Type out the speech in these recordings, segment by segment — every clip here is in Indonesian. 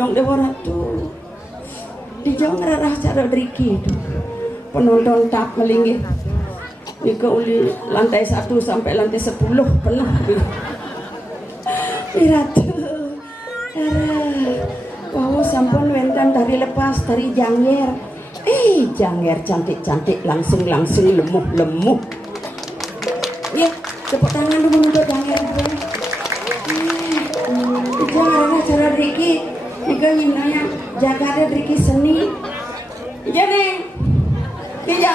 dong dewa ratu. Di jauh ngerarah cara driki itu. Penonton tak melinggih. Nika uli lantai 1 sampai lantai 10 penuh. Ratu. Wow, sampun wentan tari lepas, tari jangger. Jangger cantik-cantik langsung lemuh-lemuh. Ya, tepuk tangan dulu untuk jangger. Jangan cara driki. Nika nyinanya jaga ada driki seni. Jadi, iya.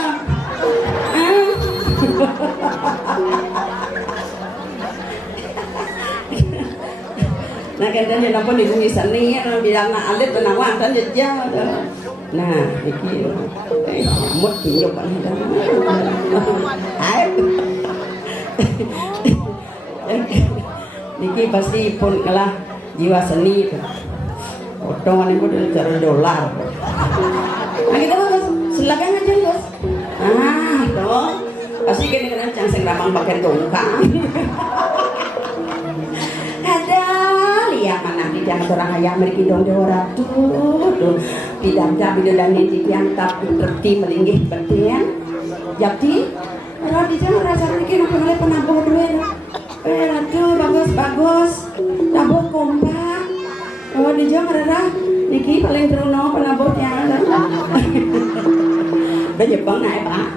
Nah kan dia nampak di bumi seni ya, bilang nak alit penawar kan dia. Nah, iki mut hidup kan. Niki pasti pun kalah jiwa seni itu. Potongan itu dari dolar. Nah kita bos, silakan aja bos. Itu pasti kena cangseng ramang pakai tongkang. Ada lihat mana tidak orang ayam mereka dong dewa ratu tuh tidak bila nanti yang tak terti melinggih penting. Jadi kalau di sana rasa mereka nak boleh penabur duit. Ratu bagus, tabur kompak. Oh di jam ada niki paling teruno penabur yang ada. Udah Jepang naik pak.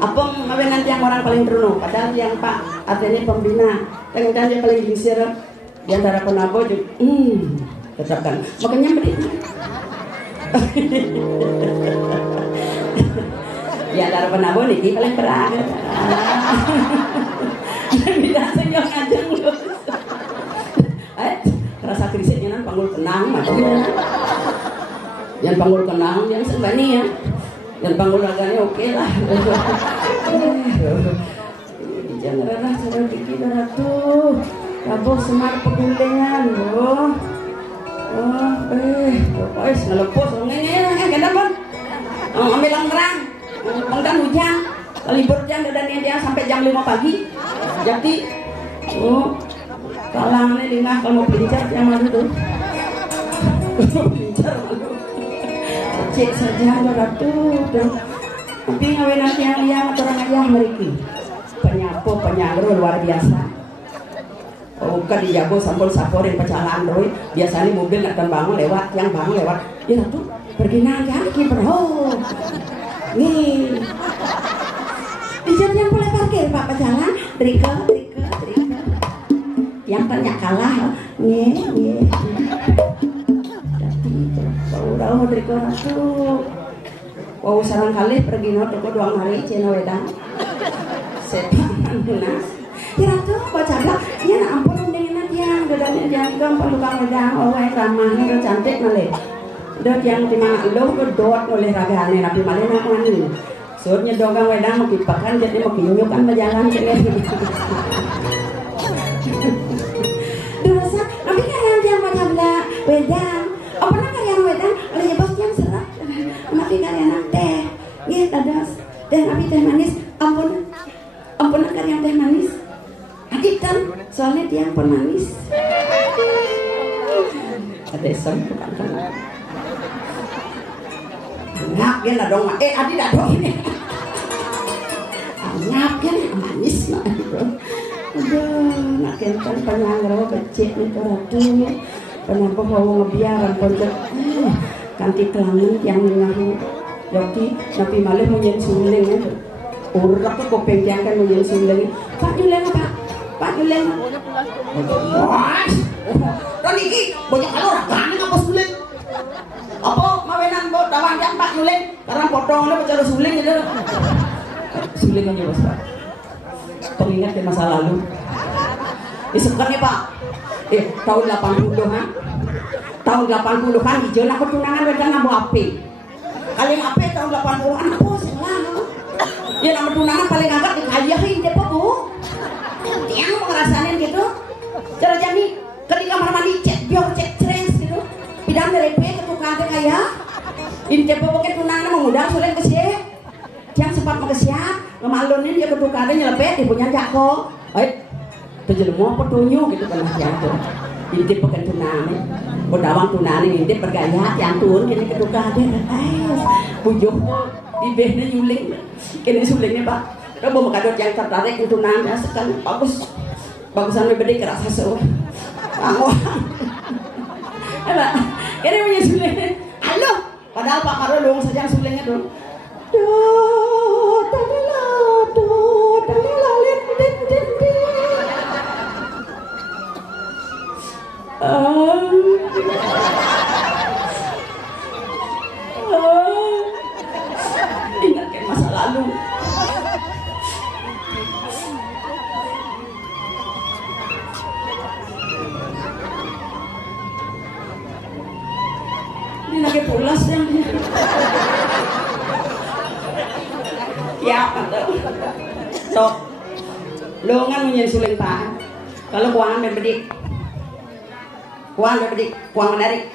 Apa ngapain nanti yang orang paling teruno? Padahal yang pak artinya pembina. Kadang dia paling gingsir di antara penabur juga. Tetapkan. Makanya beri. Di antara penabur niki paling berat. Tidak senyum aja lu. Rasa krisisnya nan panggul kenang macamnya. Yang panggul kenang yang sembani ya. Yang panggul agaknya oke lah. Jangan rasa cara dikit ratu. Kabur semar pegulingan loh. Guys ngelepos ngene kenapa? Ambil lang terang. Pangdan hujan. Libur jam dan dia sampai jam 5 pagi. Jadi kalangnya lingah kalau pincar yang malu tuh. Pincar malu. Cek saja ratu tuh. Tapi ngawen nanti yang liang atau orang ayah mereka. Penyapu penyangro luar biasa. Bukan dijago sampul saporin pecahan doi. Biasanya mobil nak bangun lewat, yang bangun lewat. Ya ratu pergi naga bro. Nih. Dijam yang boleh parkir pak pecahan. Trika. Yang tanya kalah. Nih. Udah Trika ratu. Wow sarang kali pergi no toko doang hari cina wedang. Setan lunas. Ya ratu baca lah. Ya nak ampun dengan yang dadanya jangan tukang wedang. Oh ramahnya cantik nale. Udah yang di mana lo kedot oleh ragane tapi malah nak mani. Surnya dogang wedang mau kipakan jadi mau kinyuk kan berjalan jadi. Dosa, tapi kan yang macam lah wedang. Oh pernah kan yang wedang oleh bos yang serat. Tapi kan yang teh, gitu dos. Dan abi teh manis, ampun kan yang teh manis. Adik kan, soalnya dia pemanis. Ada sem bukan kan? Ngap ya lah dong, adik dah dong ini. Ngap ya manis mah itu. Aduh, nak kental penyangro becek nih ratu. Kenapa mau ngebiaran pojok? Kanti kelangan yang mengaku. Jadi tapi malah menyen suling itu. Urak tuh kopeng yang kan menyen suling. Pak Julen apa? Pak Julen. Wah, dan ini banyak kalau rakan apa suling? Apa mawenan bawa tawang yang Pak Julen? Karena potongnya bicara suling gitu. Suling aja bos Pak. Pengingat di masa lalu. Disebutkan ya Pak. Tahun 80-an. Tahun 80-an hijau aku tunangan wedang ngabu api. Kalian api tahun 80-an aku salah. Ya nama tunangan paling angkat dikayahin deh Pak Bu. Yang mau ngerasain gitu. Cara jadi ketika kamar mandi cek biar cek tres gitu. Bidang dari P ketukang teh kaya. Ini cek pokoknya tunangan mengundang soalnya ke sih. Yang sempat mau kesiap, ngemalunin dia ketukang teh nyelepet dia punya jako. Terjadi mau petunjuk gitu kan jatuh. intip pakai tunane bodawang tunane intip bergaya yang turun kini keduka dia bujuk di behnya yuling kini sulingnya pak kamu makadot yang tertarik itu tunane sekali bagusan lebih kerasa sewa kamu kini punya sulingnya halo padahal Pak Marulung saja sulingnya dulu ingatkan masa lalu ini lagi pulas yang ya tuh sok longan menyen suling Pak kalau kuangan berbedik kuang menarik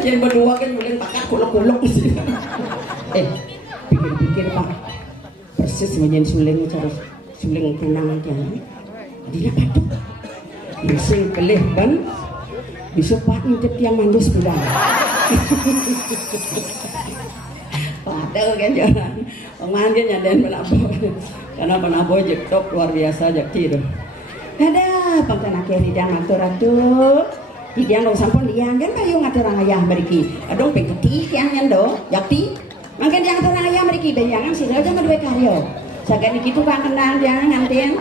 jadi berdua kan mulai pakai kuluk-kuluk pikir-pikir Pak persis menyen suling cara suling tenang aja dia patuk bising kelih kan bisa Pak ngintip tiang mandus bilang padahal kan jalan pengantin nyadain penabo karena penabo jektok luar biasa jakti tuh ada pangkana kiri jangan atur-atur tidak dong sampun liang kan kayu ngatur orang ayah meriki adong pengketi yang nyendo yakti makin yang ngatur orang ayah meriki dan jangan sih aja ngedua karyo sagan dikitu Pak kenal jangan ngantin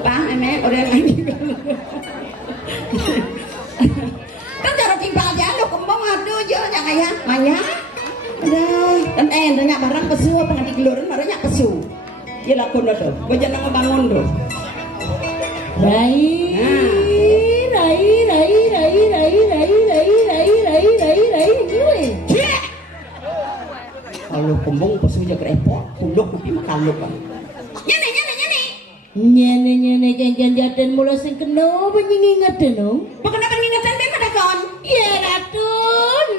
upah emek udah lagi kan cara timbal aja lo kembang aduh jangan ayah maya ada dan tanya barang pesu apa nganti keluaran barangnya pesu dia lakon tuh baca nama bangun tuh baik kalau kumbung pesu aja kerepot kuluk tapi makaluk kan nyane jangan mula sing kena penyingingetan no kenapa ngingetan dia pada kawan ya ratu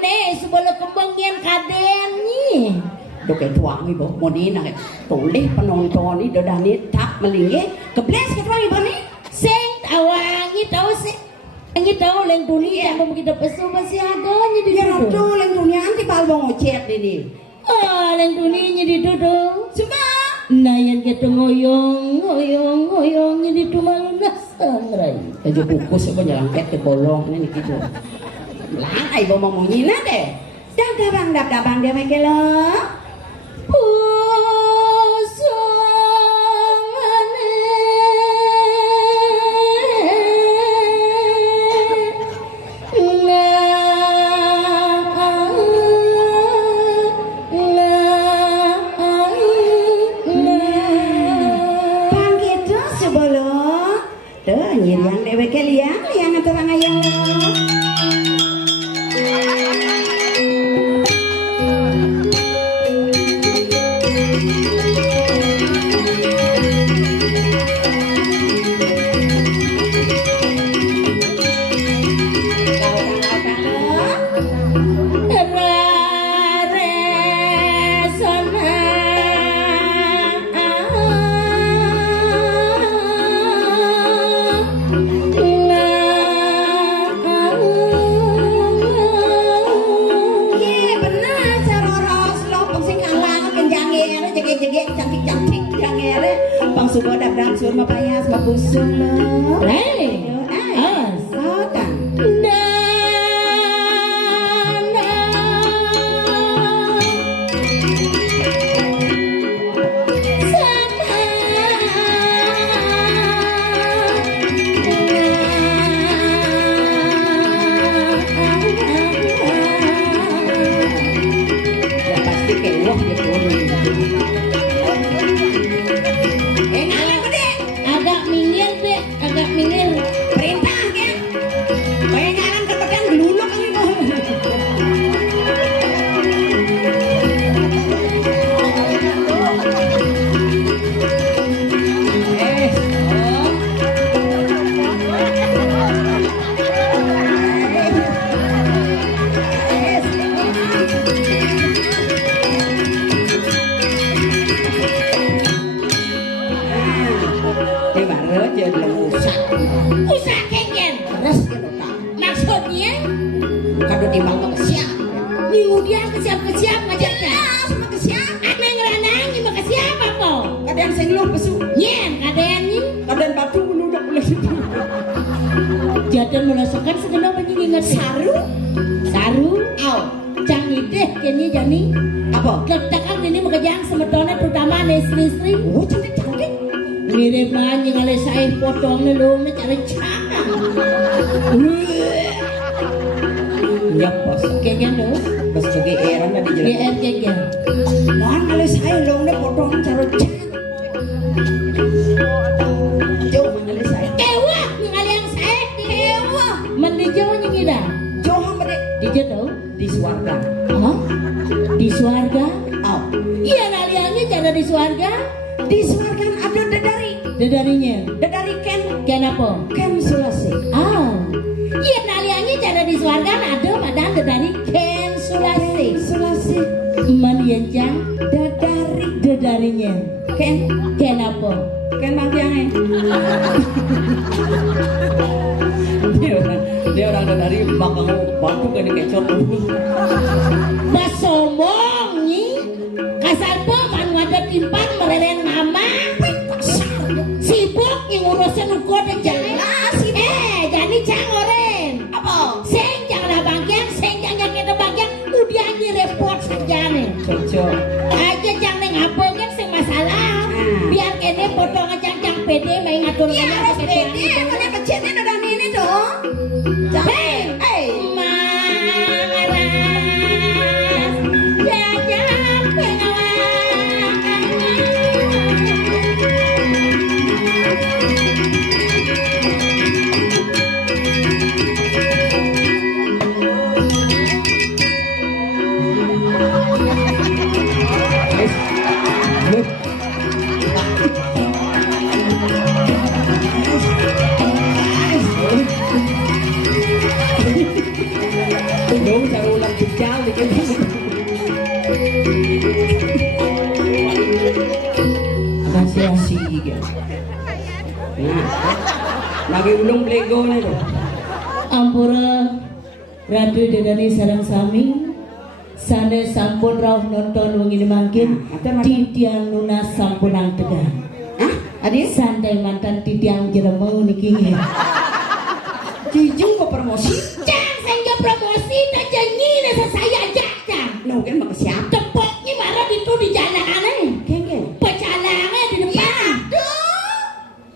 nih sebelum kembang yang kaden nih do kayak tuang ibu mau di nak tulis penonton ini dodani tak melingge kebles ke tuang ibu nih sing tawangi tahu sih ini tahu leng dunia yang mau kita pesu masih agaknya di ya ratu leng dunia anti balbong ngocet ini leng dunia di duduk cuma nah yang kita ngoyong jadi cuma lunasan rai baju kukus apa jalan ke bolong ini gitu lah ibu mau munyi deh dabang dia make lo yang ngatur orang ayah cantik-cantik yang ere bang suka dabdang sur mapayas mapusung lo hey sotan pasti kayak wah gitu agak minggir perintah ini makajang semetone terutama istri-istri. Oh cantik-cantik. Mirip banget ngale saya potongnya lu cari cakap. Ya bos. Kegen do. Bos juga era na di GR jalan. kegen. Mohon ngale saya long na potong caro cak. Jauh ngale saya. Ewa ngale yang saya ewa. Mandi jauh nyingida. Jauh made Di jauh. di Swarga. Hah? Di Swarga? Oh, Iya naliannya cara di Swarga. di Swarga ada dedari. Dedarinya. Dedari Kenapa? Ken Sulasi. Oh. Iya naliannya cara di Swarga ada padahal dedari Ken Sulasi. Sulasi. Menyenjang dedarinya. Ken Kenapa? Ken bangkiange. Dia orang dedari bakal batu kan kecot. Basomong ni kasar po kan ada timpan mereren mama sibuk yang urusan uko dan jangan jadi cangoren apa seng jangan bagian seng jangan kita bagian udah ni repot saja nih Cocok. aja jangan ngapa kan seng masalah biar kene potong cang pede main ngatur Iya harus pede, mana kecilnya dedari ini dong. Hei, marah, jajak Đúng sao u làm thịt cháo thì cái Masih si gitu. Nah, lagi ulung Lego nih tuh. Ampura Ratu Dedani sarang sami Sane sampun rauh nonton wengine mangkin Titiang lunas sampun ang tegang. Hah? Adi? Santai mantan titiang jeremau niki nge. Kijung kok promosi? Cang sehingga promosi tak janji nasa saya aja cang. No kan mak siap. Tepoknya marah itu di jalan Kengken. Pecalangnya di depan.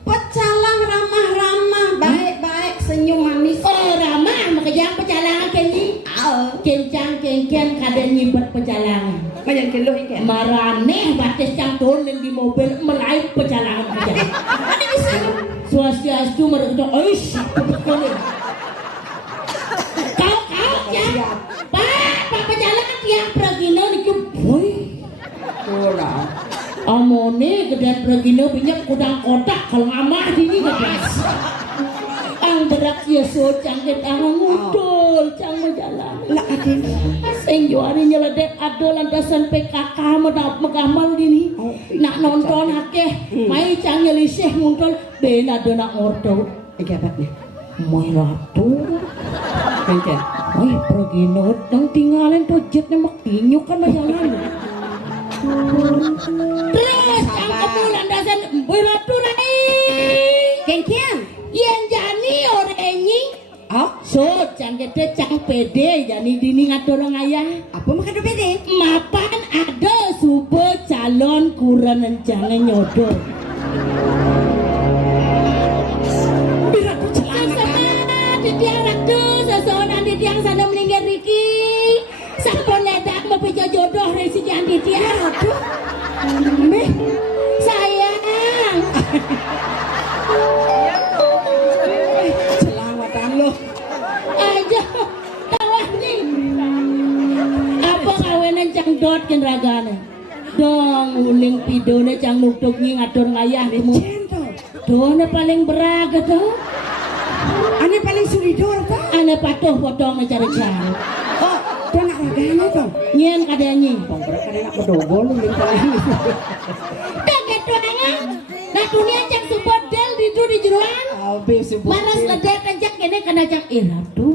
Pecalang ramah-ramah, baik-baik, senyum manis. Oh ramah makanya pecalangan kenyi. Kencang kengken kadang nyibet pecalangan. Macam kelo ini kan? Maraneh batis cang turunin di mobil melayu pecalangan aja. Ada bisa. Swastiastu mereka oish kau ya pak pecalangan tiang pragino niku boy Kurang. amone gede pragino pinjam kudang kotak kalau ngamah dini guys ang berak yeso cangkit ang ngudul cang majalan Lah adin. sing juari nyeledek ado lantasan PKK megamal dini nak nonton akeh mai cang nyelisih muncul ben ado nak ordo Pejabatnya. mai ratu Kengken. ai progino dang tinggalin to jetnya mak tinyuk kan majalan terus cang kamu lantasan boy ratu rai Kengken. yen jani orenyi Oh, so cang gede cang pede jani dini ngaturang ayah apa makan pede? mapan ada subo calon kuran jangan nyodor Biratu celana. sama di tiang ratu seseorang di tiang sana meninggal Riki sampun ledak mau pijo jodoh resi jangan di tiang ratu Meh. sayang Selawatan lo. aja tawah nih apa kawinan cang dot kenragane dong uling pidone cang nuktuk ngatur ngayah Cento. done paling beraga tuh Ane paling suridor tuh. ane patuh potong cari-cari Oh, dia nak ragana tuh. nyen kadanya Bang berat kan enak bedogol lu paling. kaget doangan nah dunia cang support del di jeruan Habis sebut. manas ledek kencang kene kena cang ratu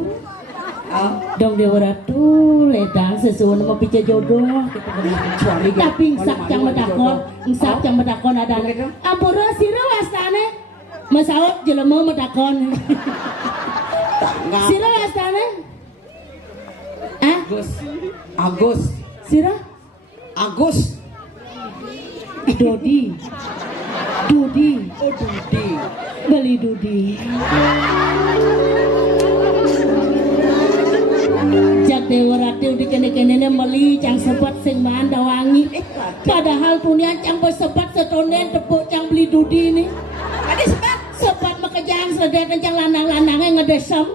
Ah, dong dewa ratu ledang sesuatu nama pica jodoh tapi ngsak cang medakon ngsak cang medakon ada ampura sira wastane masaut jelema medakon sira wastane Agus. sira Agus. Dodi. Dudi. Oh Dudi. Beli Dudi. Jak Dewa Rati udah kene-kene meli cang sebat sing manda wangi. Padahal punya cang bersebat setonen tepuk cang beli Dudi ini. Ada sebat. Sebat makajang sedek cang lanang-lanangnya ngedesem.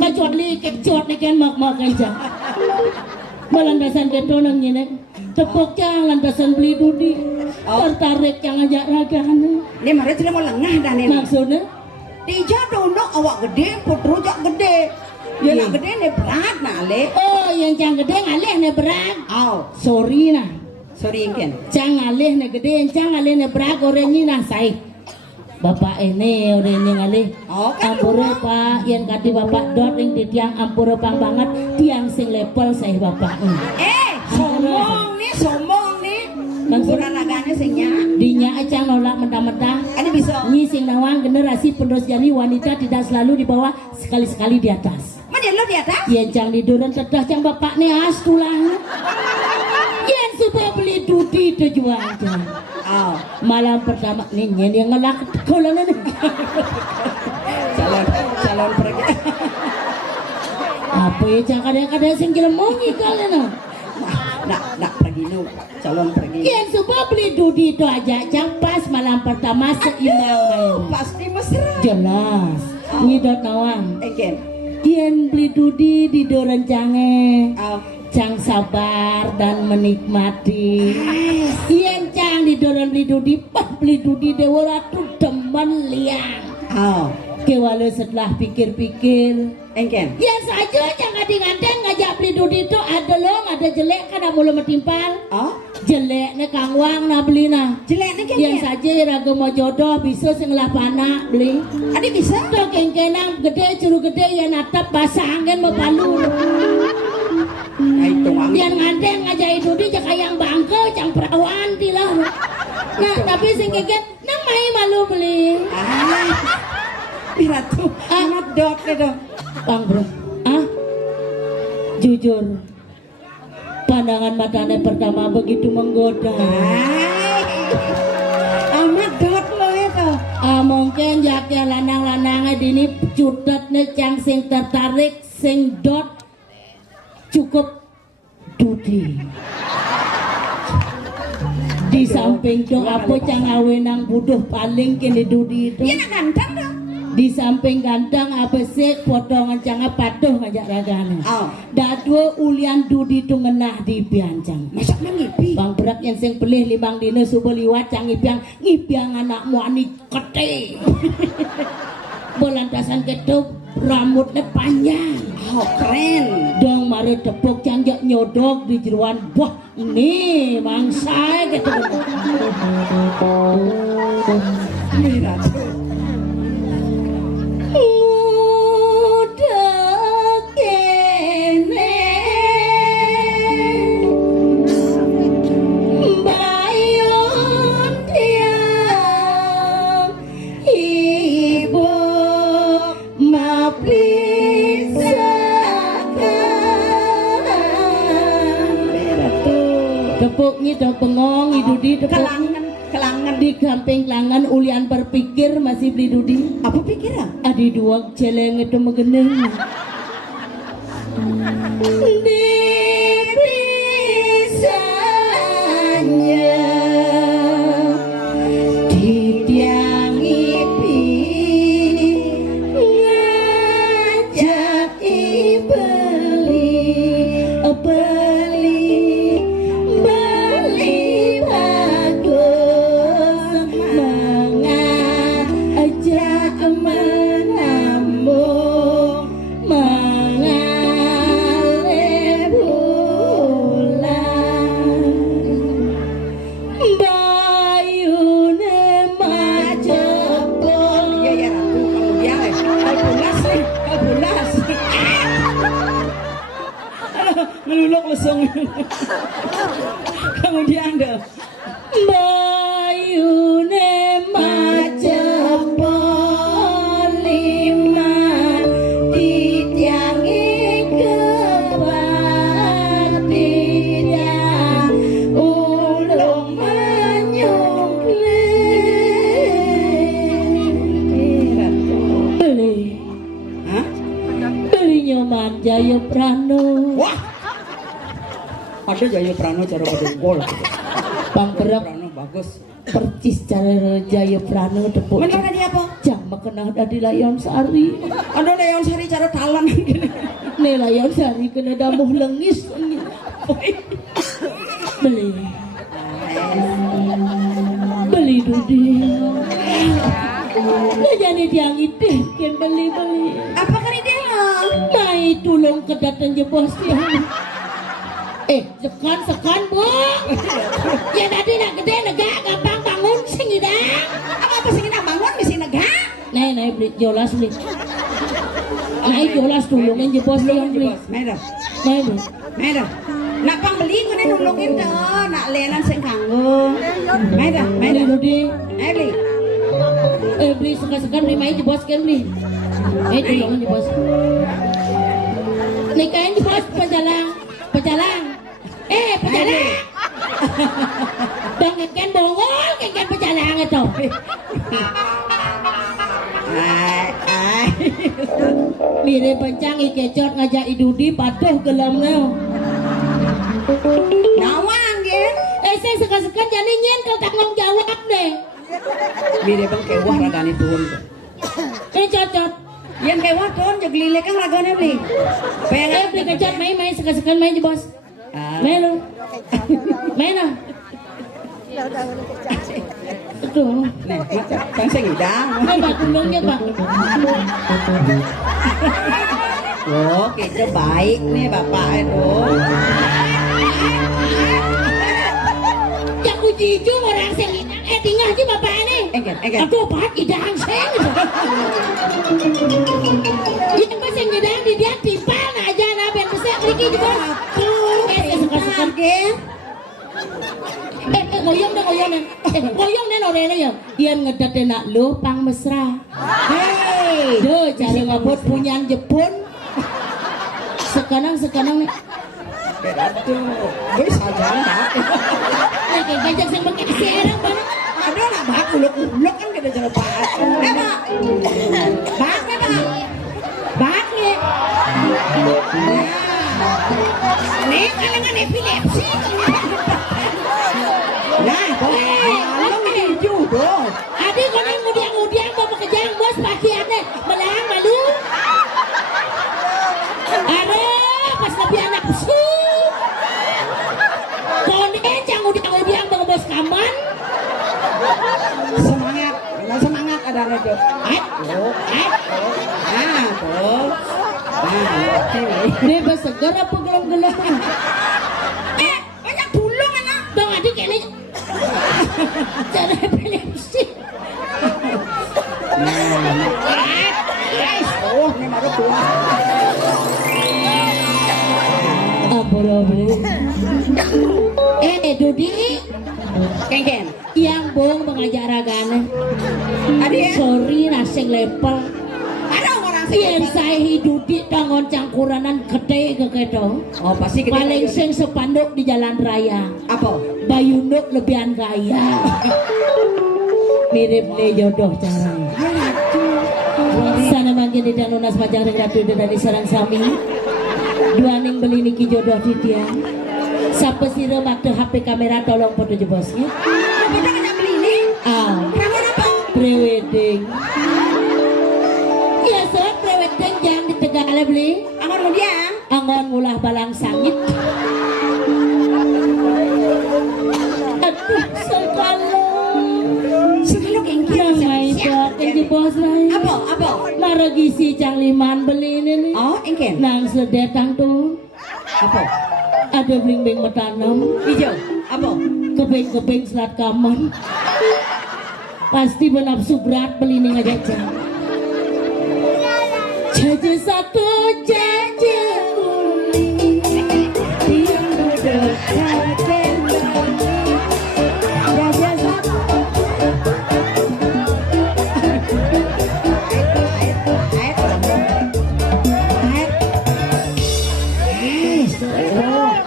Kecuali kecut nih kan mak-mak aja. Melandasan keto nang nyene. Tepuk cang landasan beli Dudi. Tertarik cang ajak ragane. Ini mari tidak mau lengah dah nih. Maksudnya? Dija dono awak gede, putru jak gede. Ya nak gede nih berat nale. Oh, yang cang gede ngalih nih berat. Sorry nah. Sorry Ken. Cang ngalih nih gede, cang ngalih nih berat orangnya nah say. Bapak ini orangnya ngalih. Ampura Pak, yang kati bapak dot ring di tiang ampura pang banget tiang sing level saya bapak. Sombong nih. Maksudnya raganya singnya. Dinya acang nolak mentah-mentah. Ini bisa. Nyi sing nawang generasi penerus jadi wanita tidak selalu di bawah, sekali-sekali di atas. Mana lo di atas? Yen cang di duren tedah cang bapak nih as tulang. Yen supaya beli Dudi tujuan aja. Malam pertama nih nyen yang ngelak kolan ini. Calon pergi. Apa ya cang kadang-kadang sing jelemongi kalian. Nak pergi nu, calon pergi. Yen supaya beli Dudi itu aja cang pas malam pertama seimbang main. Pasti mesra. Jelas. Ngidot nawang. Ken. Yen beli Dudi di doren cange. Cang sabar dan menikmati. Yen cang di doren beli Dudi, beli Dudi Dewa Ratu demen liang. Kewalau setelah pikir-pikir, ya saja jangan nganteng ngajak beli Dudi itu ada long ada jelek kan mulu metimpal. Jelek nih Kang Wang na beli na. Jelek nih kan. Yang saja ragu mau jodoh bisa sing lah panak beli. Ada bisa. Tuh kengkenang gede curu gede ya natap basah angin mau palu. Yang nganteng ngajak Dudi jaka yang bangke cang perawan tilah. Nah tapi sing keket nang mai malu beli. Piratu, amat dot itu. Bang bro, jujur, pandangan matanya pertama begitu menggoda. Amat dot lo itu. Mungkin jaknya lanang-lanangnya dini cutet nih cang sing tertarik sing dot cukup Dudi. Di samping dong apa cang awenang buduh paling kini Dudi itu. Iya ganteng dong. Di samping ganteng apa sih potongan canga patuh ngajak ragana. Dadua ulian Dudi tu ngenah di piancang. Masak ngipi. Bang berat yang sing pelih limang dino subuh liwat cang ngipiang anakmu ani kete. Bolantasan ketup rambutnya panjang. Keren. Dong mari tepuk canjak nyodok di jeruan. Wah ini mangsa gitu. Tepuknya do bengong Dudi tepuk kelangan di kamping kelangan ulian berpikir masih beli Dudi. Apa pikir ya? Adi dua celeng itu megeneng. Dipisahnya di tiang ipi ngajak beli bagus mengajak menambung mengalir bulan bayune majapon. Ya ratu kemudian kebulas meluluk lesung. kemudian deh bayune majapon lima ditiangi kebatinya ulung Prano. Wah. Ada Jaya Prano cara bedugol. Pangkerep Prano bagus. percis cara Jaya Prano tepuk. Bener kan dia apa? Jam kena ada di Layon Sari. Ada Leon Sari cara talan gini. Nih Layon Sari kena damuh lengis. Beli. Beli Dudi. Nah jadi tiang itu kan beli. Apa kan dia? Mai tulung kedatan je bos dia. Sekan bu. Ya tadi nak gede negak gampang bangun sing idang. Apa sih kita bangun mesti negak? Nah beli jolas beli. Nah jolas tulungin je bos dia beli. Merah. Nah beli. Merah. Nak pang beli kene nulungin dah. Nak lenan sing kanggo. Merah. Beli Dudi. Beli. Beli sekan beli mai je bos kan beli. Tulungin je bos. Nikahin je bos pejalang. Pejalang. Dong ngeken bongol, ngeken pejalang itu. Mire pencang ikecot ngajak idudi patuh gelamnya. Nawang gen. Saya sekan-sekan jadi nyen kau tanggung jawab deh. Mire bang kewah ragani turun. Cocot. Yang kewah turun jadi lilek kan ragane beli. Beli kecot main sekan-sekan main je bos. Main lo. Main lah. Itu. Nih, kan sing idang. Pak tulungnya pak. Oh, kita baik nih bapak itu. Jak uji orang sing idang tinggal aja bapak ini. Engken. Aduh pak idang sing. Yang pas yang idang di dia timpal aja nah ben besar lagi di bos. Sekan-sekan gen. Goyong nih orangnya ya. Dia ngedet nak lu pang mesra. Hei, Duh, cari ngabut punyan Jepun. Sekarang nih. aduh, wis aja tak. Nih kayak gajah yang pakai serang banget. Aduh, nak bak uluk kan kita jalan pak. Bak. Bak nih. Nih kalangan epilepsi. Nah, malam hijau dong. Adik kau ngudiang mau kejar bos pakaiannya melang malu. Aduh, pas lebih anak su. Kone cang ngudiang mau bos kaman. Semangat ada radio. Tuh. Dia bersegar apa gelap-gelap? Banyak bulung anak. Bang adik ini cara epilepsi. Oh, ini baru pulang. Dudi. Kengken. Yang bohong mengajar agane. Adik. Sorry nasing lepel. Ada orang Yen saya hidup di tangan cangkuranan gede kekedo. Oh, pasti kita Paling sing sepanduk di jalan raya. apa? Bayunuk lebihan kaya. Mirip nih jodoh caranya. Sana mangkin di danunas majang ratu dari sarang sami. Dua ning beli niki jodoh di dia. Siapa sih waktu HP kamera tolong foto je bosnya. Kita kena beli ini. Rawan apa? Prewedding. Iya soal prewedding jangan ditegak oleh beli. Amar mudiang. Angon ngulah balang sangit. Aduh sekalo. Sekalo kengken. Yang main dok yang bos lain. Apa? Maragisi cang liman beli ini nih. Oh, engken. Nang sedetang tuh. Apa? Ada bling-bling metanam. Hijau. Apa? Keping-keping selat kaman. Pasti benapsu berat beli nih aja jam. Jaja satu jaja uli. Tiang duduk kaken. Jaja satu.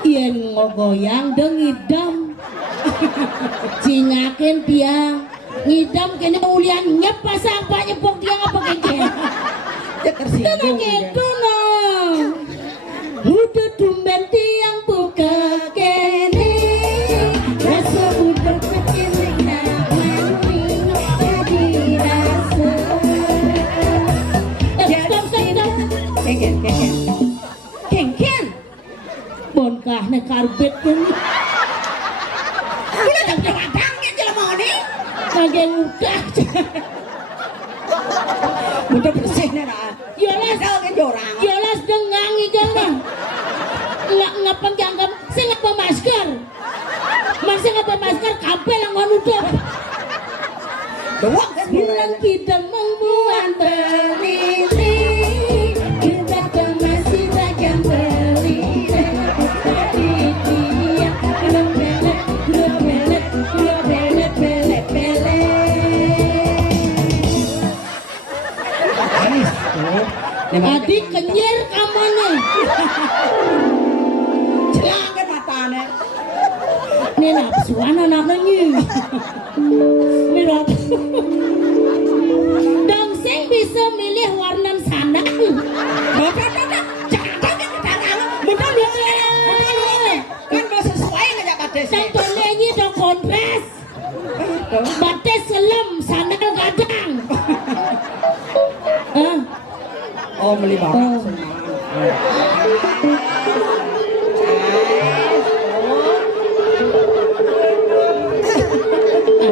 Ien ngogoyang deng ngidam. Cingakin tiang. Ngidam kena ulian nyep pasang pak nyepok tiang apa kengken. Ya tersinggung. Gitu no. udah tumben tiang buka kene rasa udah kekene kamani jadi rasa stop Ken. bonkah na karbet kan Udah kadang-kadangnya jelema nih. kagak udah Udah bersih nih lah. yolas Padahal kan jorang. yolas dengang ikan mah ngapang jangkam saya ngapa masker masih ngapa masker kabel yang nutup Doang kan bilang kita membuat peneliti kita masih tajam pelita adik kenyir kamu nih Jelang kan matanya. ini nafsuan anaknya ini rot dongseng bisa milih warna sana Betul kan gak sesuai ngajak batas. contohnya ini udah kontras batas selem sandal gadang Oh beli barang.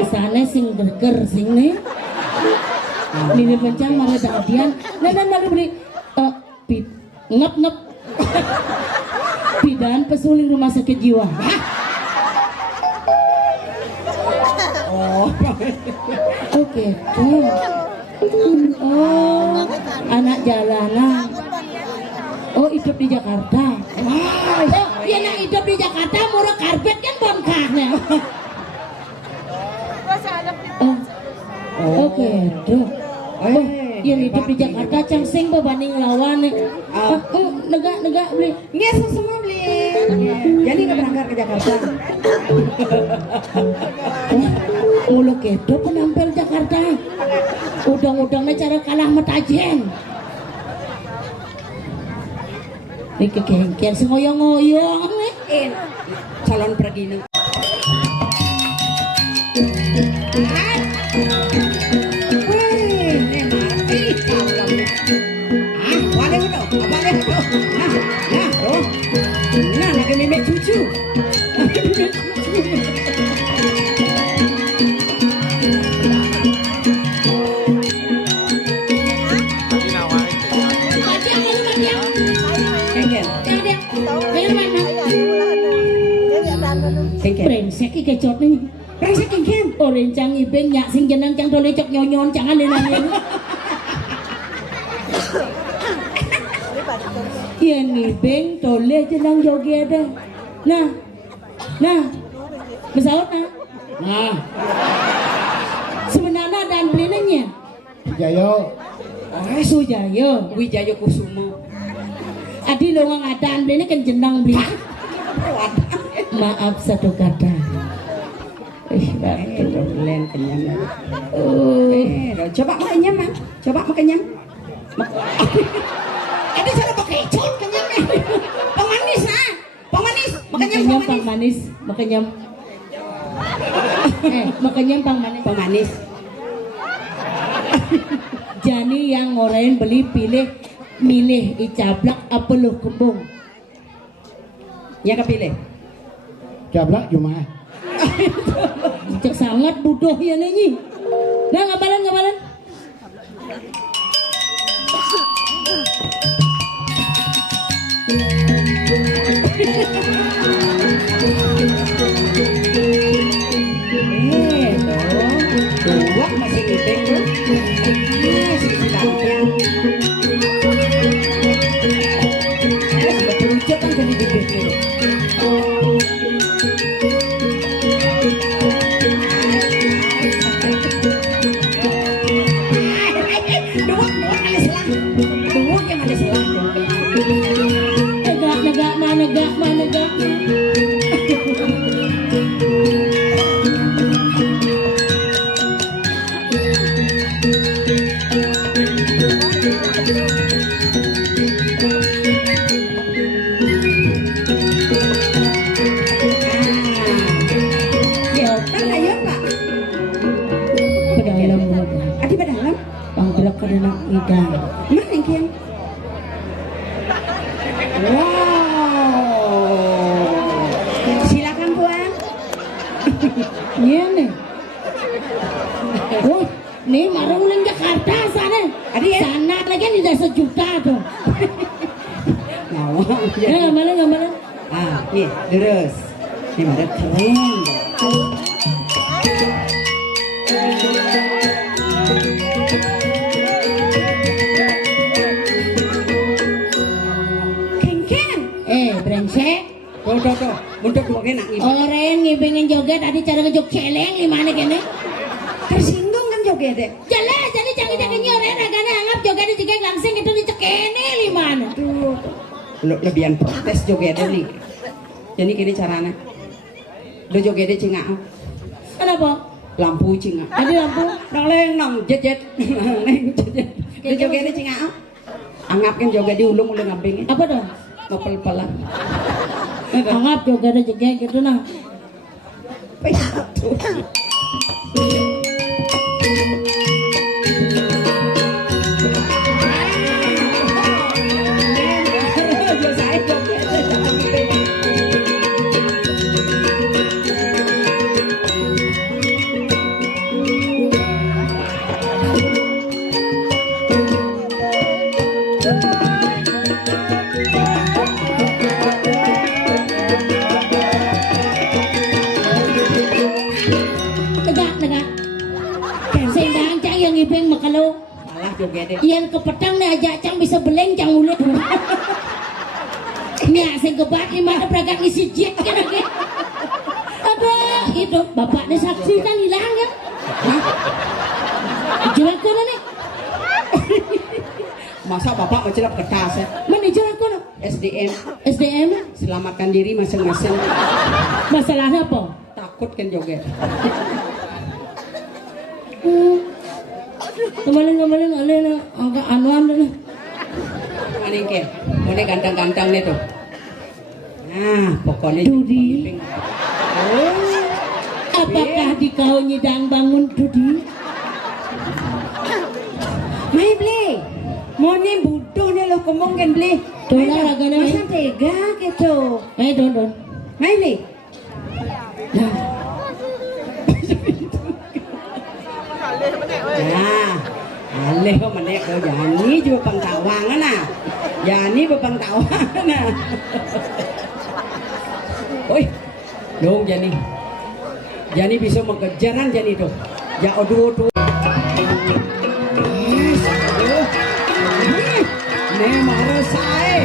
asalnya sing gerger sing nih ini pencang marah dadian nah beri ngep bidan pesuling rumah sakit jiwa oke oh anak jalanan oh hidup di Jakarta oh iya nak hidup di Jakarta murah karpet kan bongkahnya oh oke tuh oh yang hidup di Jakarta cangsing berbanding lawan negak beli Nges semua beli. Jadi nggak berangkat ke Jakarta. mulu kedo penampil Jakarta udang-udangnya cara kalah metajen ini kekengkian si ngoyong-ngoyong Calon pergi nih. Nah, lagi memek cucu. brengsek iki kecot nih Brengsek kengken. rencang ibeng nyak sing jeneng cang tole cok nyonyon cangan lenane yen ibeng tole jeneng jogi ada nah pesawat nah sebenarnya dan belinanya Jayo, Sujayo Wijayo Kusumo. adi lowang adan belina kan jenang beli maaf satu kata Len kenyang. Coba makanya mah. Coba makanya. Ada cara pakai cut kenyang. Pemanis ah. Pemanis. Makanya pang manis makanya makanya pang manis pemanis. Jani yang ngorain beli pilih milih icablak apa lo kembung Ya kepilih. jablak cuma. cek sangat bodoh ya nyanyi nah ngapalan Dua masih ibeng tuh. Sudah terucap kan jadi bibir tuh. negak ayo Pak. Ke dalam buat. Adi pada dalam. Bang belok ke dalam idang. Mana yang kian? Wow. Silakan Puan. Iya nih. Oh, nih marung ulang Jakarta sana. Adi ya? Sana lagi udah sejuta tuh. Ngawang. Ya, mana? Ah, nih terus. Ini ada keren. Ken. Brengsek. Tuh. Untuk dua kena nih. Orang ngibingin joget tadi cara ngejok celeng gimana kene? Tersinggung kan joget deh. Jelas jadi jangan nyoret agaknya anggap joget juga langsung itu dicekene gimana? Tuh. Lebihan protes joget nih. Jadi gini caranya. Lo joget cingak. Kenapa? Lampu cingak. Tadi lampu. Nang jet. Lo joget cingak. Anggap kan joget diulung udah ngambing. Apa dong? Ngepel-pelan. Anggap joget juga gitu nah. Tegak. Sendang cang yang ngibing makalo. Malah joget deh. Yang kepetang nih aja cang bisa beleng cang ulit. Nya sing kebat gimana pragat isi jet kan lagi. Aduh, itu bapaknya saksi kan hilang ya. Jual kono nih. Masa bapak mencelap kertas ya? Mana jual kono? SDM selamatkan diri masing-masing. Masalahnya apa? Takut kan joget. Kemarin alena agak anuan deh. Mana yang ke? Mana ganteng-ganteng nih tuh. Nah, pokoknya Dudi. Oh, Apakah di kau nyidang bangun Dudi? Mai beli. Mau nih butuh nih lo ngomong kan beli. Tolong ragana mai. Masa tega gitu. Don. Mai beli. Nah, alih kok menek kau Jani juga pengtawangan nah. Jani berpengtawangan nah. Oi, dong Jani bisa mengejaran Jani tuh. Ya aduh. Nih marah saya.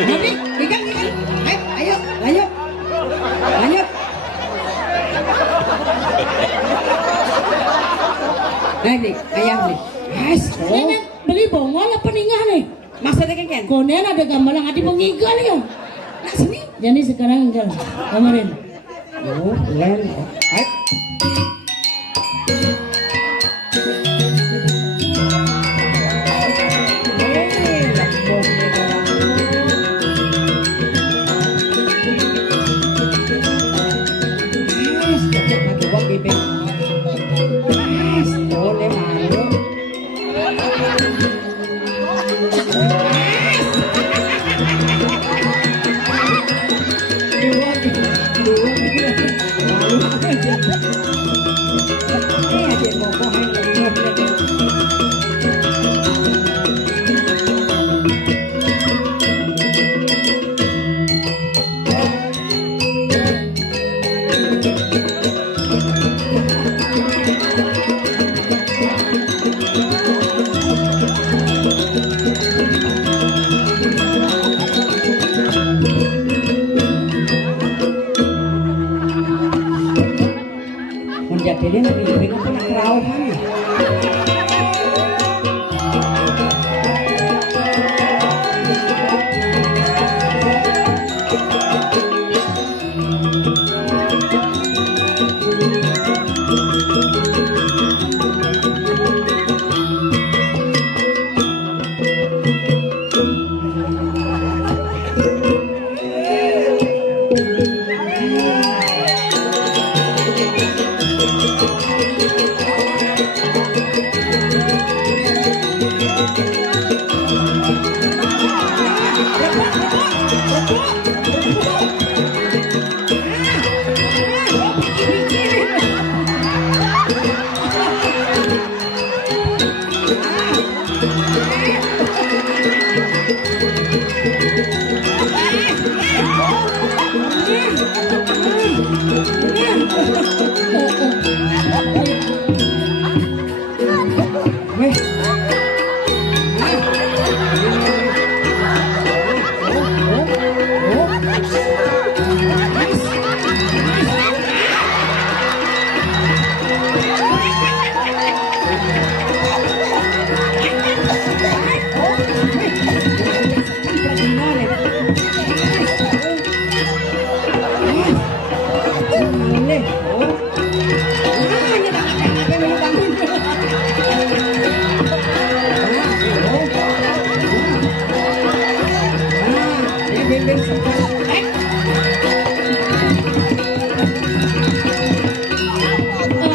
Nanti, pegang. Ayo, lanjut. Nih, ayam nih. Yes. Nenek beli bongol apa ningah nih? Maksudnya kan? Konen ada gambar yang adi pengigal ya. Nah sini. Jadi sekarang enggak kemarin. Oh, len. Ayo. Dua.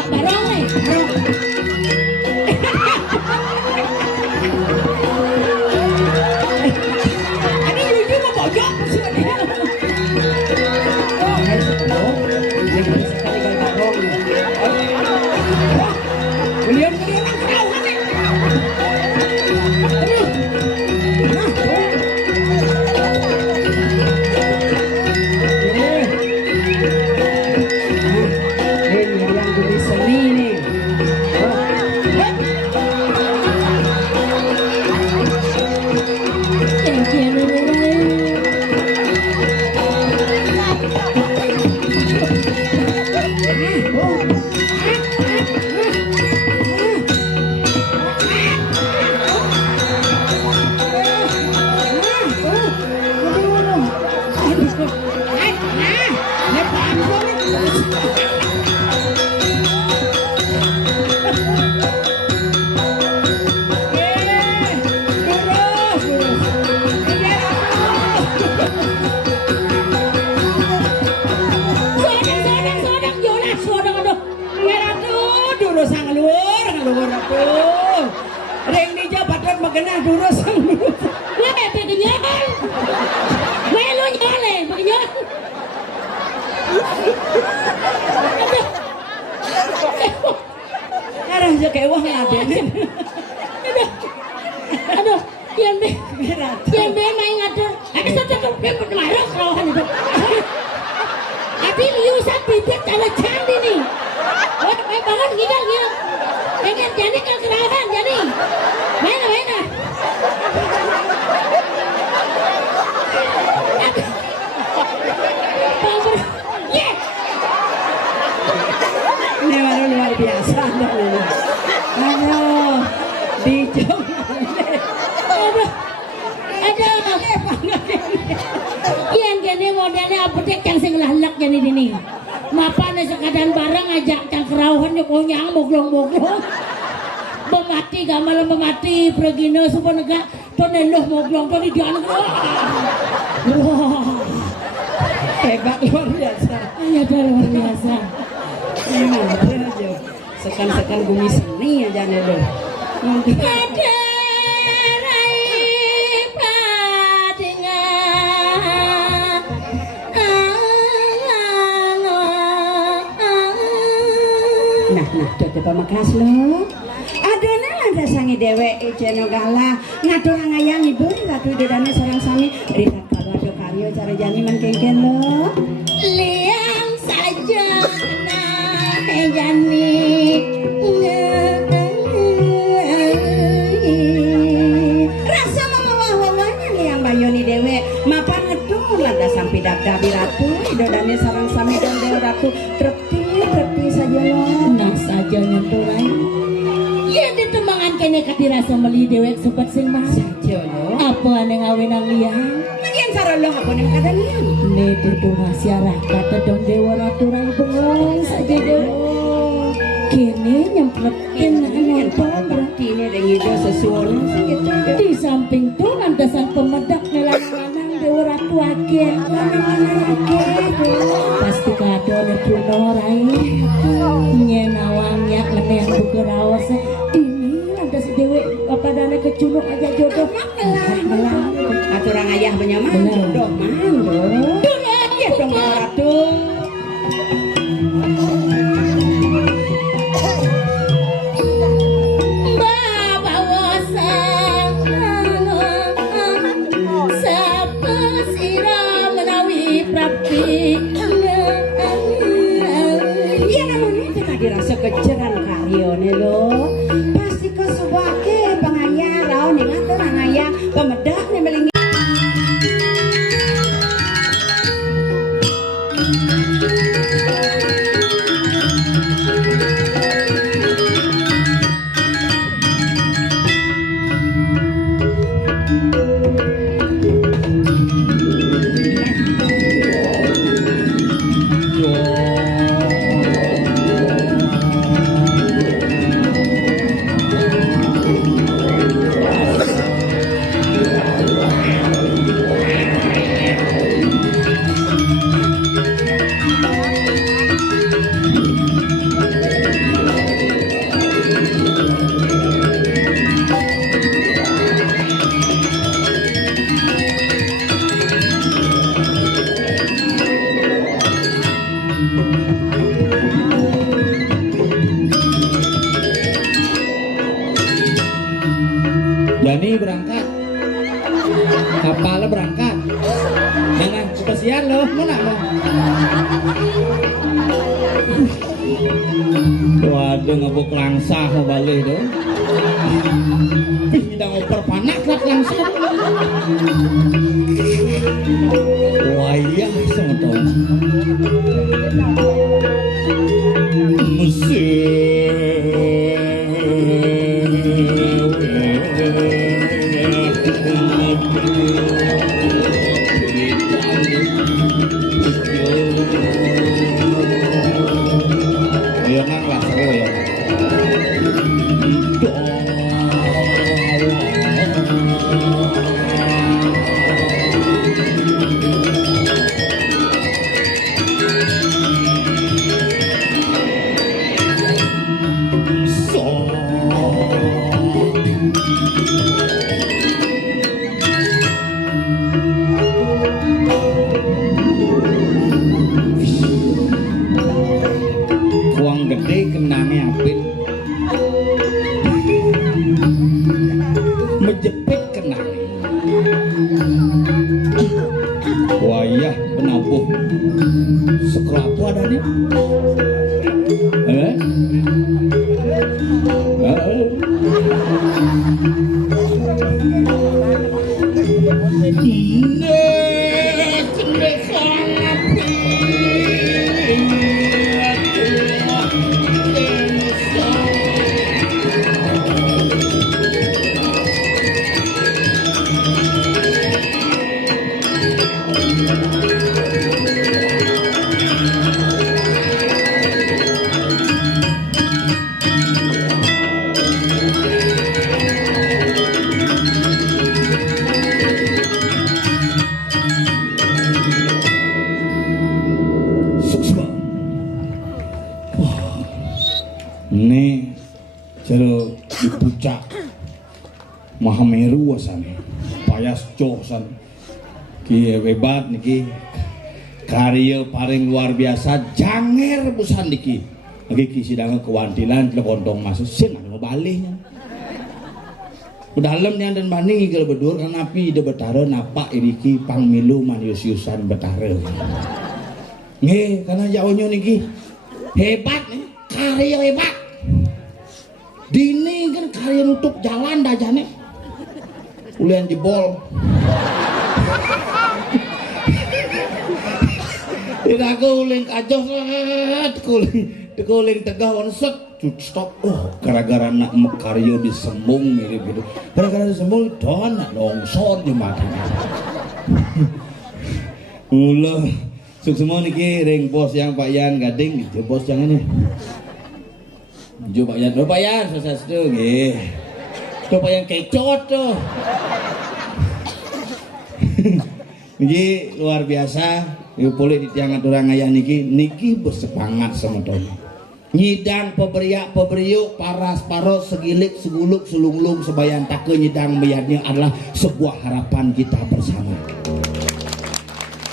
Barong nih. Ini Yuyu mau bojok sih dia. Genah durus sang durus. Lah bebe kenyal. Melu nyale, kenyal. Arah je kewah ngaden. Aduh, yang be main ngaden. Aku sudah ke marah kawan itu. Tapi liusan bibit kalau candi nih. Oh, bangun gila. Pengen jadi kalau kerahan jadi. Mana. Ini baru luar biasa. Aduh, dijong. Aduh. Yang gini modelnya apotek yang sing lahlak jadi ini. Mapane sekadang barang ajak cangkrauhan nyokonyang moglong-moglong. Memati gamal memati pregino suponega toneluh moglong to di dian. Wah. Hebat luar biasa. Ya luar biasa. Sekan-sekan bumi seni aja nih loh. Ada rai padingan. Nah, coba makas lo. Adona landa sangi dewek jeno gala ngatur ngayang ibu ratu dedane sarang sami rita kalado karyo cara jani mengkengken lo. Liang saja jani rasa mama-mamanya liang bayoni dewe mapan ngedung lada sampai dabdabi ratu idodane sarang sami dan dewe ratu trepti saja lo nah saja nyenturai ya ditemangan kene kadirasa meli dewek sobat sing mah saja lo apa ane ngawinang liang yang cara lo apa ning kada liang ne dudu masyarakat dong dewa ratu rai bengong saja dewe kini nyempretin nonton berarti ini ada ngide sesuatu di samping tuh landasan pemedak nelang-lanang dewa ratu agen pasti kado ne punorai nyenawangnya meneng bukerawas ini landas dewe apa dana kecunuk aja jodoh melang aturan ayah penyaman jodoh mang ya dong ratu dirasa kejeran karyone lo pasti kau sebagai pengayah rau nih ngatur ngayah pemedak nih melingi kasihan loh, mana lo? Waduh ngebuk langsah mau balik tuh. Tidak ngoper panak lah langsah. Wayah semua Oyangan lah, oyangan. Kuang gede kenangnya apit, menjepit kenangnya. Wayah penabuh sekelapu ada nih. Ini jero di puncak Mahameru asan, payas cosan, ki hebat niki, karya paling luar biasa, janger busan niki, lagi ki sidang kewantilan kelontong masuk sen anu balihnya, dalamnya dan bani kalau bedur kan api de betara napa iriki pangmilu manius-yusan betara, karena jauhnya niki hebat nih, karya hebat. Dini kan karya nutup jalan dah jane ulian jebol tidak kuling kacau kuling tegah set stop gara-gara nak karya disembung mirip gitu gara-gara disembung don longsor di mati ulah semua niki ring bos yang Pak Yan Gading gitu bos yang ini Pak Yan, sukses tuh, tuh Pak Yan kecot tuh. Niki luar biasa, ibu boleh ditiangan orang ayah niki bersemangat sama Tony. Nyidang peberiuk, paras paros, segilik, seguluk, selunglung, sebayan take nyidang biarnya adalah sebuah harapan kita bersama.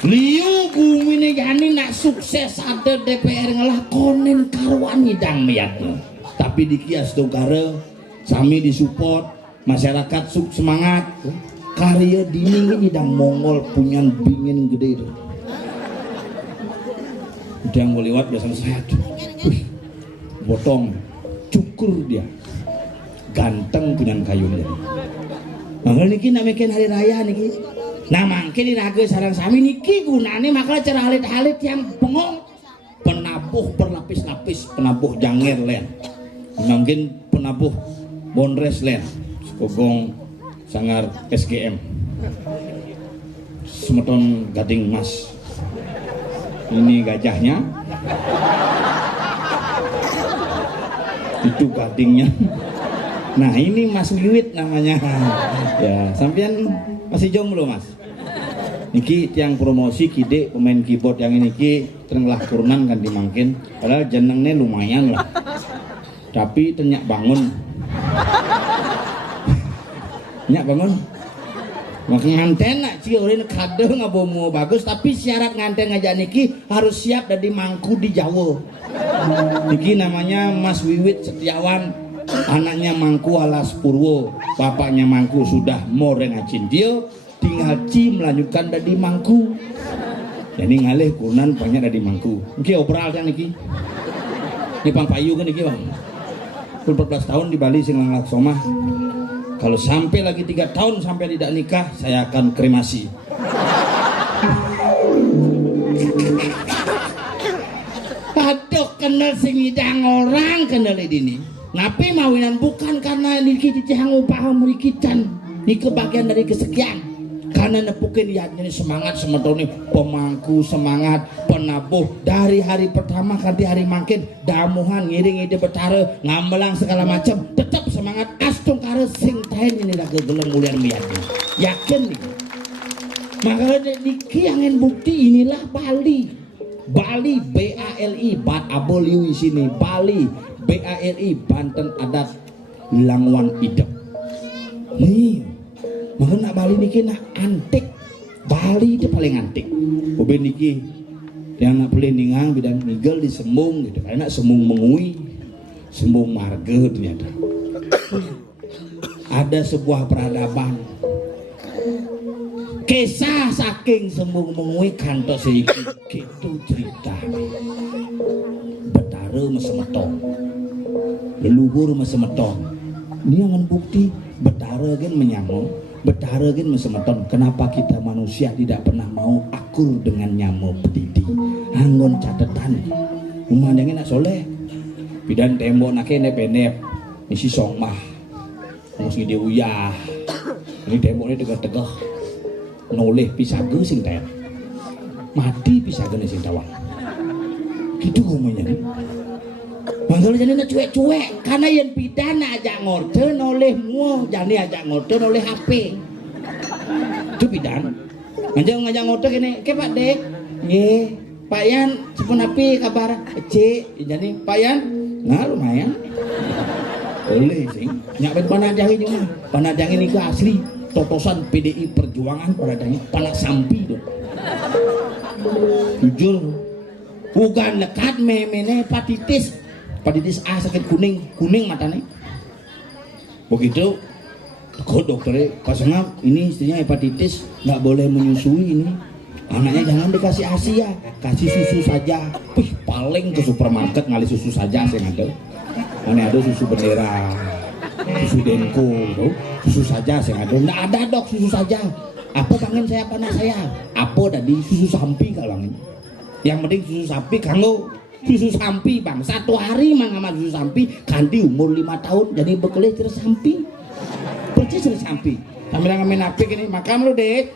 Liu bumi ini jani nak sukses ada DPR ngalah konen karuan nyidang biarnya. Tapi di kias dongkara sami disupport masyarakat semangat karya dini ini dan Mongol punya bingin gede itu udah yang mau lewat biasanya saya potong cukur dia ganteng punya kayu dia makanya niki namakan hari raya niki nah mungkin di naga sarang sami niki gunane makanya cara halit-halit yang bengong penabuh berlapis-lapis penabuh janger len mungkin penabuh bonres len sekogong sangar SGM semeton gading mas ini gajahnya itu gadingnya nah ini Mas Wiwit namanya ya sampean masih jomblo mas niki tiang promosi kide pemain keyboard yang ini ki terenglah turunan kan dimangkin padahal jenengnya lumayan lah tapi tenyak bangun nyak bangun maka nganten nak ciorin kade ngabomo bagus tapi syarat nganten ngajak niki harus siap dari mangku di Jawa niki namanya Mas Wiwit Setiawan anaknya Mangku Alas Purwo bapaknya Mangku sudah more ngacin dia tinggal Ci melanjutkan dari Mangku Jadi ngalih kunan banyak ada di mangku. Niki obral kan niki. Ini pang payu kan niki bang. 14 tahun di Bali sing laksomah. Kalau sampai lagi 3 tahun sampai tidak nikah, saya akan kremasi. Aduh, kenal sing ngidang orang kenal ini. Napi mawinan bukan karena niki cicihang upah merikitan. Ini kebagian dari kesekian. Karena nepukin niatnya semangat semetone pemangku semangat penabuh dari hari pertama kanti hari makin damuhan ngiring ide betara ngamelang segala macam tetap semangat astung kare sing tahen ini lagi gelem mulian miyati yakin nih maka niki angin bukti inilah Bali BALI bat aboliu di sini Bali BALI Banten adat Langwan Idep nih. Maka nak Bali niki nak antik. Bali itu paling antik. Obe niki yang nak boleh ningang bidang nigel di sembung gitu. Karena sembung mengui, sembung marga ternyata. Ada sebuah peradaban. Kisah saking sembung mengui kantos iki gitu cerita. Betara mesemeton. Leluhur mesemeton. Ini yang bukti betara kan menyamuk. Betara kan mesemeton. Kenapa kita manusia tidak pernah mau akur dengan nyamuk petidi? Anggon catatan. Umandangnya nak soleh. Bidan tembok nak kene penep. Isi songmah. Mesti dia uyah. Ini temboknya tegak-tegak. Noleh pisaga sing tayang. Mati pisaga sing tawang. Gitu ngomongnya nih. Mantul jadi nak cuek-cuek karena yang pidana ajak ngorde noleh mua jadi ajak ngorde noleh HP itu pidana ngajak ngorde gini ke Pak Dek nge Pak Yan sepun api kabar cik jadi Pak Yan nah lumayan boleh sih nyakit panadang ini panadang ini ke asli totosan PDI Perjuangan panadang panak sampi tuh jujur bukan lekat memene hepatitis A sakit kuning matanya. Begitu, kok dokternya pasangnya ini istrinya hepatitis nggak boleh menyusui ini. Anaknya jangan dikasih ASI ya, kasih susu saja. Wih, paling ke supermarket ngali susu saja saya ada. Aneh ada susu bendera, susu Denko, gitu. Susu saja saya ada. Nggak ada dok susu saja. Apa kangen saya panas saya? Apa tadi susu sapi kalau ini? Yang penting susu sapi kanggo. Susu sampi bang, 1 hari mangamal susu sampi ganti umur 5 tahun jadi bekelih cerah sampi percis cerah sampi sambil ngamen apik ini makan lu dek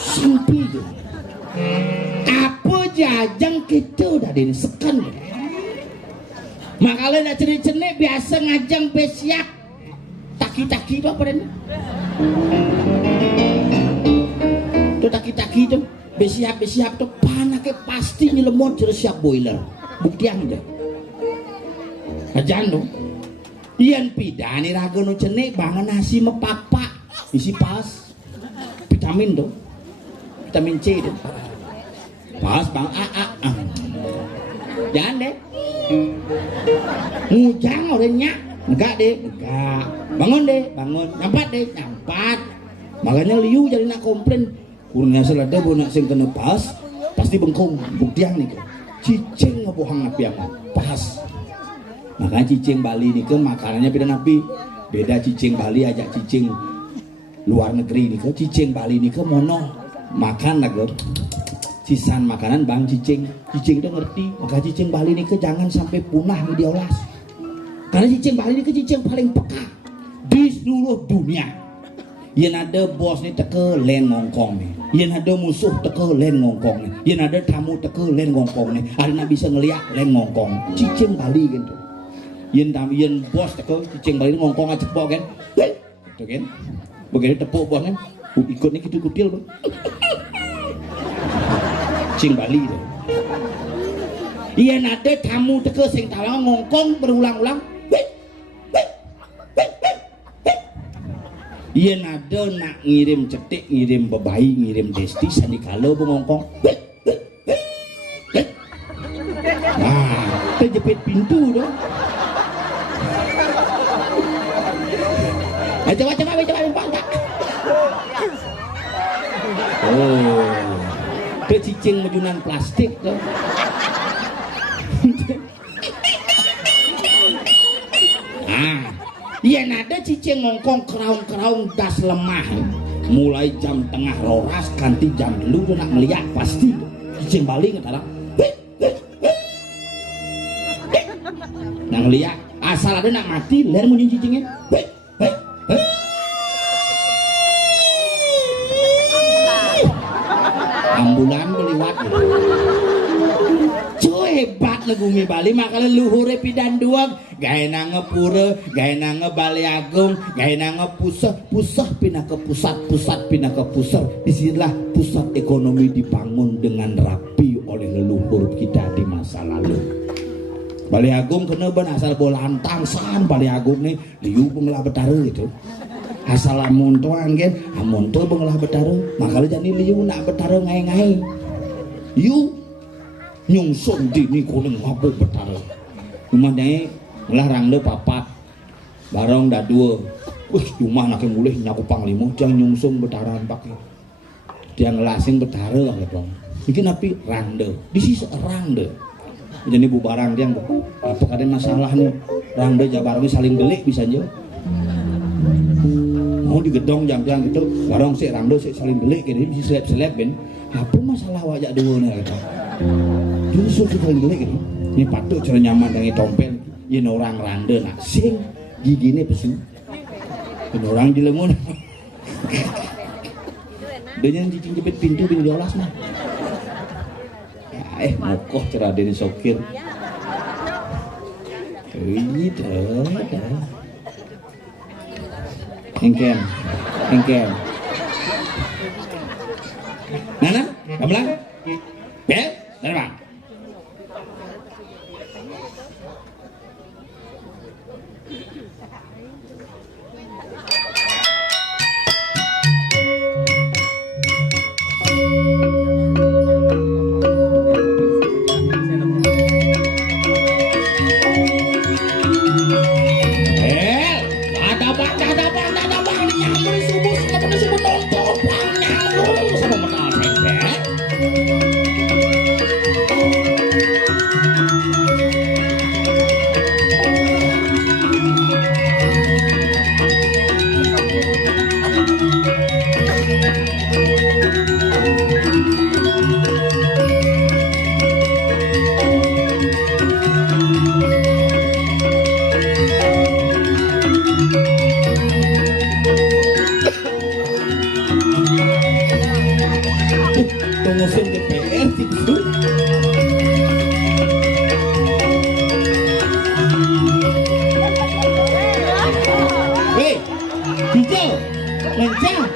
sampi tuh apa jajang gitu udah ini sekan makanya nak cenik-cenik biasa ngajang besiak taki-taki itu apa ini tuh taki-taki itu besiap tuh panaknya pasti nyelemot jadi siap boiler bukti yang deh ajan dong ian pidani raga no cenek bangun nasi mepapa isi pas vitamin dong vitamin C dong pas bang jangan deh ngujang orangnya enggak deh enggak bangun nyampat deh nyampat makanya liu jadi nak komplain kurangnya selada bonak sing kena pas pasti bengkong buktiang nih cicing ngebohang api apa pas makanya cicing Bali nih ke makanannya beda napi beda cicing Bali ajak cicing luar negeri nih ke cicing Bali nih ke mono makan lagi sisan makanan bang cicing itu ngerti maka cicing Bali nih ke jangan sampai punah nih diolas karena cicing Bali nih ke cicing paling peka di seluruh dunia. Yang ada bos ni teke len ngongkong ni. Yang ada musuh teke len ngongkong ni. Yang ada tamu teke len ngongkong ni. Ada nak bisa ngeliat len ngongkong. Cicing Bali gitu. Yang bos teke cicing Bali ngongkong aja cepok kan. Gitu kan. Begitu tepuk bosnya. Ikut ni gitu kutil bang. Cicing Bali tu. Yang ada tamu teke sing tawang ngongkong berulang-ulang. Iya nada nak ngirim cetik, ngirim bebayi, ngirim desti, sandi kalau bengongkong. Nah, terjepit pintu dong. Coba. Oh. Ada cicing majunan plastik tuh. Iya nada cicing ngongkong keraung-keraung das lemah. Mulai jam tengah roras ganti jam dulu tuh nak ngeliat pasti cicing balik ngetara. Nah ngeliat asal ada nak mati ler munyi cicingnya. Ambulan beliwat. Hebat legumi Bali makanya luhure pidan duang gaya ngepura gaya ngebali agung gaya ngepusah pindah ke pusat pindah ke pusat. Disinilah pusat ekonomi dibangun dengan rapi oleh leluhur kita di masa lalu. Bali Agung kena ben asal bolantang san Bali Agung nih liu pengelah betara itu asal amun tuan kan amun tuan pengelah betara makanya jadi liu nak betara ngai yu nyungsung dini kuning mabuk betara rumahnya ngelarang le papat barong dah dua rumah nak mulai nyaku panglima jangan nyungsung betaran pakai dia ngelasing betara lah bang mungkin tapi rangde di sisi rangde jadi bu barang dia apa kadang masalah nih rangde jabarnya saling delik bisa aja mau digedong jam-jam gitu barong si rangde si saling delik gitu bisa seleb ben apa masalah wajak dua nih gitu justru kita jelek ini. Ini patut cara nyaman dengan tompel. Ini orang rande nak sing gigi ini pesu. Ini orang dilemun. Dengan cicing jepit pintu bin diolas nah. Mokoh cara diri sokir. Gitu. Engkem. Nana, kamu lah? Bel, mana? Pengusin DPR gitu. Hei, hijau, lencang.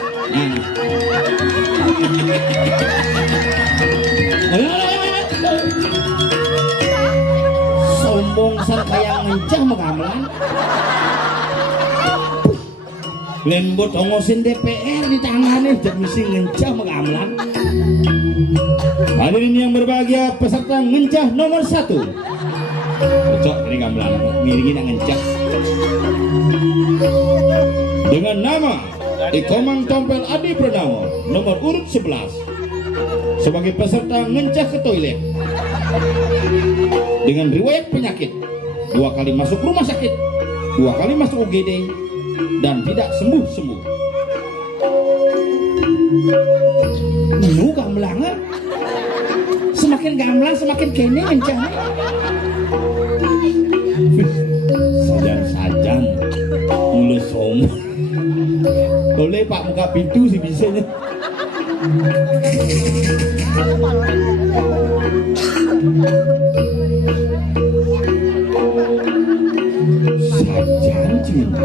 Sombong san kayak mencah mengamelan. Lembut ongosin DPR di tangannya jadi mesti ngencah mengamelan. Hadirin yang berbahagia, peserta ngencah nomor 1. Cocok ini gamelan, miringin ngencah. Dengan nama Ikomang Tompel Adi Purnama, nomor urut 11, sebagai peserta ngencah ke toilet dengan riwayat penyakit, 2 kali masuk rumah sakit, 2 kali masuk UGD dan tidak sembuh-sembuh. Nu gamelang, semakin gamelang semakin kene ngencah. Sajang-sajang mulai sombong. Boleh Pak buka pintu sih bisanya. Sajang cinta.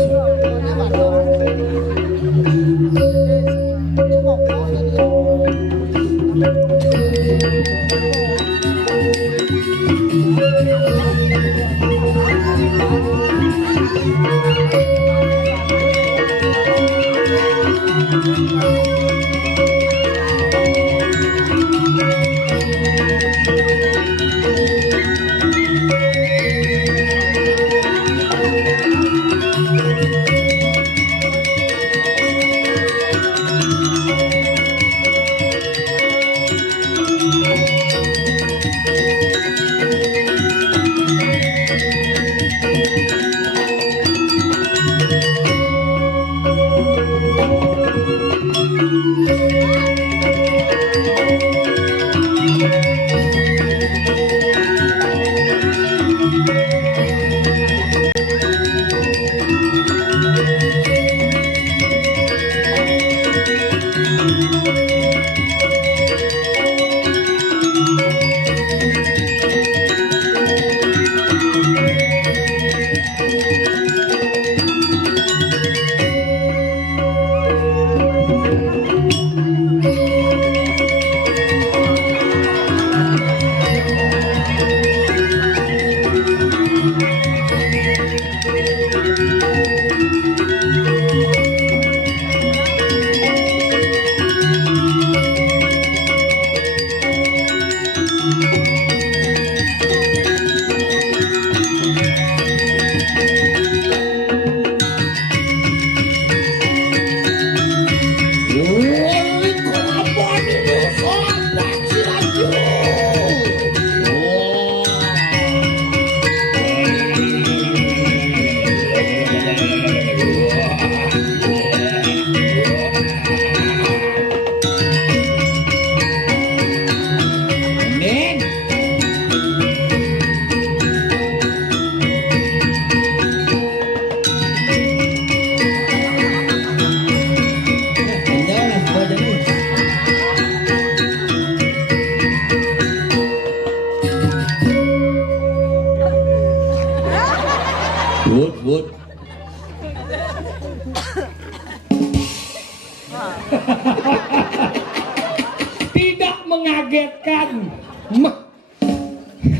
mengagetkan.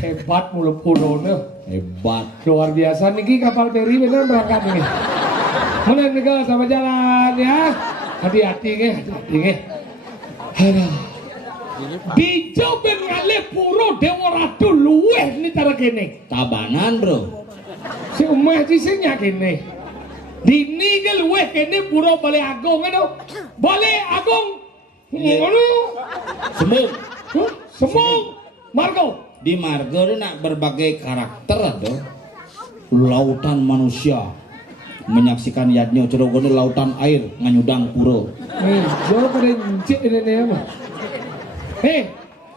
Hebat mulu purona. Hebat. Luar biasa nih kapal feri bener berangkat nih. Mana nih sama jalan ya. Hati-hati nih. Aduh. Dicoba ngale puro Dewa Ratu luweh nih cara kene. Tabanan, Bro. Si umah cisnya kene. Dini ke luweh kene puro Bale Agung itu. Bale Agung. Ngono. Sembung. Semung. Margo. Di marga itu nak berbagai karakter ada. Lautan manusia menyaksikan yadnya cerogono lautan air nganyudang puro. Jauh pada encik ini apa?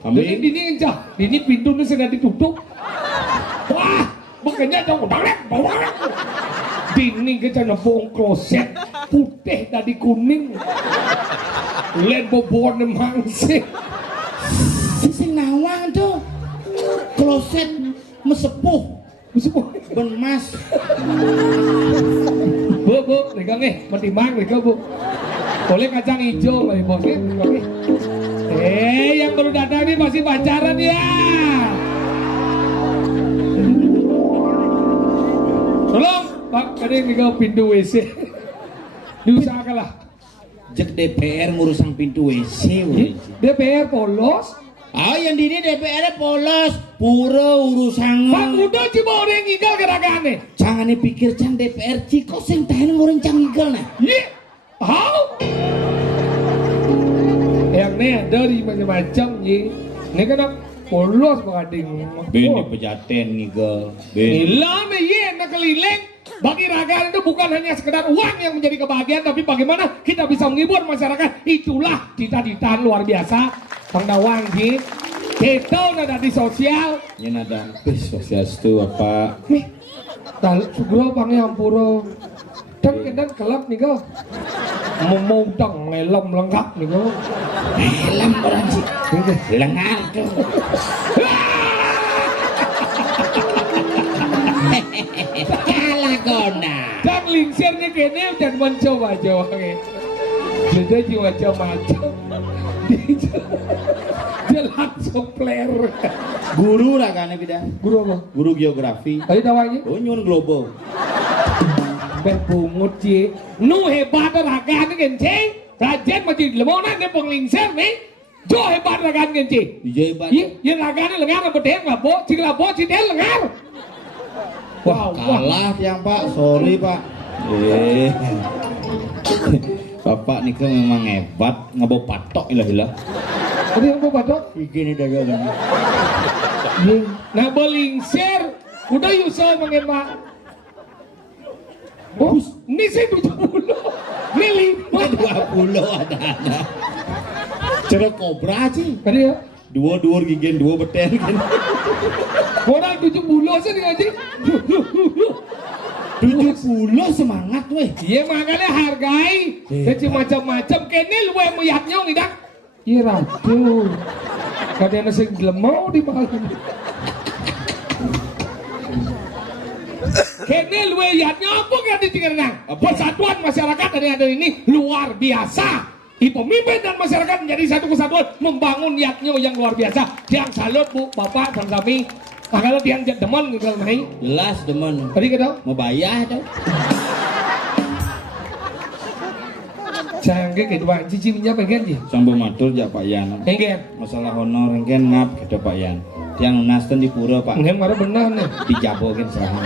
Kami Dini encah. Dini pintunya sudah ditutup. Wah, makanya jauh banget. Dini kita nebong kloset putih tadi kuning. Lihat bobor mangsi. sing nawang tuh. Kloset mesepuh ben mas. Bu, pegang nih, mentimang nih bu. Boleh kacang hijau, boleh bosnya. Yang baru datang ini masih pacaran ya. Tolong, Pak, tadi tinggal pintu WC. Diusahakanlah. Jek DPR ngurusang pintu WC. DPR polos. Yang dini DPR polos, pura urusan. Pak udah coba orang ngigal geragane. Jangan dipikir can DPR ciko sing tahan ngurang cang ngigal nah. Iya, how? Yang ini dari macam-macam ye. Ini kan polos mengading. Bini pejaten ngigal. Ilah ye nak keliling. Bagi raga itu bukan hanya sekedar uang yang menjadi kebahagiaan, tapi bagaimana kita bisa menghibur masyarakat. Itulah cita-cita luar biasa. Pangdawang ji, kita ada di sosial. Ini ada sosial itu apa? Nih, sugro pange ampuro. Dan kelap nih kau. Mau dang ngelom lengkap nih kau. Ngelam orang sih. Lengar tuh. Kalah gona. Dan lingsirnya kene dan mencoba-coba kayak. Jadi jiwa macam. Dia langsung player. Guru lah kan bida. Guru apa? Guru geografi. Tadi tawanya? Oh nyun globo. Bungut ci. Nu hebat raga ni kenci. Rajen macam lemonan ni penglingsir ni. Jo hebat raga ni kenci. Hebat. Yang raga ni lengar apa deh ngabo? Cik ngabo cik deh lengar. Wah, kalah tiang Pak, sorry Pak. Bapak nih kan memang hebat, ngabo patok ilah. Tadi yang patok? Iki nih dagangan. Nah belingsir, udah Yusuf mengemak. Oh, ini saya 70. Ini 20 ada. Cara kobra sih. Tadi ya? Dua gigen, dua betel kan. Orang 70 sih ngaji. 70 semangat weh. Iya makanya hargai. Jadi macam-macam kene lu yang meyaknya ngidak. Iya ratu. Kadang nasi lemau di malam. Kene lu yaknya apa kan di Tingernang? Persatuan masyarakat dari ini luar biasa. Pemimpin dan masyarakat menjadi satu kesatuan membangun yaknya yang luar biasa. Yang salut Bu, Bapak dan kami. Kalau tiang demen kalau naik. Jelas demen. Tadi kita mau bayar tuh. Canggih gitu Pak, cicinya pengen sih. Sambung matur ya Pak Yan. Pengen. Masalah honor pengen ngap gitu Pak Yan. Yang nasten di pura Pak. Pengen marah benar nih. Dijabokin serang.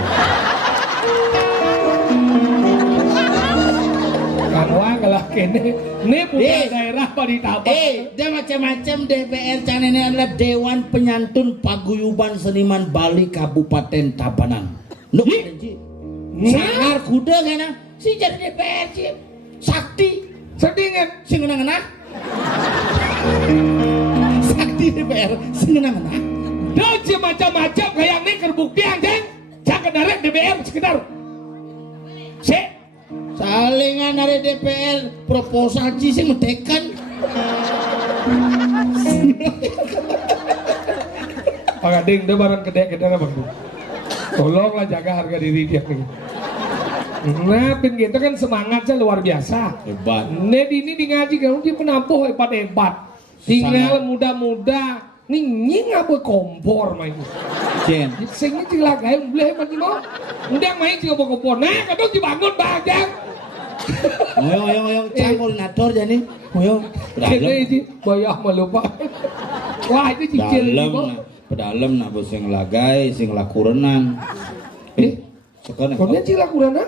Kalau kalah kene, ini bukan daerah Paditabak. Dia macam-macam DPR can ini adalah Dewan Penyantun Paguyuban Seniman Bali Kabupaten Tabanan. Nuk sangar kuda kan? Si jadi DPR sih. Sakti. Sedingin. Sing ngena-ngena. Sakti DPR sing ngena-ngena. Doce macam-macam kayak ini terbukti anjing. Jangan direct DPR sekedar. Salingan dari DPR proposal sih metekan. Pak Ading, dia barang gede-gede apa Bang? Tolonglah jaga harga diri dia nih. Nah, gitu kan semangatnya luar biasa. Hebat. Ned ini di ngaji kan dia menampung hebat-hebat. tinggal muda-muda nying apa kompor main. Jen. Sing iki lah gawe boleh mati mau. Undang main sing apa kompor. Nah, kadang dibangun bajang. Ngoyong cang koordinator jane. Ngoyong. Kene iki bayah melupa. Wah, itu cicil Dalam kok. pedalem nak bos sing lagai, sing laku renang. Sekarang Konya cila kurana?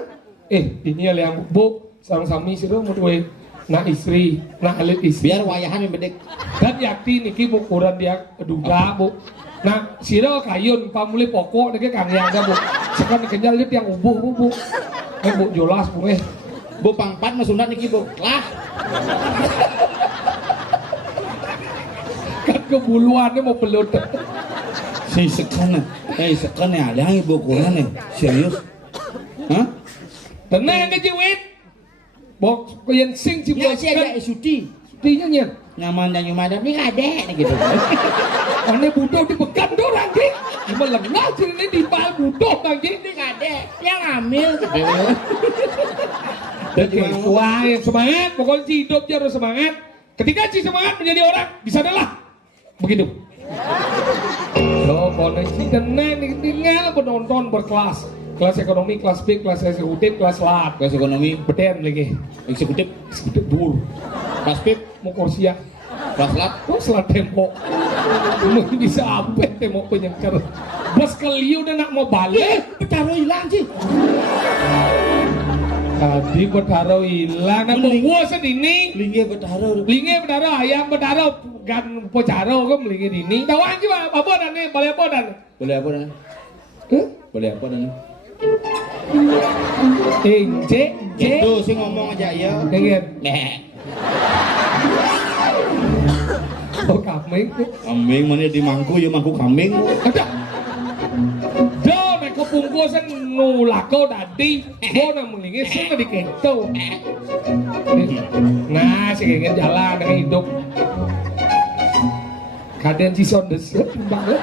Ini yang bu, sarang sami sih dong, mutuwe. Nah istri, nah alit istri. biar wayahan yang bedek. Dan yakti niki bu kuran dia duga bu. Nah siro kayun pamuli pokok niki kang yang bu. Sekarang kenyal lip yang ubuh bu. Bu jelas bu Bu pangpat mas sunat niki bu. Lah. Kan kebuluannya mau pelut. Sekarang ada yang ibu kurang nih. Serius? Hah? Tenang aja wit. Bok yang sing si Ya bos sih ada suti. sutinya nyen. Nyaman dan nyumadap nih kadek nih gitu. Ane butuh dipegang dorang ki. Cuma lengah sih ini di pal butuh bang ki. Ini kadek yang ngambil. Oke, wah semangat. Pokoknya si hidup dia harus semangat. Ketika si semangat menjadi orang, bisa adalah begitu. So, koneksi tenang tinggal penonton berkelas. Kelas ekonomi, kelas B, kelas eksekutif, kelas lat. Kelas ekonomi, Beden lagi. eksekutif, Eksekutif dulu. kelas pip, Mau kursia. kelas lat. Oh, selat tembok. Mau bisa apa tembok penyengker. Bos kali udah nak mau balik. Taruh hilang sih. Tadi bertaruh hilang. Nah, buah sedini. Linggih bertaruh. Linge bertaruh, ayam bertaruh. Gan pocaro kan melingi dini. Tahuan sih apa dan nih, balai apa dan? Boleh apa dan? Boleh apa dan? C. Itu sih ngomong aja ya. Dengan Nek. oh kambing. Kambing mana di mangku ya mangku kambing. Ada. Do nek kepungkusan nulako tadi. Bo nak melingi sih di kento. Nah, sih ingin jalan dengan hidup. Kadang si sondes banget.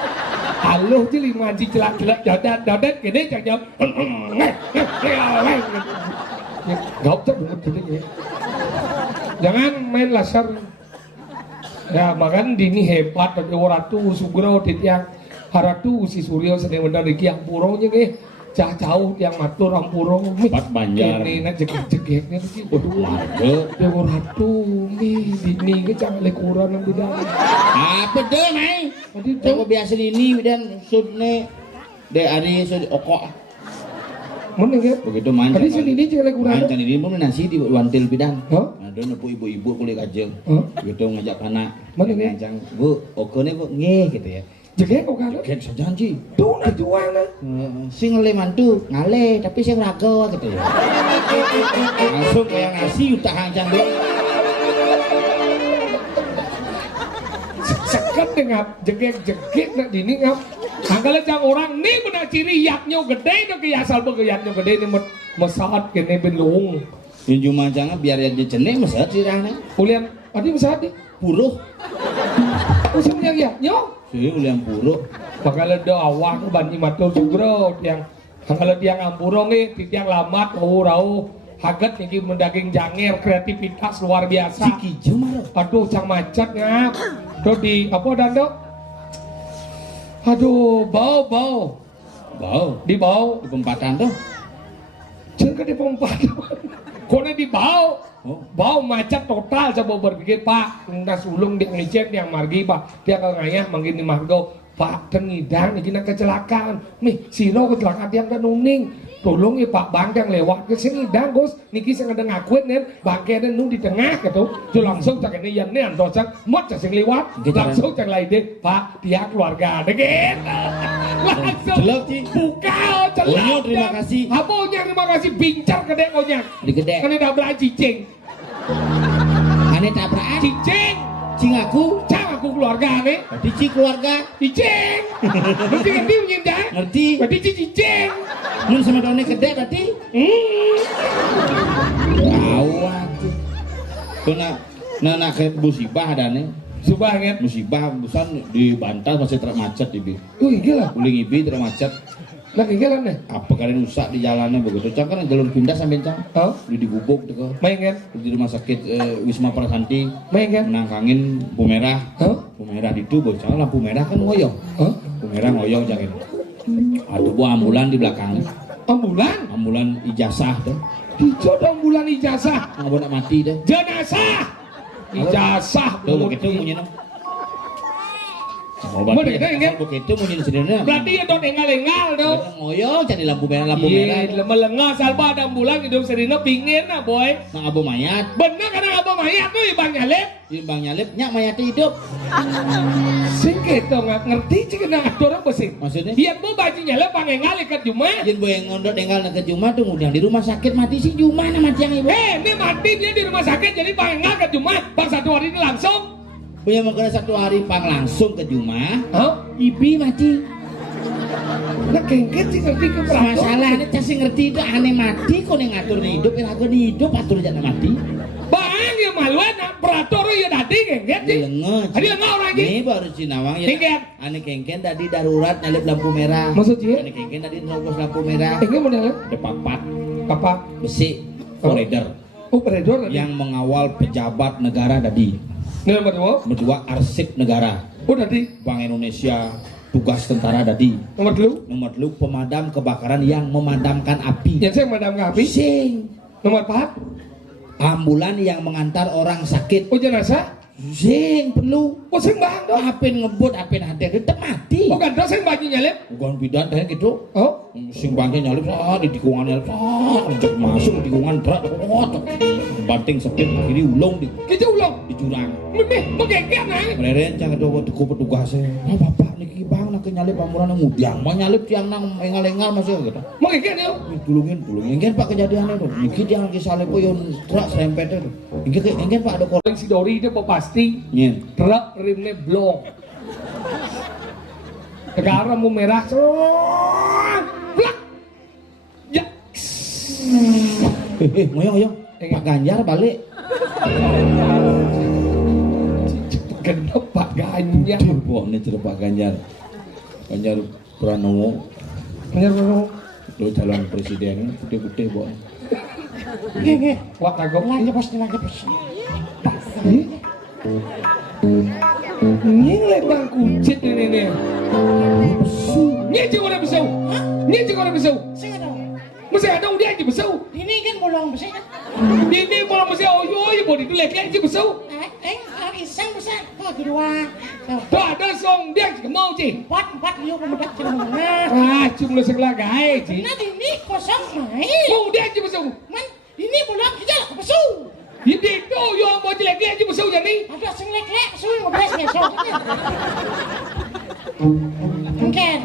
Halo ji lima ji celak-celak dadat gede jam. Gak usah bungut gitu ya. Jangan main laser. Ya makan dini hebat tapi oratu sugro titiang haratu si Suryo sedang benar di yang puronya jauh yang matur ampuro Bat Banjar. ini nak jegek-jegeknya sih waduh Warga. dia oratu dini ke jangan lekuran yang tidak Apa deh mai? tadi Coba biasa ini dan sudne de ari sud okok. mana ya Begitu mancan. tadi sini jangan lekuran Mancan ini pun nasi di wantil pidan. Hah? Ada nepu ibu-ibu kulit kajeng. Hah? Gitu ngajak anak. Mana nih? Mancan. Bu, okone bu nge gitu ya. jegek kok kan Kayak sejanji. tuh nak jual lah Sing ngale mantu, ngale tapi sing rago gitu ya. Langsung kayak ngasih utah hancang deh. seket ngap jegek nak dini ngap angkala jang orang nih benar ciri yaknya gede dah ke asal begayatnya gede nih mesat kene benlung Yang cuma jangan biar aja jenek masa cirahnya. ulian tadi mesat deh Puruh. musimnya yaknya Sih ulian puruh. bakal ada awak bani matur sugro tiang angkala tiang ampuro nih tiang lamat rau haget nih mendaging janger kreativitas luar biasa Ciki jemar. aduh cang macet ngap tuh di apa dando aduh bau Bau. di bau Di pempatan tuh. jangan di pompa kone di bau Oh. bau macet total coba berpikir pak nas ulung di ngecek yang margi pak dia kalau ngayah manggil di margo pak tengidang ini kecelakaan nih siro kecelakaan yang kan nuning tolong ya pak bang yang lewat ke sini dang gus niki sing ada ngakuin nen bangke nung di tengah gitu tuh langsung cak ini yan nen dosak mot cak sing lewat langsung cak lain deh pak dia keluarga deh langsung Jelek, Ci. buka celak Onyo, terima kasih. apa onyak terima kasih bincar kedek onyak Di gede. kan ada belah cicing Ane tabrakan. cicing Cing aku. cang aku keluarga ane Di ci keluarga. cicing berarti ngerti menyindang Ngerti. berarti cicing Nun sama daunnya gede berarti. Awat. Kena nak kayak musibah adane. subanget Musibah busan di bantal masih termacet ibi. oh iya lah Uling ibi termacet. Lagi jalan deh. Apa kalian rusak di jalannya begitu? Cang kan jalur pindah sampai cang. Oh, Di digubuk deh. main kan? Di rumah sakit Wisma Prasanti Main kan? menangkangin lampu merah. Oh, Lampu merah itu bocah lampu merah kan ngoyong. oh, Lampu merah ngoyong jangan. Aduh bu ambulan di belakang. ambulan. Ijazah tuh. Dijodoh ambulan ijazah. Nggak boleh mati deh. Jenazah. Ijazah. Tuh begitu munyin. Oh, Mau deh, kan? begitu munyin sendirinya. Berarti ya dong engal-engal dong. Ngoyong cari lampu merah. Iya, melengah salba ada ambulan hidup serina pingin nah boy. Nang abu mayat. Bener karena apa mayat tuh ibang nyalip. Bang nyalip nyak mayat hidup. Sing gitu nggak ngerti cik kena orang besi. Maksudnya? Iya bu baju nyalip pangengal ikat cuma. Jen boy ngondot enggal ke Juma tuh ngundang di rumah sakit mati si Juma nama mati yang ibu. Ini mati dia di rumah sakit jadi pangengal ikat cuma. Bang satu hari ini langsung. Punya mau kena 1 hari pang langsung ke Juma. Oh, Ibi mati. nah kengket sih ngerti ke Masalahnya casi ngerti itu aneh mati kok nih ngatur nih hidup, iraga nih hidup atur jangan mati. Bang ya maluan peratur ya tadi kengket sih. Lenget. Ada lengan orang ini. Ini baru si Nawang ya. Kengket. Aneh kengken tadi darurat nyalip lampu merah. Maksudnya? Aneh kengken tadi nerobos lampu merah. Ini modalnya Ada papat apa? besi Oh. koridor Oh peredor tadi. yang mengawal pejabat negara tadi. Nomor dua. Kedua arsip negara. Oh tadi. Bank Indonesia, tugas tentara tadi. Nomor dulu. Nomor 2 pemadam kebakaran yang memadamkan api. Yang saya madam ngapi. Sing. Nomor 4. Ambulan yang mengantar orang sakit. Oh jenazah. Sing perlu. Oh sing bang dong. Apin ngebut, apin hati kita mati. Oh kan sing baju nyalip. Bukan bidan teh gitu. Oh. Sing bangke nyalip di tikungan nyalip rejek masuk di tikungan berat. Banting sepit akhirnya ulung di Kita ulang. jurang. Meh, megengnya nang. Mereren jangan doa tuku petugasnya. Ah bapak niki bang nak nyalip amuran ngudiang mah nyalip tiang nang engal-engal masih gitu. Megengnya yo. Tulungin. Ingin pak kejadiannya tuh. Niki tiang lagi salip yon truk serempet tuh. Ingin pak ada korban. Si Dori itu pasti Nyen. truk rimnya blong. Negara mau merah. Blak. Ya. Ngoyong. Pak Ganjar balik. Kenapa Pak Ganjar? Pokoknya cerita Pak Ganjar. Ganjar Pranowo. Ganjar Pranowo. Lo calon presiden putih-putih pokoknya. Wak kagok. Lagi pasti lagi pasti. Ini lebar kucit ini. Ini cik orang besau. Ini cik orang besau. Saya ada. Masih ada udah aja besau. Ini kan bolong besar. Ini malah masih oh body itu lek aja besau. Iseng besar. Kok di luar. Tak ada song dia cik mau cik. Empat liu pemedak cuma mana. Ah cuma sebelah gay cik. Nah ini kosong main. Mau dia aja besau. Man, ini bolong kita lah kepesu. Ini tu yang mau jelek aja besau jadi. Ada sing lek-lek pesu mau beres besok. Mungkin.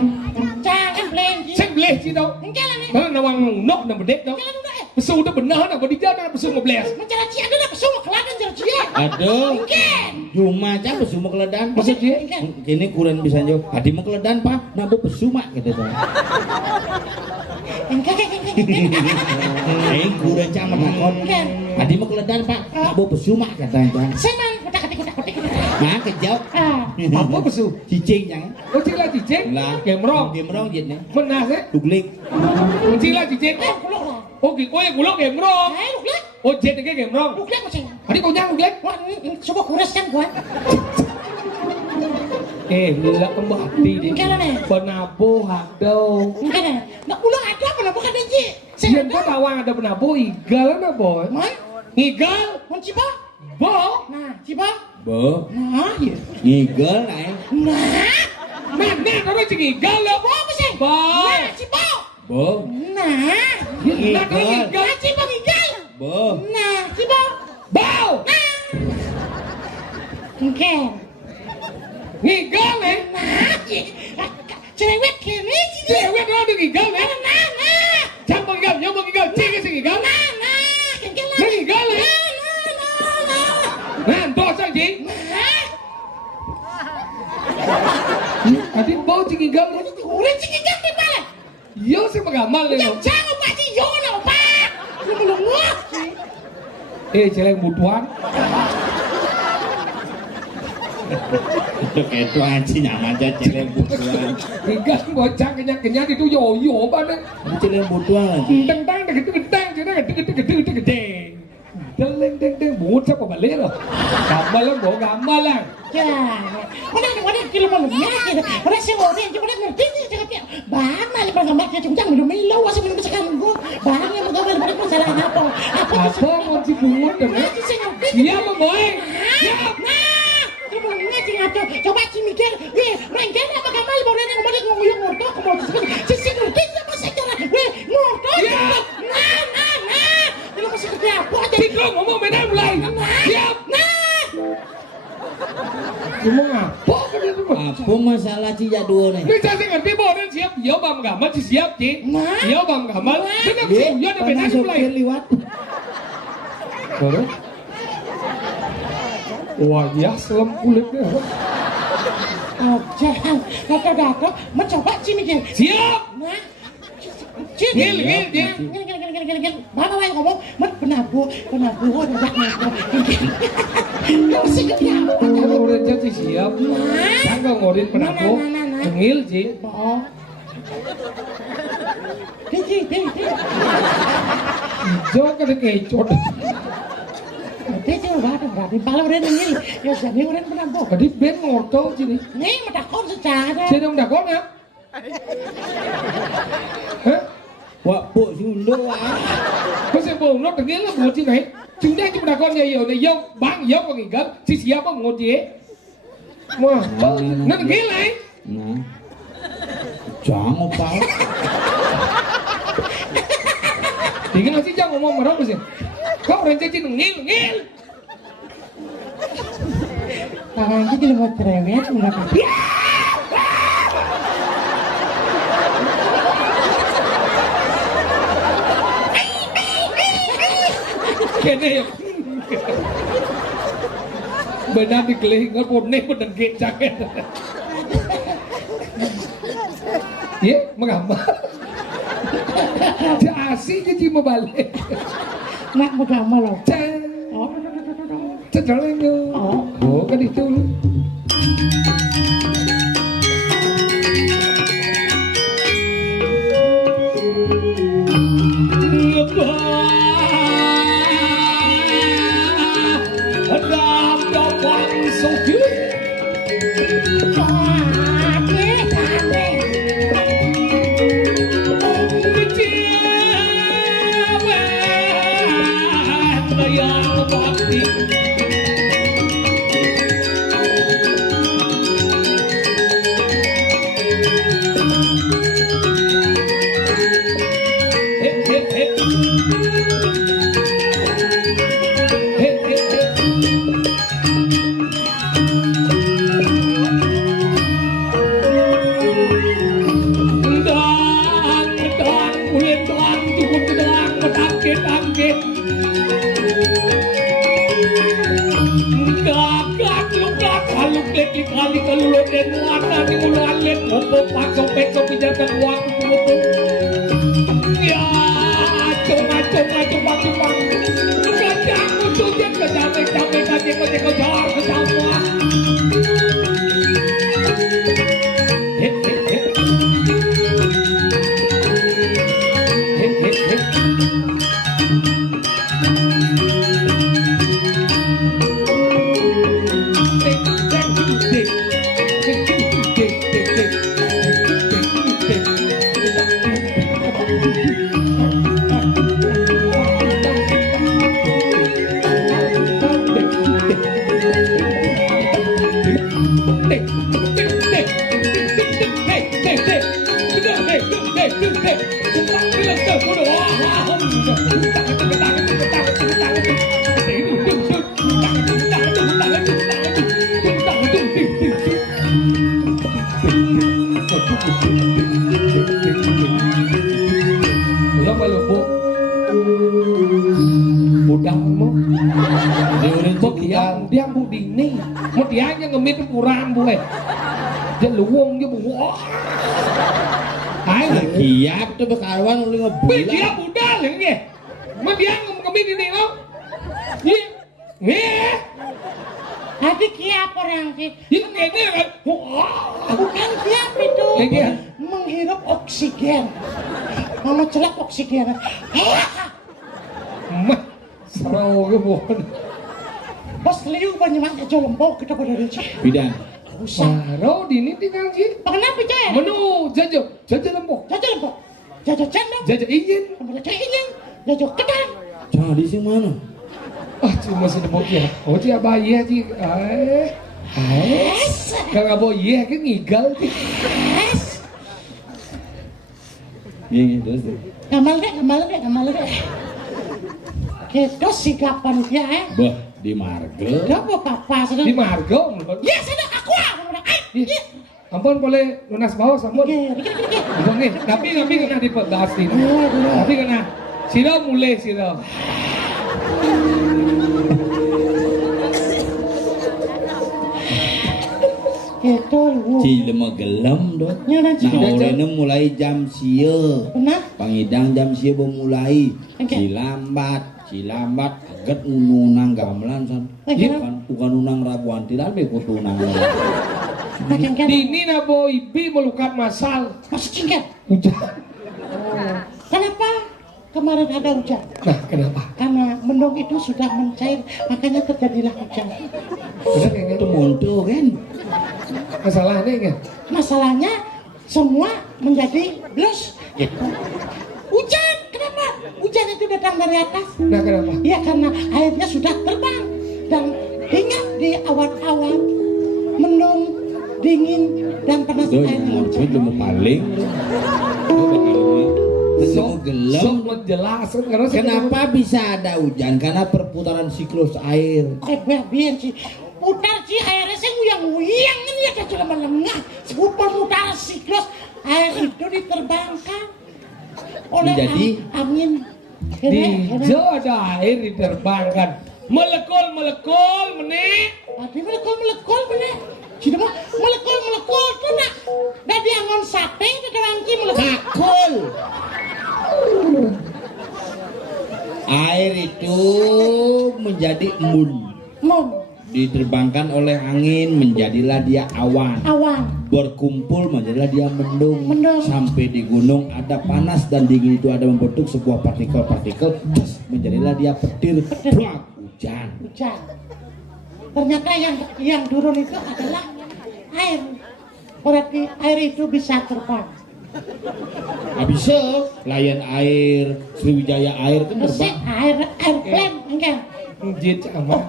Jangan blame. Saya boleh cik tau. Mungkin lah ni. Mana nawang nok nak berdek tau. Jangan udah. Besau udah benar nak berdek nak besau mau belas. Macam cia ada dah pesu kelihatan cia. Aduh. Mungkin. Juma aja besu mau keledan. Maksud dia? Kini kurang bisa jauh. Hadi mau keledan pak. Nak bu besu mak gitu tuh. Kurang cama takon. Hadi mau keledan pak. Nak bu besu mak katanya. Seman kotak-kotak. Nah kejauh. Apa besau? Cicing jangan. Oh cik lah cicing. Lah. Gemrong. Gemrong jadinya. Mana sih? Duglik. Cik lah cicing. Kuluk lah. Oh gulok gemrong. Luk. Oh jet cái gemrong. Luk macam. Adik kau jangan lek. Wah, coba kuras kan gua. Lek kembali di. Mungkin lah ni. Penabo hadau. Mungkin lah. Nak ulang ada apa nak bukan dia. Sian kau tawang ada penabo igal na boy. Man, Igal. mun ciba. Bo. Nah, ciba. Bo. Nah, ya. Ngigel naik. Nah, Nah orang cik igal lah. apa apa sih? Bo. Nah, ciba. Bo. Nah, Nah orang Igal. igal. nah ciba igal. Bo. Nah, ciba. Bo. Mungkin. Igal eh. Nah, cerewet kini sih. Cewek orang ada igal eh. Nah. Campur igal, nyambung igal. Cik ke sini igal. Nah, mungkin lah. Nah igal eh. Nah tos sang cik. Adik bau cik igal eh. Orang cik igal di mana? Yo saya magamal eh. Jangan pak di yo nak pak. Belum muak. Celeng butuan. Itu anjing nyaman aja celeng butuhan. Hingga bocah kenyang-kenyang itu yoyo banget. Celeng butuhan lagi. Tentang gedeng jadi gede. Deleng deng buat siapa balik loh. Gambar lah, bawa gambar lah. Ya, mana kilo malu ya, mana sih orang yang mana ngerti sih cakap ya. Bang, malah gambar dia cuma minum milo, asal minum sekarang gua. Bang yang gambar pada masalah apa? Apa mau dibuat kan? Siap boy. Siap. Coba mikir, mereka apa gambar baru yang kemarin ngomong ngorto, kemudian sisi ngerti apa sih cara, ngorto. Ini masih kerja apa? Tidak ngomong beda mulai. Siap. Ngomong apa kan itu? Apa masalah cija dua nih? Bisa sih ngerti bahwa siap. Iya bang gambar sih siap sih. Iya bang gambar. Tidak sih. Iya ada beda mulai. Liwat. Baru. Wah ya selam kulitnya. Jangan, kata-kata mencoba sini gini. Siap. Gil. Mana yang ngomong, penabuh, masih kerja. Kalau udah jadi siap, jangan ngorin penabuh, ngil sih. Hijau kan kecot. Itu berarti kalau udah ngil, ya jadi orang penabuh. Jadi ben ngorto sini. Nih, medakon secara. Sini udah kon ya? Hah? Wah, bu Sunda wah. Có sẽ buồn nó tự nhiên là buồn chứ này. Chúng ta chúng ta con nhà yêu này yêu bán yêu con nghỉ gấp chỉ xíu bằng một gì mà nó tự nhiên này. Nah, jangan mau tahu. Thì cái nó chỉ cho ngomong mà đó cái gì? Kau orang jadi ngil. Tangan kita mau cerewet, enggak apa. Kene benar dikelingan pone benar kecak ya mengapa asih jadi membalik Nak bergambar loh. Cedoleng oh kan itu kali kalau lo dan warna di uluan lihat ngomong pasok besok pijakan uang itu ya cuma kadang itu dia capek kau jawab semua dia budi nih mau dia aja ngemit kurang boleh jadi luwung dia buah ayo Kiap tuh bekarwan lu ngebulan. dia budal ya mau dia ngemit ini lo iya Berarti kiap orang sih. Ini kan. Bukan kiap itu. Ini. Menghirup oksigen. Mama celak oksigen. Mah, seru ke bukan. Bos liu banyak banget jolembok kita pada dia. Bidan. Usah. Baru di ini tinggal sih. Kenapa coy? Menu jajo lembok. Jajan lembok. Jajan cendol. Jajo izin. Jajan ingin. Jajan ketan. Jangan di sini mana? Ah, cuma masih lembok ya. Oh, dia bayi aja. Kalau bawa iya kan ngigal sih. Iya, terus. Gamal deh. Kita sikapan dia Bah, di marga. Apa papa sudah? Di Margo. Ya sudah aku Iya. Ampun boleh lunas bawah ampun. Ampun nih, tapi kena dipegasi. Tapi kena. Siro mulai siro. Itu lu. Ci lemah gelem doh. Ya dan Nah, orangnya mulai jam sia. Benar? Pangidang jam sia mulai. Oke. Cilambat aget unang gamelan san. Oke. Bukan unang rabuan tidak be kutunang. Makin Di ini nabo ibi melukat masal. masuk cingkat. Hujan. Kenapa? Kemarin ada hujan. Nah, kenapa? Karena mendung itu sudah mencair, makanya terjadilah hujan. Benar ya Itu kan? monto kan. Masalahnya kan? Masalahnya semua menjadi blus. Hujan, kenapa? Hujan itu datang dari atas. Nah, kenapa? Ya karena airnya sudah terbang dan hinggap di awan-awan, mendung, dingin dan panas Tuh airnya monto hujan. cuma paling. Sok Gelem. menjelaskan karena Kenapa bisa ada hujan? Karena perputaran siklus air. Biar sih putar sih airnya sih nguyang ini ya kecil lengah. Seputar putar siklus air itu diterbangkan oleh Menjadi? angin. di jo ada air diterbangkan. Melekol meneh. Tapi melekol bener. Sudah mah melekol tuh nak. Dari angon sate dari angki melekol. Kakul. Air itu menjadi embun. Mon Diterbangkan oleh angin, menjadilah dia awan. awan. Berkumpul menjadilah dia mendung. Mendung. Sampai di gunung ada panas dan dingin itu ada membentuk sebuah partikel-partikel. Terus menjadilah dia petir. Brak, hujan. Hujan. Ternyata yang turun itu adalah air. Berarti air itu bisa terbang. Habis Lion Air, Sriwijaya Air itu Mesin terbang. airplane enggak. Jit sama.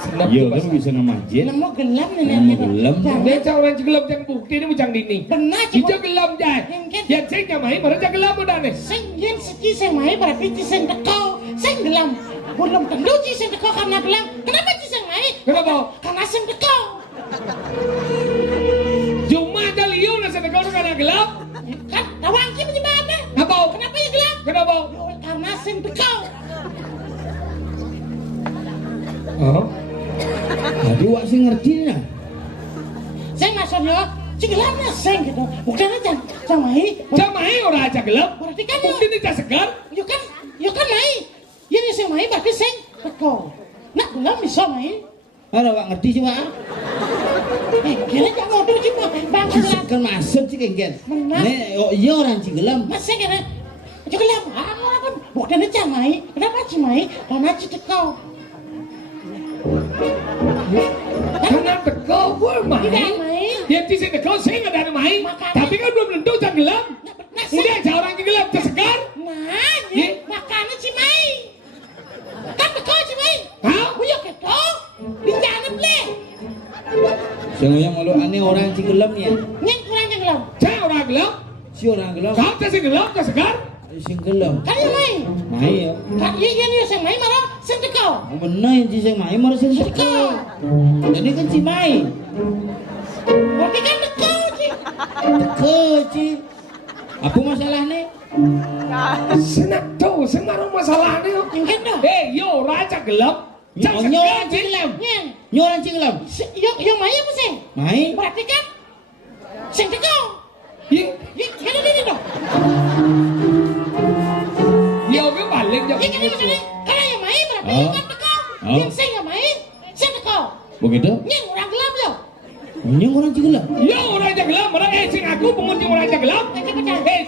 Senap Iya, tuh, kan Mas. bisa nama jet. Nemu gelam nih. Nemu gelam. Dia calon gelap yang bukti ini bukan dini. Benar Hijau gelap jai. Mungkin. Yang saya nyamai baru jangan gelap udah nih. Sing yen siki sing mai berarti ci sing teko. Sing gelam. Belum tentu ci sing teko karena gelam. Kenapa ci sing mai? Kenapa? Karena sing teko. Cuma ada liu nasi negara karena gelap. Kan tawang ki menyebabnya. Apa? Kenapa ya gelam? Kenapa? Karena sing teko. Oh. Jadi wak sih ngerti ya. Sing maksudnya ci gelamnya sing gitu. Bukan aja sing mai. Jamai orang aja gelap. Berarti kan Bukti ini tak segar. yo kan mai. Yen sing mai berarti sing teko. Nak gelam bisa mai. Ada wak ngerti sih wak. Kira jangan ngobrol sih bang. Kan masuk sih kengken. Benar. Oh iya orang Cigelam. Masih kira juga lihat kan bukan aja mai. Kenapa sih mai? Karena ci teko. Karena teko gue Tidak main. mai. Yang di sini teko saya nggak ada main. Makanya. Tapi kan belum tentu jangan gelap. Nah, Udah aja orang yang gelap tak segar. Nah, Ye. makanya si mai. Kan teko si mai. Hah? Buya keto. Di jalan bleh. Yang malu aneh orang Cigelam ya. Nyeng kurang yang gelap. Saya orang gelap. Si orang Gelam. Kau tak sih gelap tak segar. Sing Gelam. Kan yang mai. Mai ya. Kan iya sing mai marah sing teko. Benar yang sing mai mau sing teko. Jadi kan si mai. Berarti kan teko si. Teko ci. Apa masalah nih? Senap tuh, semarang masalah nih. Mungkin dah. Yo raja gelap. Tak Nyo segar orang Cigelam. Nyeng. Nyo orang Cigelam. Yang mai apa sih? Mai. Berarti kan sing teko. Iya, Ini dong. yo cái bản lĩnh Ini karena yang main berarti Oh. kan teko. Oh. Yang saya nggak main, saya teko. begitu? Nying orang gelap yo. Nyeng orang cigelam. Ya orang jagelam, orang sing aku pengunjung orang jagelam.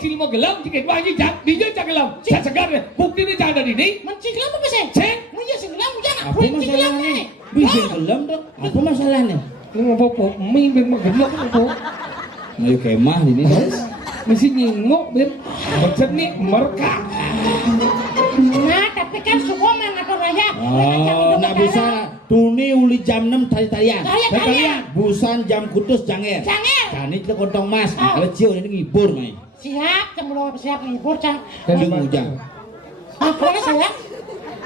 Sing mau gelam, jika dua aja dia jagelam. Saya segar deh, bukti ini jangan ada di ini. Mencing gelap apa sih? Ceng, Iya sing gelap jangan. Apa masalahnya? Bisa gelam dong. Apa masalahnya? ini mau pop mie ben mau gelam apa? Ayo kemah ini guys. Mesti nyingok ben, macet nih mereka. Nah, tapi kan semua mah ngatur raya. Oh, nak busa tuni uli jam 6 tari-tarian. Tarian. Busan jam kutus janger. Janger. Kani itu kontong mas. Kalau cio ini ngibur mai. Siap, cemulung siap ngibur cang. Dung ujang. Mana sayang?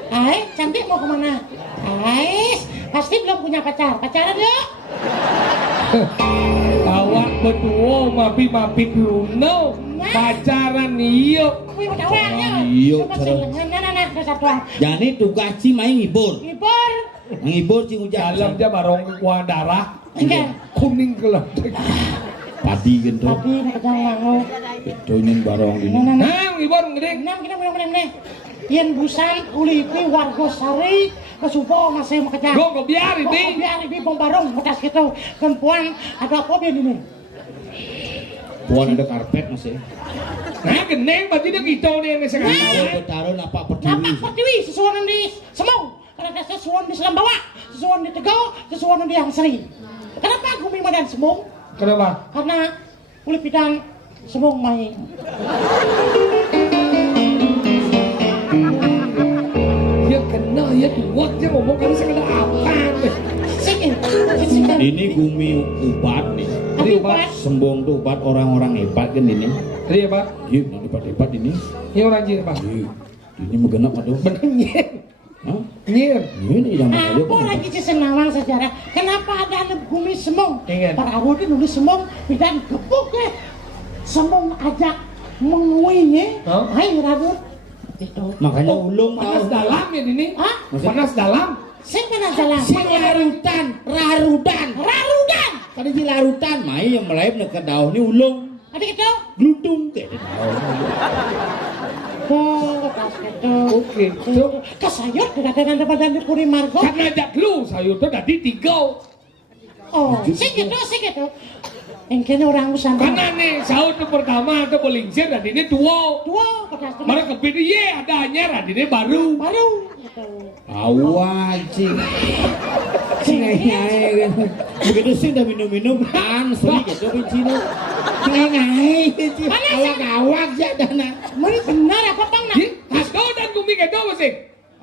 Hai, cantik mau kemana? Hai, pasti belum punya pacar. Pacaran yuk. Awak berdua mapi Bruno pacaran iyo. Wih, udah orang ya. Iya, Coba sih, nah, kesatuan. Jadi tugas ci main ngibur. Ngibur. Ngibur ci ujang. Dalam dia barong kekuatan darah. Iya. Kuning gelap. Padi gitu. Tapi nak jangan mau. Itu nyen barong ini. Nah, ngibur ngedeng. Nam kita benar-benar. Yen busan ulipi warga sari kesupo masih mau kejar. Gue biar ini. Biar ini bom barong betas gitu. Perempuan ada apa dia ini? Puan ada karpet masih. Nah, geneng berarti dia gitu nih yang saya Nah. tahu. Ada taruh napa Nampak peduli. pertiwi sesuatu di semau. Karena ada sesuatu di Selambawa, sesuatu di Tegal, sesuatu di Angsari. Kenapa aku mima dan semau? Kenapa? Karena ulipitan semau main. Ya kena ya kuat dia ngomong kali saya kena apa? Sikin. Ini gumi ubat nih. Ini obat. Sembong tuh obat orang-orang hebat kan ini. Iya pak. Iya, hebat-hebat ini. Ini orang jin pak. Iya. Ini menggenap aduh. Bener nyir. Hah? Nyir. Ini yang mana Aku lagi senawang sejarah. Kenapa ada bumi semong? Ingat. Para Arudi nulis semong dan gepuk ya. Semong ajak menguinya. Hah? Hai Radut. Itu. Makanya ulung Panas dalam ya ini. Hah? Panas dalam. Sing mana jalan? Si larutan, rarudan. Rarudan. Tadi si larutan, mai yang melayu ke daun ini ulung. Adik itu. Gludung teh di daun. Oh, pas itu. Oke. Itu. Kesayur tidak ada badan di Puri Margo. Karena ada lu sayur tuh tadi 3. Oh, sing gitu. Engkene orang Nusantara. Karena nih sahur itu pertama atau belingsir dan ini 2. Dua, pedas dua. Mereka kepilih ye ada anyar dan ini baru. Baru. Gitu. Awaji. Singai-ngai kan. Begitu sih udah minum-minum kan sering gitu bincino. Singai-ngai gitu. Awak-awak ya dana. Mari benar apa bang nak? Hasto dan gumi kedo masih.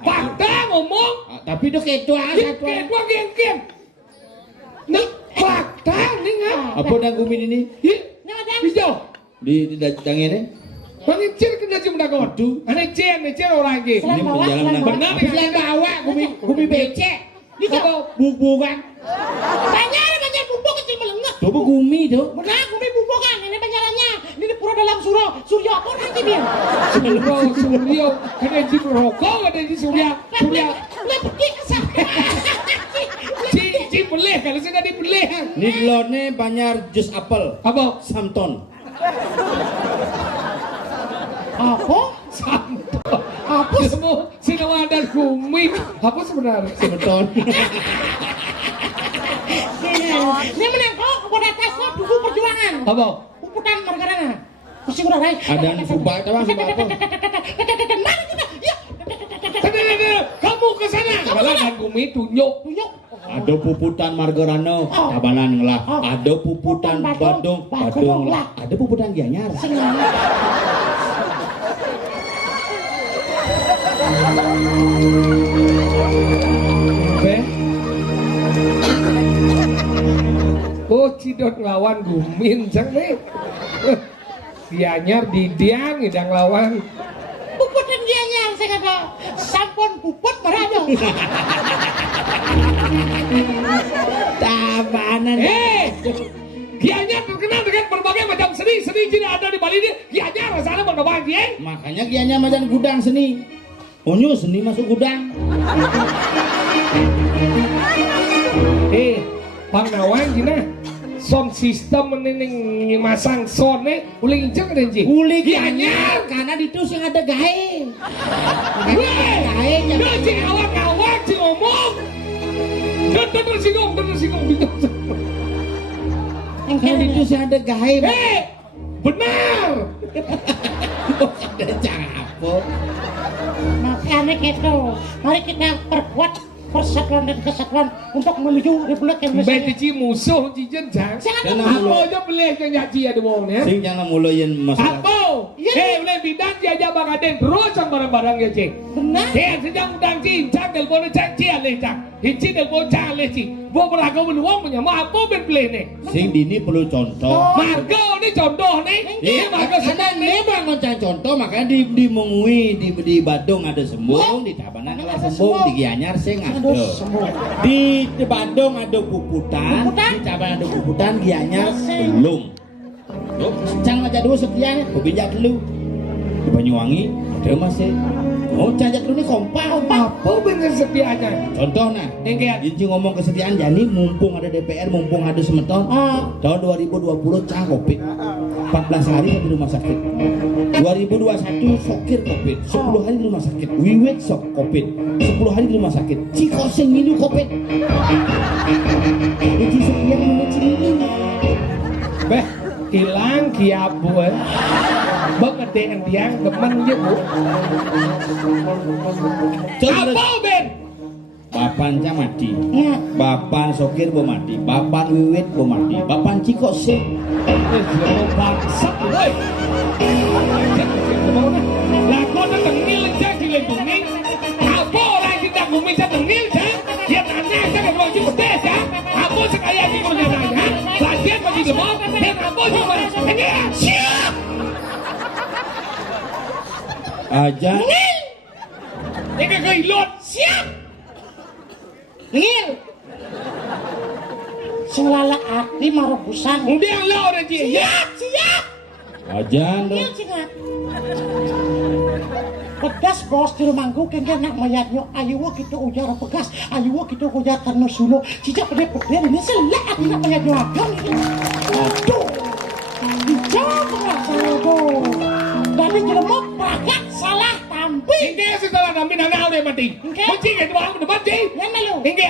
Fakta ngomong. Tapi itu ketua satu. Kedo geng. Nah, fakta nih nggak? Apa dan gumin ini? Hijau. Di dangene. Pengicir kena cuma dagon. Ane cer orang lagi. Ini menjalan Benar Tapi yang bawa gumi becek. Itu bubukan. Banyak bubuk kecil melengah. Coba gumi tuh. Benar, kami bubukan. Ini banyarannya. Ini pura dalam Suryo apa nanti biar? Suryo. Kena di rokok ada di Surya. Lah pergi ke sana. Cici pelih kalau saya tadi pelih. Ini glone banyak jus apel. Apa? Samton. Apa? Santo. Apa? Semua sinawa dan gumi. Apa sebenarnya? Samton. Ini menang kok kepada atasnya buku perjuangan. Apa? Puputan margarana. Mesti udah naik. Ada subak apa? Subak apa? Mari kita. Ya. Kamu ke sana. Malah dan gumi tunjuk. Tunjuk. Ada puputan margarano, tabanan lah. Ada puputan badung lah. Ada puputan gianyar. Oh, Cidot lawan gumin cang nih. Dianyar didiang idang lawan. Puput dan dianya saya kata sampun puput marado. Tabanan. Gianyar terkenal dengan berbagai macam seni tidak ada di Bali ini. Gianyar rasanya berbagai giang. Makanya gianyar macam gudang seni. Onyo seni masuk gudang. Pangawan gina. Sound system mening masang sound uling injek ada ji. Uli gianyar karena di tus yang ada gahe. Weh, lu cing awak cing ngomong. Lu tersinggung. Kan itu sih ada gaib. Benar. Ada cara apa? Makanya gitu, mari kita perkuat persatuan dan kesatuan untuk menuju Republik Indonesia. Beti musuh cijen jang. Sangat Apa aja boleh yang nyaci ada wong ya. Sing jangan mulain masalah. Apa? Boleh bidang dia aja bang Aden terus sama barang-barang ya cik. benar. Sejak undang cincang telepon cak cia lecak. Hinci telepon cak leci. Bawa beraga beluang punya apa ben beli nih. Sing dini perlu contoh. Marga ini contoh nih. Iya, marga ada memang ngoncang contoh, makanya di Mengui, di Badung ada sembung, di Tabanan ada sembung, di Gianyar sing ada. Di Badung ada puputan, di Tabanan ada puputan, Gianyar belum. Tuh, cang aja dulu setianya, bijak dulu. Di Banyuwangi ada masih. Oh, cajak dulu nih kompak. Apa bener setianya? Contoh nah, Engke Inci ngomong kesetiaan Jani, mumpung ada DPR, mumpung ada semeton. Tahun 2020 cang Covid. 14 hari di rumah sakit. 2021 sokir Covid. 10 hari di rumah sakit. Wiwit sok Covid. 10 hari di rumah sakit. Ciko sing minum Covid. Jadi sekian menit ini. Beh, hilang kiabu Begedean tiang temen ya bu. Apa Ben? Bapan mati. Bapan sokir bo mati. Bapan wiwit bo mati. Bapan Ciko sing. Bangsat woi. Lah kau nak tengil aja di lembungi. Apa orang kita bumi saya tengil aja. Dia nanya aja ke bawah kita aja. Apa sekaya di mana nanya? Bagian masih lemah. Dan apa cuma ini siap. Aja. Ini keilot siap. Ngil. Sing lalak ati marobusan. Udah yang lo orang dia. Siap. Aja lo. Ngil cingat. Pegas bos di rumahku kengke nak mayatnya ayo kita ujar pegas ayo kita ujar tanah sulu cicak pede ini selak aku nak mayatnya agam ini aduh dijawab saya tuh dari jelema pakat salah tampi Ini setelah kami nana udah mati. Kunci itu orang udah mati. yang malu Ini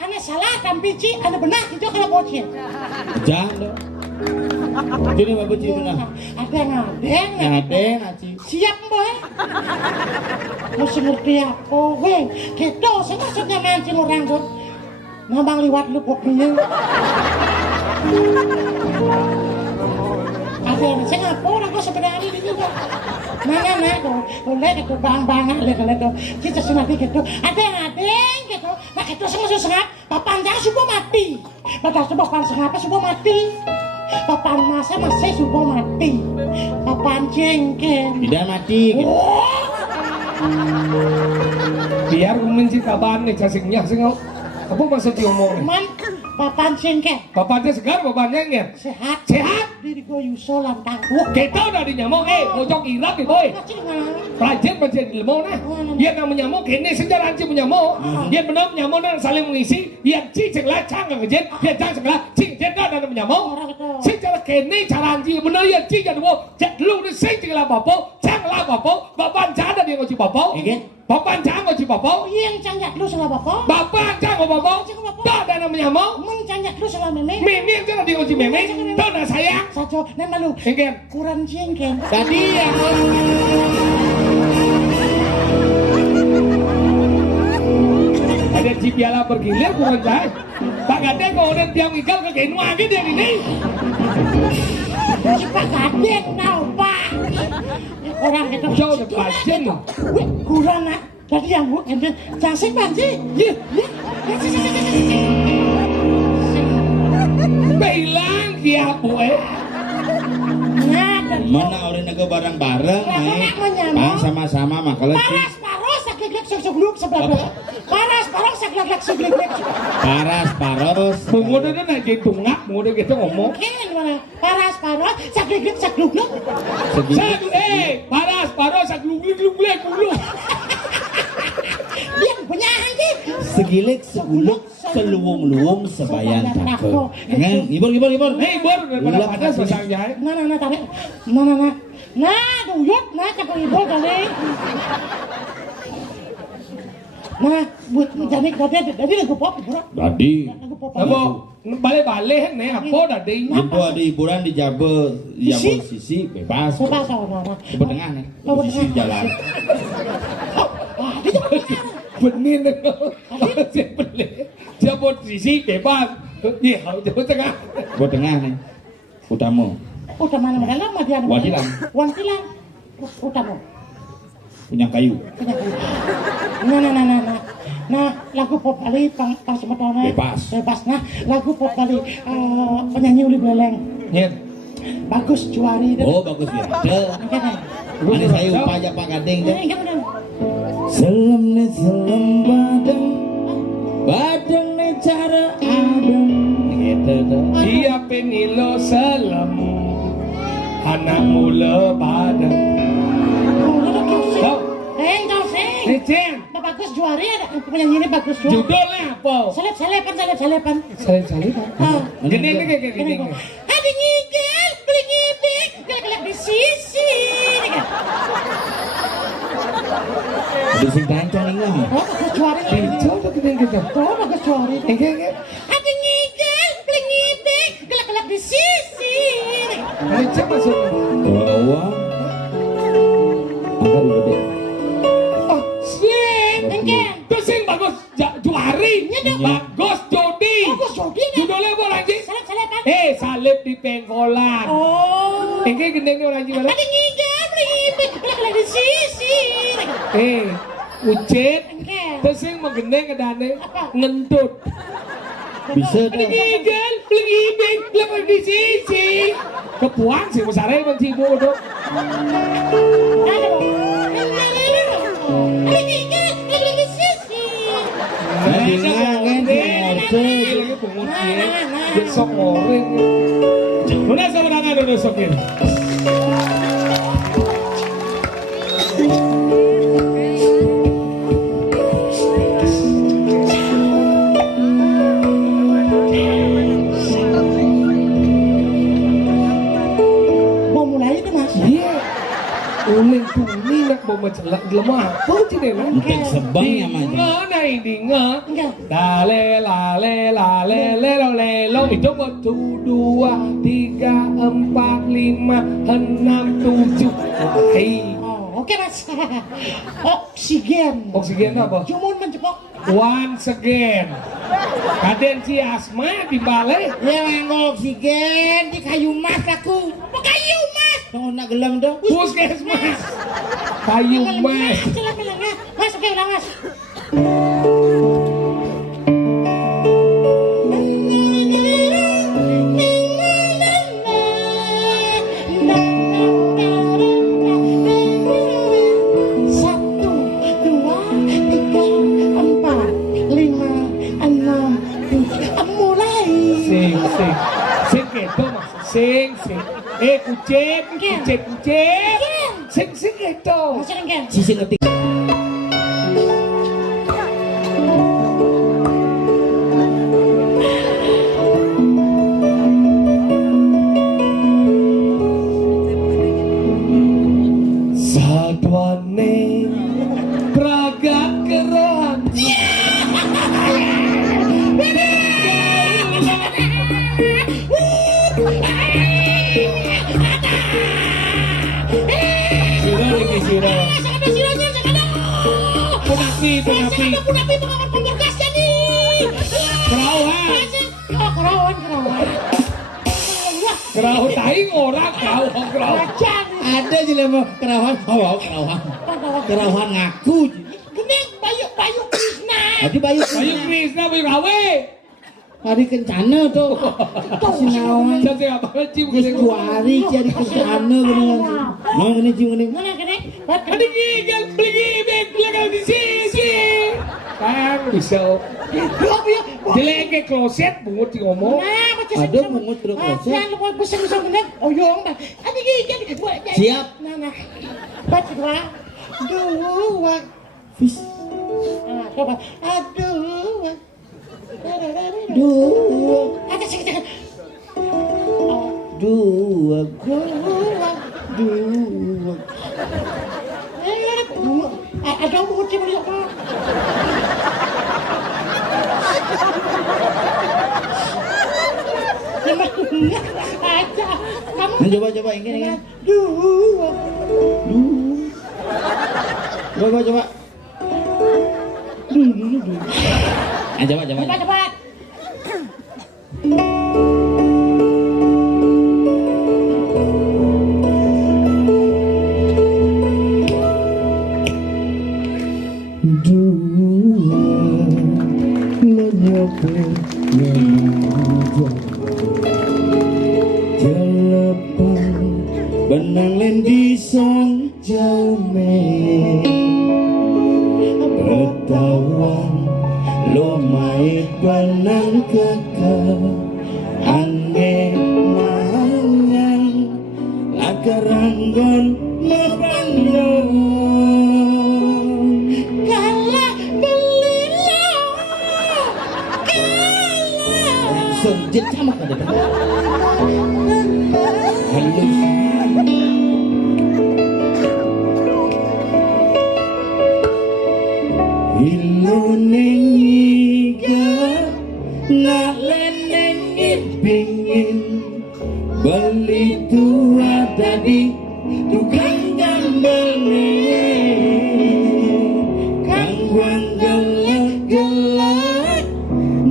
ane salah tampi ci ane benar itu kalau bocil Aja lo. Jadi bapak ciri benar. ada ngadeng Ngade ngaci. siap boy mesti ngerti apa weh gitu sih maksudnya mancing orang tuh ngomong liwat lu pokoknya ada yang saya ngapur aku sebenarnya ini juga mana tuh boleh gitu bang gitu kita senang gitu ada yang gitu nah itu semua sengat papan jangan subuh mati batas subuh papan sengat subuh mati papan masa masih subuh mati papan jengkel Tidak mati. Gitu. biar menci kaban nih casingnya singau. Apa maksud diomong? man papan jengkel Bapaknya segar, bapaknya enggak? sehat Sehat. diri gue yuso lantang wah Kita udah di nyamuk, mojok Irak nih boy. kacil mana Pelajar menjadi ilmu nah. Dia nggak menyamuk, ini sejarah anci menyamuk. Dia benar menyamuk dan saling mengisi. Dia cicing lah, cang ngejet. Dia cang sebelah, cing jeda dan menyamuk. orang itu Secara kini cara anci benar ya cing jadi mau. Cek lu ni sing cing lah bapo, cang lah bapo. Bapak cang dia ngoci bapo. Bapak cang ngoci bapo. yang canjak lu salah bapak Bapak cang ngoci bapo. Tak ada menyamuk. mencanjak lu salah meme Mimi yang jangan dia ngoci mimi. Tak ada sayang. sajo nen malu Engken. kurang jengkel Tadi ya. Ada cipiala bergilir bukan saya. Pak Gade kalau udah tiang ikan ke kain lagi dia ini. si pak gadet tau pak orang itu Jauh udah pajen loh. wih kurang nak tadi yang gue enten jasik banci iya Bilang dia boy. nah dan Mana orang naga bareng-bareng naik. Bang sama-sama makalah paras paros saklek segluk sebelah paras saklek segluk paras paros. Mungkin itu nanti tungak, mungkin kita ngomong. gimana paras saklek segluk Segini. Satu paras gluk dia punya anjing Segilik seguluk seluwung-luwung sebayan takut. Kan ibur. Hei baru daripada pada sosang jahit. nah tarik nah duyut nah cakap ibu kali Nah, buat janik tadi lagu pop, bro. Dadi Lagu pop. Apa balik-balik nih apa tadi? itu ada hiburan di Jabe sisi bebas. Coba saudara. Coba tengah nih. Oh, Sisi tengah. jalan. Wah, dia coba Benih nih. Dia beli. Dia posisi bebas. Iya, coba tengah. Coba tengah nih. Utama. udah mana lama dia. Wantilan. Wantilan. Utama. Punya kayu. Nah, lagu pop Bali pas sebetulnya Bebas. Nah, lagu pop Bali penyanyi Uli Beleng. Iya. Bagus Juari. Oh bagus ya. Ini saya upaya Pak Gading deh. Selam ne selam badang ne cara adem. Gitu tuh. Iya penilo selem. Anak mula badan. Licin. Bagus Juari ada penyanyi ini Bagus Juari. Judulnya apa? Selepan. Salib. Gini. Ada ngigel, beli ngibik, gelak-gelak di sisi. Bising tancang ini. Oh, Bagus Juari. Coba gini gitu. Oh, Bagus Juari. Oke. Ada ngigel, beli ngibik, gelak-gelak di sisi. Licin maksudnya. Bawa. Angkat dulu deh. Oh, sing. Terus sing bagus Juari. Bagus Jodi. Bagus Jodi. Judulnya apa lagi? Selepan. Salib di pengkolan. Oh. Ini gendeng orang gimana? Ada ngigel, beli ngibik, gelak-gelak di sisi. Ucit. Terus yang menggendeng ke dane ngentut. Bisa Ada tuh. ngigel, beli ibing, belakang di sisi. Kepuang sih besarnya bang Cibo tuh. Ada ngigel, gelak-gelak di sisi. Lagi penguncian, besok ngoring. Udah sama tangan udah sokin. Mau mulai itu mas? Iya. Uling tuni nak bawa macam lemah. Apa sih deh lah? Untuk sebang ya maju. Ngena ini ngena. Enggak. Lale lelo lelo itu satu dua tiga empat lima enam tujuh. Hai. Oh, oke mas. Oksigen. Oksigen apa? Cuman mencepok. Once again. Kadensi asma di balai. Ya nganggo oksigen di kayu mas aku. Kayu mas. Tunggu nak gelam dah. Puskesmas. Kayu mas. Mas, oke udah mas. Satu, dua, tiga, empat, lima, enam, tujuh. Mulai. Sing gitu mas. Sing. Kucing. Sing gitu. Masih enggak? Sisi ngetik. Sadwane praga kerohan. Sira. Punapi. Punapi pengamat pemberkasnya nih. Kerauhan. Oh, kerawan. Kerauhan taing orang kerauhan. Ada jelema kerawan. Oh, kerawan ngaku. Gini Bayu Krishna. Tadi Bayu. Bayu Krishna Bayu Rawe. Hari kencana tuh. Sinawan. Jadi apa cium Gus Juari jadi kencana gini. Mau gini cium gini. Mana gini? Ada gigil, beli belakang di sisi. Kan bisa. Jelek ke kloset bungut di ngomong. Ada mungut terus kloset. Jangan lupa bisa gini. Oyong dah. Ada gini. Siap. Nah. Baca dua. Fish. Coba. Aduh. Dua. Ada sedikit. Dua. Ada mau cemil apa? Aja. Kamu Coba ini. Coba. Coba. cepat. Benang lendi sang jaume Bertawan lomait benang kekal Angin manyang Lakaranggon mepandang Kala belila Sejit sama kan dia halus Ilunengiga Nalenengipingin Beli tua tadi Tukang gambelne Kangguang gelak-gelak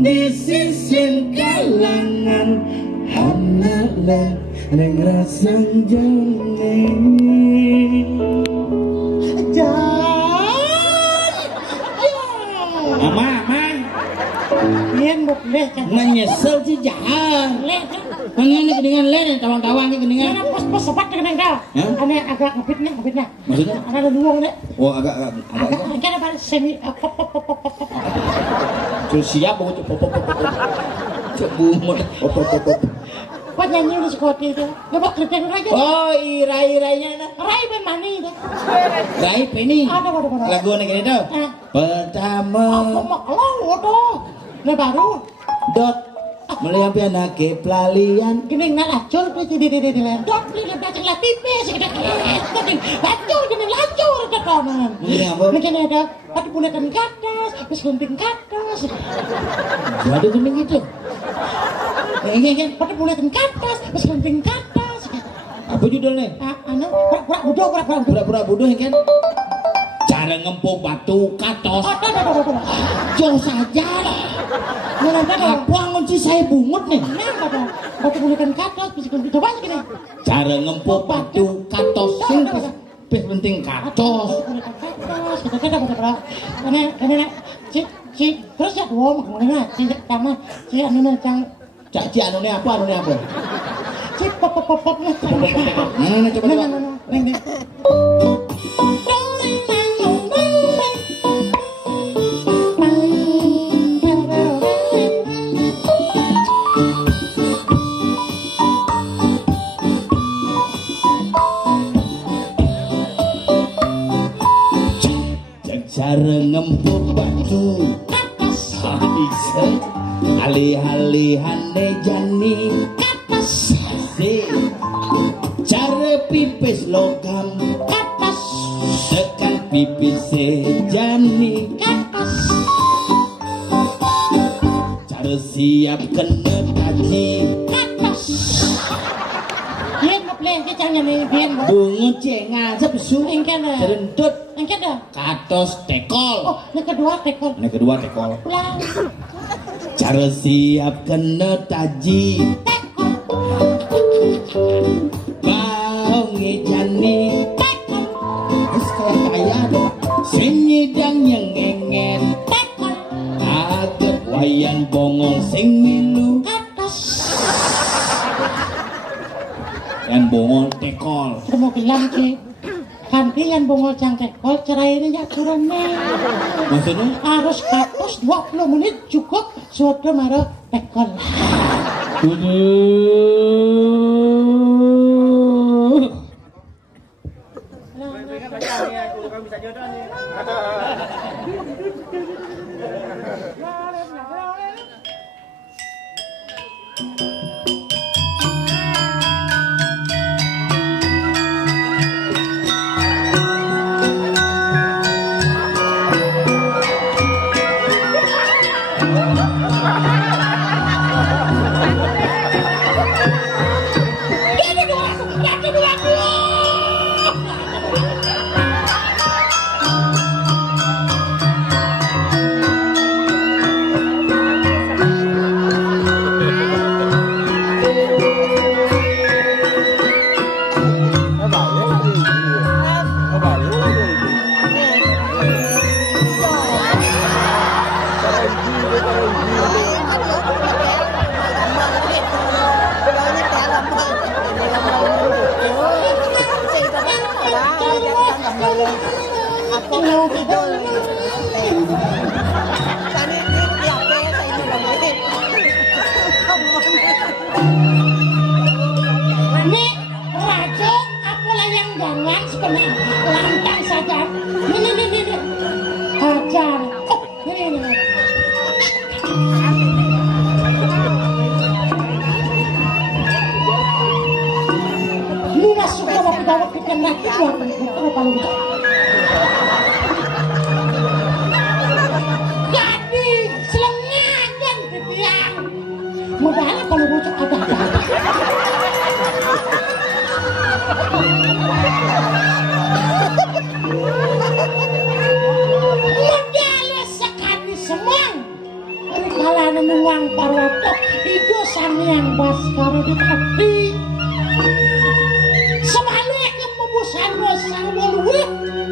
Di sisin kalangan Hanalah Neng rasang jone Ama Yen buk leh kan. menyesal sih jahat. Leh kan. Ini keningan leh tawang-tawang ini keningan. Mana pos sepat dengan kau. Hah? Ane agak ngepitnya. Maksudnya? Ada luang deh. Oh agak. Kan apa semi pop. Terus siap mau pop. Cebumut pop. Kau nyanyi di sekolah itu. Gak kerjaan aja. Oh rai-rainya nah. Rai ben mani deh. Rai ini. Ada. Lagu ini gini tuh. Pertama Kalau tuh. Nah baru. dot melihat anak pelalian. Gini nggak lacur di dot beli belajar lah tipis lacur ke kanan. Ini apa? Macam ada pati punekan ke atas, terus gunting ke atas. Jadi gini gitu. Ini pati punekan ke atas, terus gunting ke atas. Apa judulnya? Anu pura-pura Pura-pura bodoh kan? Cara ngempuk batu katos. Jauh saja. Apa ngunci saya bungut nih? Batu punekan ke atas, terus gunting coba segini. Cara ngempuk batu katos. Sing penting katos. Terus ya dua mana kamar anu cang Cak anu apa? pop Nah, coba. Cara ngempuk batu bisa alih-alihan jani kapas cara pipis logam kapas tekan pipis jani kapas cara siap kena taji kapas Bien ngapain ke jangan ni bien bungut cenga sepesu engkan terentut dah katos tekol oh yang kedua tekol pulang cara siap kena taji bau ngejani kaya dong senyidang yang ngengen agak wayan bongong sing milu yang bongol tekol mau bilang ke kanti yang bongol cang tekol cerai ini ya turun maksudnya harus katos 20 menit cukup suatu marah tekol Kenal kita. Ini raja apalah yang jangan sebenarnya lantang saja. Ini. Ajar. Oh, ini. Lu masuk ke bawah kita lagi buat kalau gitu. Jadi selengakan ketiang. Modalnya kalau bocok ada. Modalnya sekali semang. Kalau menuang parwato itu sang yang baskara di hati. Semalaikum membusan sang waluwe.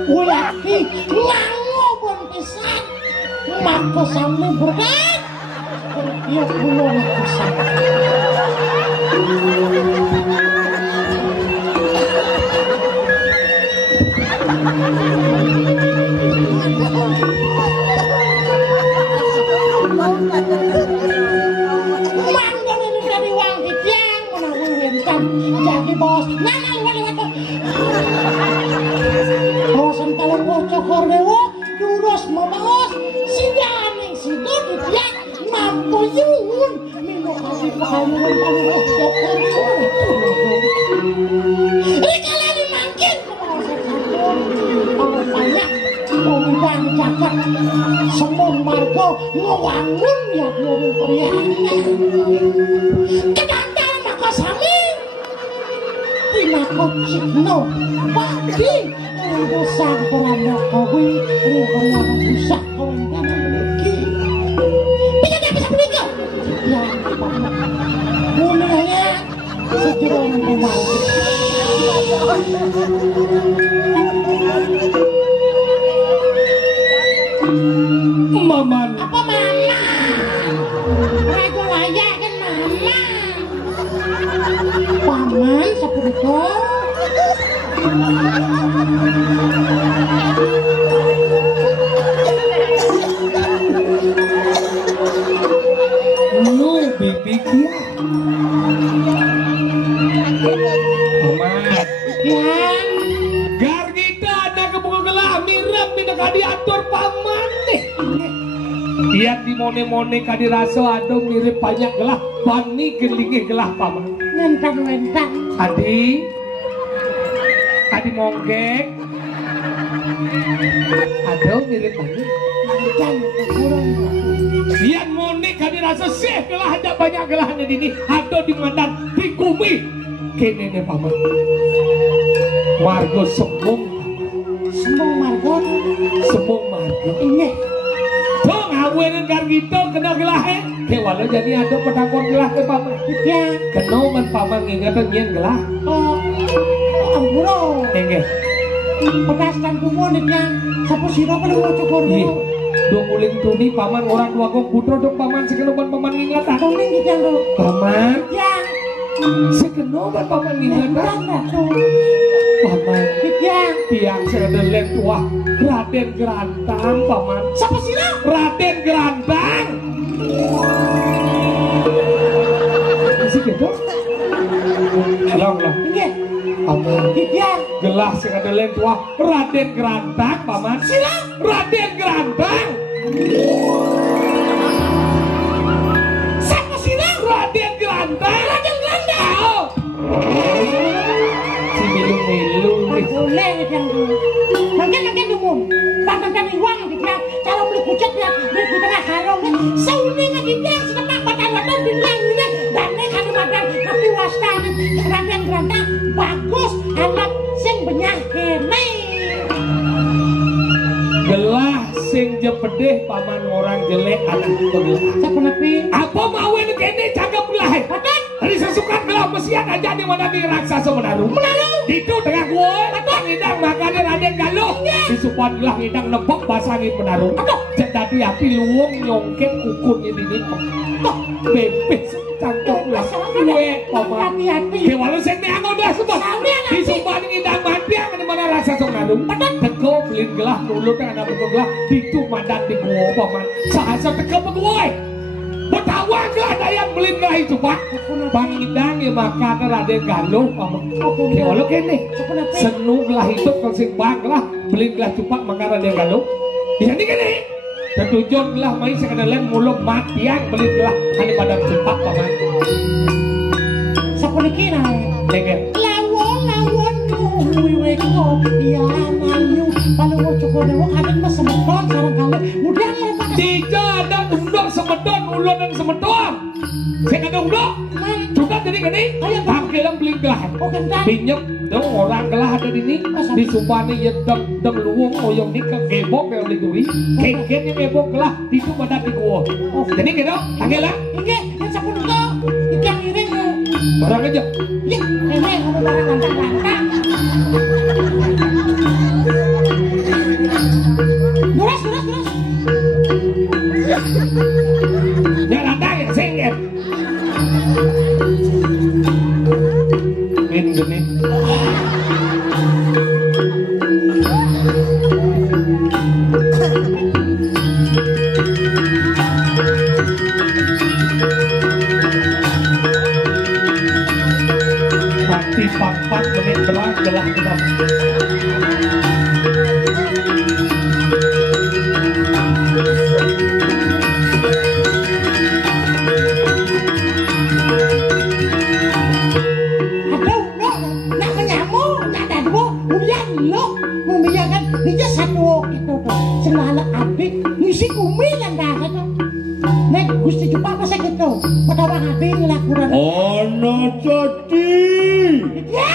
Ulati langobon pisan. Maka sami berat. Dia belum pisan. Manggon ini dari wang hijang menawi wentan jadi bos nanang wali-wali bosan kalau bocok kordewo durus membos sidane situ dipiak mampu yun minum kasih pahamuan kami bocok kordewo ini kalian dimangkin kalau banyak pemudang jagat semua margo ngewangun ya belum pria kedantan maka sami pinakot sikno bagi urusan peranda kawi urusan usak peranda memiliki bisa menikah ya mulanya sejerong rumah Maman. apa mama raja wajah kan mama paman sepuluh Lu bibik ya. Maman. yang Gar kita ada kebuka gelah mirip minta diatur paman nih. Lihat di mone-mone kadi raso ada mirip banyak gelah bani gelingi gelah paman. ngentang Adi monggek ada mirip bani. dan kurang Lihat mone kadi raso sih gelah ada banyak gelahnya di ada di mandan di kumi kene ne paman. Margo semung margot ini tuh ngawenin kan gitu kena gelahe ke walau jadi ada pedakor gelah ke paman ya kena man paman ingat nyen gelah ampuro enggak pedaskan kumonitnya sapu siro pada mau cukur iya dulu dong uling tuni paman orang tua kok putra dong paman sekenoban paman ingat ah kuning kita dulu paman yang sekenoban paman ingat ah paman yang tiang sedelek tua Raden Gerantang paman sapu siro Raden Gerantang masih gitu long enggak paman yang gelah sing ada lain tua Raden Gerantang paman silang Raden Gerantang siapa silang Raden Gerantang si milung boleh yang dulu mungkin umum bahkan kami uang kita kalau beli kucing ya beli di tengah harong sauning aja dia setepak badan bilang ini dan ini kan badan tapi wastan kerandang bagus anak sing benyah kene gelah sing jepedeh paman orang jelek anak gelah siapa napi apa mau ini kene cakep gelah badan hari sesukan gelah mesian aja di mana di raksasa menaruh itu tengah gue atau ngidang makanya Raden Galuh disupan gelah ngidang nebok basangi penaruh cek tadi api luwung nyongket kukun ini toh bebes cangkok lah gue paman hati-hati ke walau saya neangon dah semua disupan ngidang mati yang di mana raksasa menaruh gadung teko belin gelah mulut anak gelah itu madan di gua paman sahasa teko begoy Betawa gak ada yang belin gelah itu pak pangidang ya makan Raden Galuh paman oke lo kene senung gelah itu kalau sing bang gelah belin gelah cupak makan Raden Galuh bisa nih kene tertujuan gelah main sekadar mulut matian belin gelah kali pada cupak paman Sapone kira Dengar lawon wiwe ko ya mayu palu cukup dewo kadang mas semedon sareng kali mudah ya pak tidak ada undok semedon ulun dan semedon saya ada undok juga jadi gini tampilan beli gelah pinjam dong orang gelah ada di sini di Subani ya dem luwung oyong ini ke gebok yang beli duit kekenya gebok gelah di itu pada di gua jadi gitu tanggil lah ini yang sapone ko yang iring barang aja ya ini kamu barang lantang-lantang Duras ya lantang ya sengit ini gini mati 4 menit gelah Selala abik ngisi kumilan dah itu. Nek Gusti Jupak masa gitu. Padahal abik ngelakuran. Ono jadi. Ya.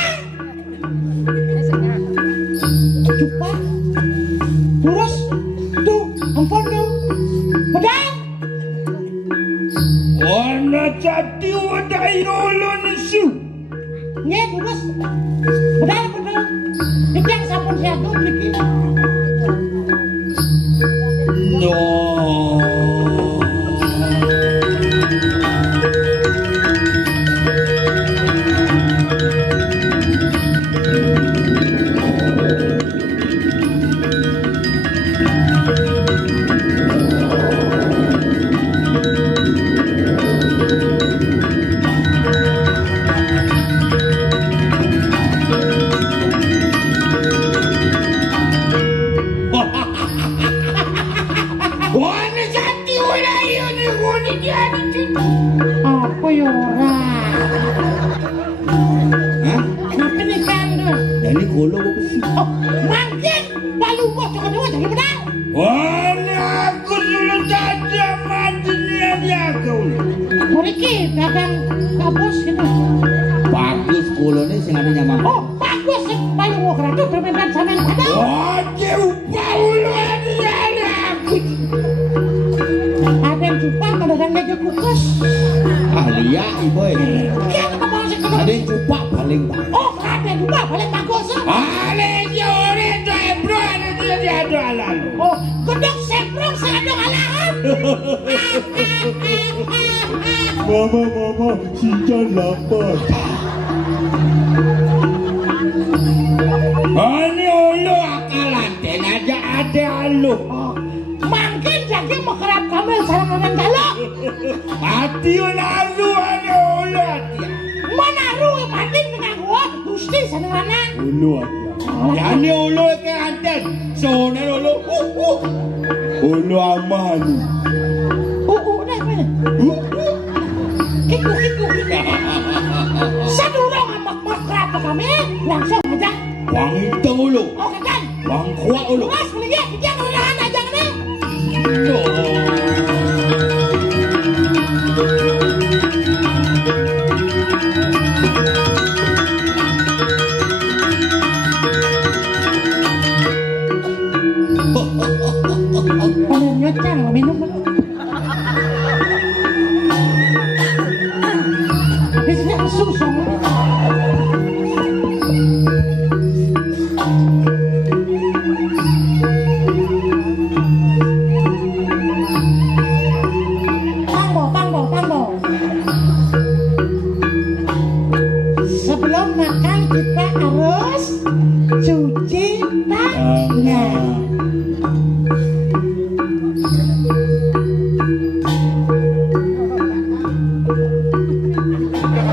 Jupak. Terus tuh ampun tuh. Pedang. Ono jadi wadai ulun isu. Nya terus. Pedang. Iki sampun siaga mriki. No. Apa ya ora? Hah? Napa nih kandung? Dan ini golo apa sih? Oh, mungkin balu kok coba jadi pedang. Wala aku dulu saja mandinya dia kau. Mriki dagang kabus gitu. Bagus golone sing ada nyamang. Oh, bagus sih balu kok ratu bermain sampean pedang. Oh, jauh ulun dia aku. Ada yang cupa kadang meja kukus. Ahliya ibu ini. Kian apa sih kalau Ada yang cupak paling bagus. oh, ada yang cupa paling bagus. Ale jore to ebro ada dia ada alam. Oh, gedung semprong sedang alahan. Mama, si Jan lapar. Ani ulu akalanten aja ada alu. Mungkin jadi mau kerap kamel sarang orang galak. Mati lalu ada ulu hati. Mana ruh mati dengan gua gusti senenganan. Ulu hati. Yani ulu ke anten. Soalnya ulu. Ulu aman. Dah mana? Kiku. Sadurang amak kerap kami langsung aja. Bang itu ulu. Oke kan? Bang kuat ulu. Mas melihat dia ngelahan aja nih. Pada nyocang minum. Biasanya susu. Pangbo. Sebelum makan kita harus cuci tangan.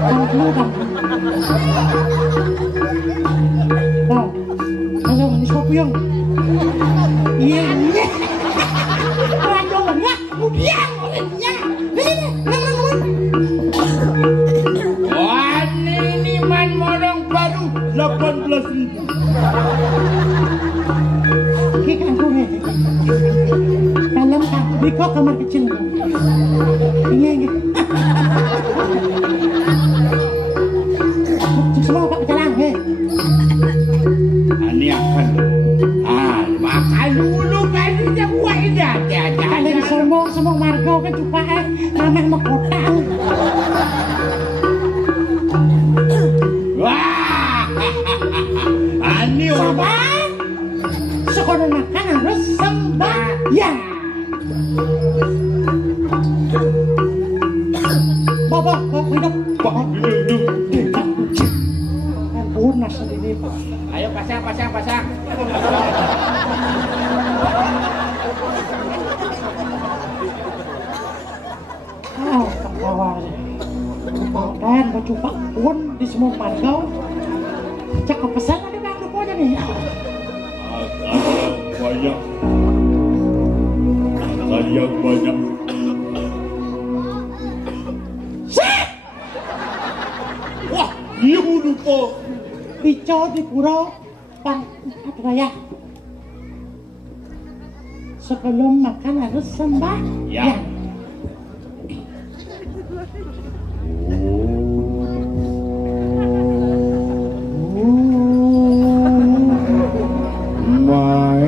Kalau dulu kan, wow, kalau ini kopi yang, iya, orang dong ya, kemudian orangnya, Wah, ini man modong baru 18.000. Kik aku nih, dalam di kok kamar kecil, ini. Semua pak jalan, Ani akan. Makan dulu baru dia buat dah. Kalian sombong marga kan cuma mamah mahkota. Wah, Ani Sabar, sekolah makan harus sembahyang. Bapak, hidup. Punas ini. Ayo pasang. Kawan. Dan baju pak pun di semua marga. Cakap pesan ada bang pokoknya nih. Banyak. Wah, iya lupa. Bico di pura Pang Raya. Sebelum makan harus sembahyang. My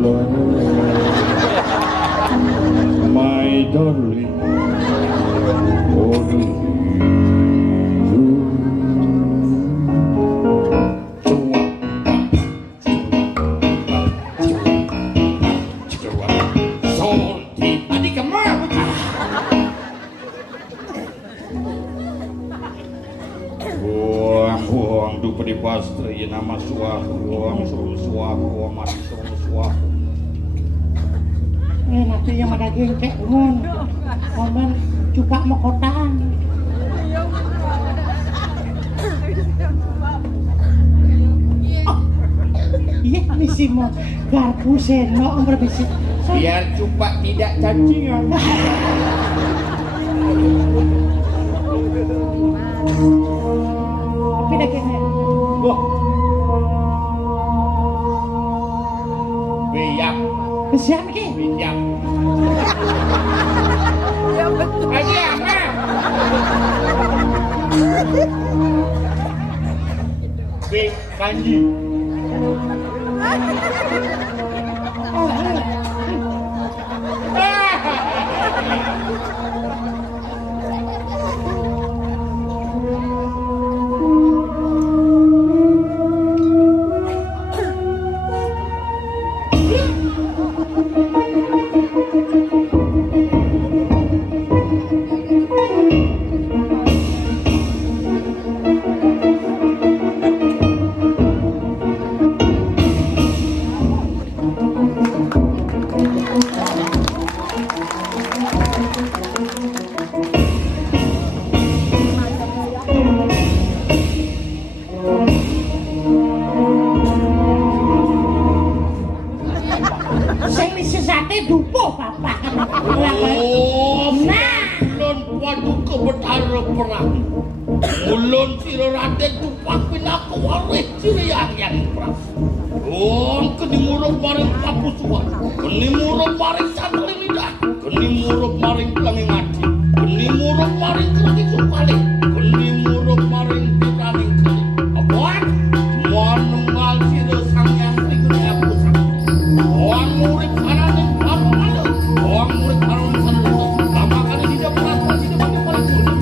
love, my darling, only Huang dupa di pastri nama suah huang suruh suah huang mati suruh suah. Nanti yang ada gengkek ngon, komen juga mau kotaan. Iya misi mau garpu seno om berbisik. Biar cupak tidak cacingan. Tapi dah kena. Wah. Biyak, Siap ke? biyak. Aji ama. Bik kanji. Sing disesate dupo papa. Oh, nah, ulun waduh kebetara perang. Ulun sira Raden tupak pinaku waris siriang perang. Oh, keni murup maring papusuan, keni murup maring santri lidah, keni murup maring pelangi ngadi, keni murup maring kelangi sukali, keni murup maring piraning kali. Apaan? Manunggal sira sang yang rikuni aku sang. Orang murid kananing kamu malu, orang murid kananing sana lama kali tidak merasa tidak banyak paling dulu.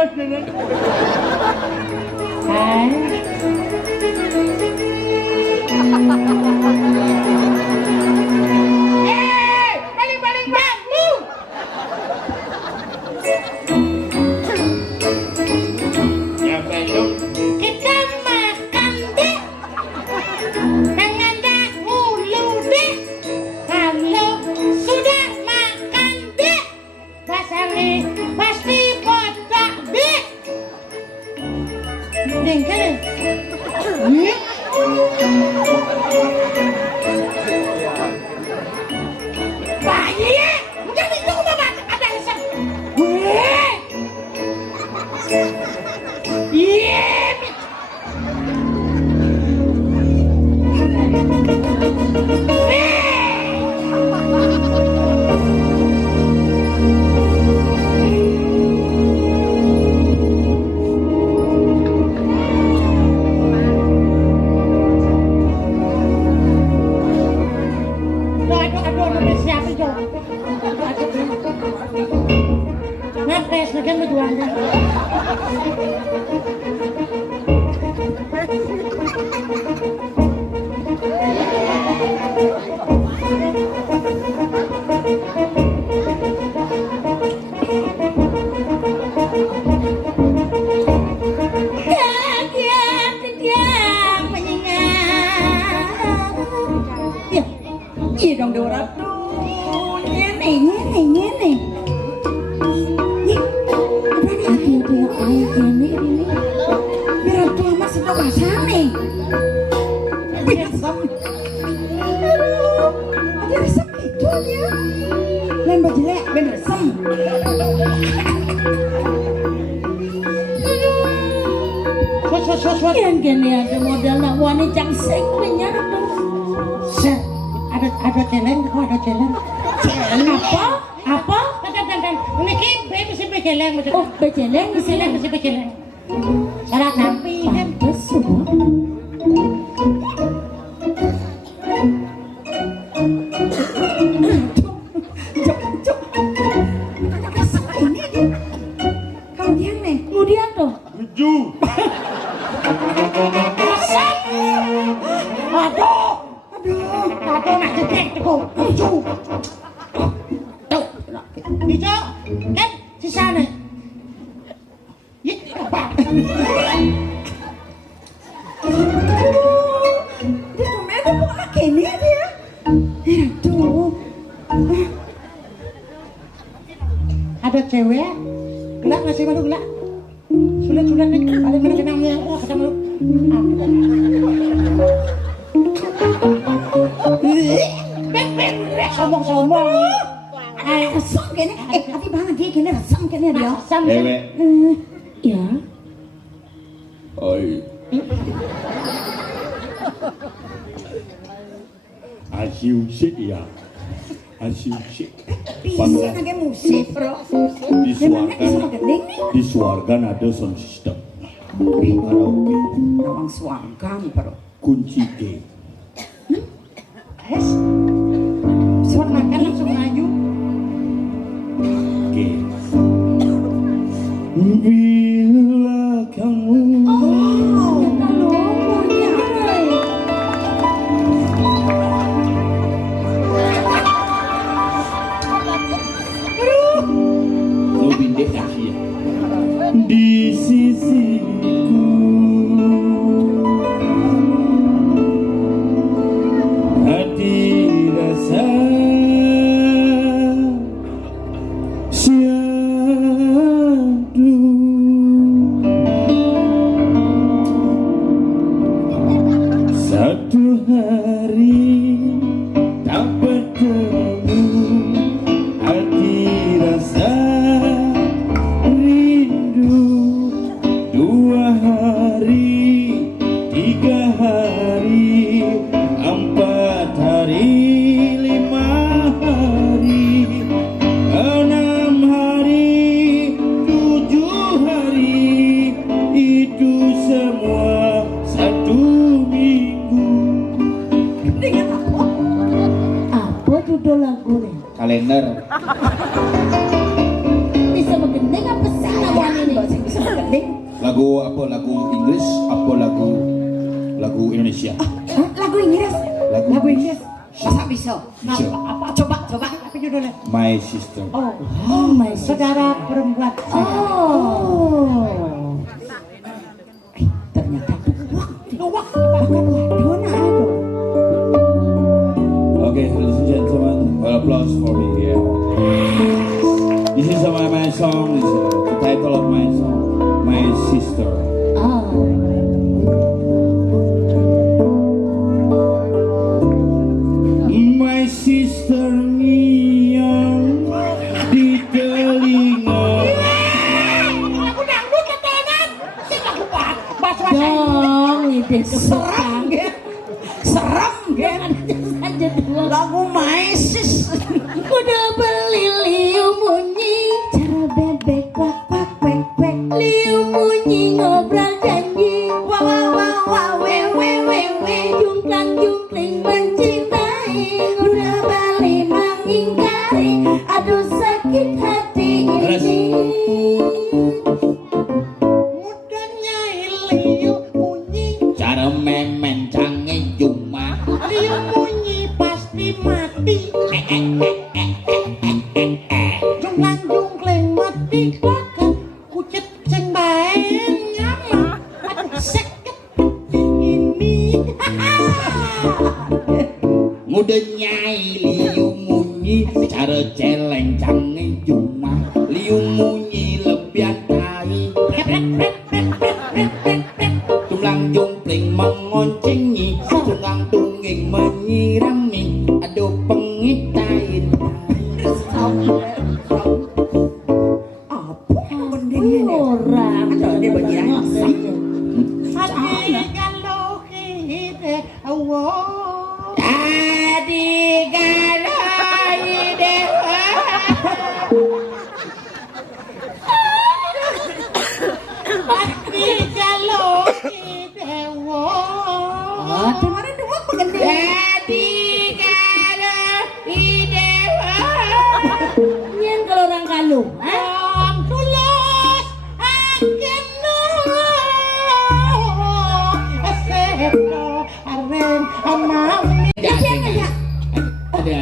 bos nenek. Balik bambu. Siapa itu? Kita makan deh. Dengan dahulu deh. Kalau sudah makan deh, pasangnya pasti botak deh. Dengar? Bayi, bukan itu mama ada isap. Iya. Aduh, namanya siapa itu? Ngapres, kan berjuangnya. Gì đồng đồ đó nghe này Gì Apa ni dia ayah ini biar tua masih tua bahasa nih biar sam itu dia lain baju lek bener sam Yang gini ada model nak wanita cangsek punya ada celeng, ada celeng. Apa? Ini bisa beceleng. Oh, beceleng, bisa beceleng. Salah napi kan? semua ini dia kemudian nih Kemudian tuh. Tuju. Aduh, nak cetek tuh. Tuh. Itu kan di sana. Ya, apa? Dia tumben kok laki ini dia. Aduh. Ada cewek, gelak ngasih malu gelak. Sulit nih, ada mana kenangnya? Ketemu. Sombong. Asam kayaknya, tapi banget dia kayaknya asam kayaknya dia. Asam. Cewek. Ya. Oi. Asyik ya. Asyik. Bisa pakai musik, bro. Di Memangnya bisa suarga, pakai ding nih? di suarga ada sound system. Karaoke. Orang suangkan, bro. Kunci G. Suat makan langsung maju. G. Bila kamu lu bindek kasih ya. Di sisiku hati rasa syadu satu hari tak bertemu hati rasa rindu 2 hari 3 hari 4 hari 5 hari 6 hari 7 hari itu semua 1 minggu. Apa judul lagu nih? Kalender. Bisa mengendeng apa sih namanya ini? Bisa apa lagu Inggris, apa lagu Indonesia? Lagu Inggris. Lagu Inggris. Masa bisa? Bisa. Apa? Coba. Apa judulnya? My Sister. Oh, my saudara perempuan. Ternyata tuak. Dona. Okay, ladies and gentlemen, well, applause for me here. This is my song. This is the title of my song, My Sister. My sister yang di telinga. Dong, itu keserang. Serem kan? Aja dua. Lagu My Sis. Udah beli liu munyi, cara bebek kwak kwak kwek kwek. Liu munyi ngobrol janji, wah wah wah wah we we we we. Jungklang jungkling mencintai, udah beli mengingkari. Aduh sakit hati ini. Mudanya liu munyi. Cara memen cange cuma Liu munyi pasti mati. Jungklang mati klakan. Kucet sing bae nyaman. Aduh sakit ini. mudanya liu munyi cara celeng cange cuma liu munyi lebih tai tulang jumpling mengoncengi sungang tunging menyirangi aduh pengitain Orang Dia berjiran. Adi galai dewa Kemarin dua pengen Adi galai dewa Nyen kalau orang kalung, tulus akan ada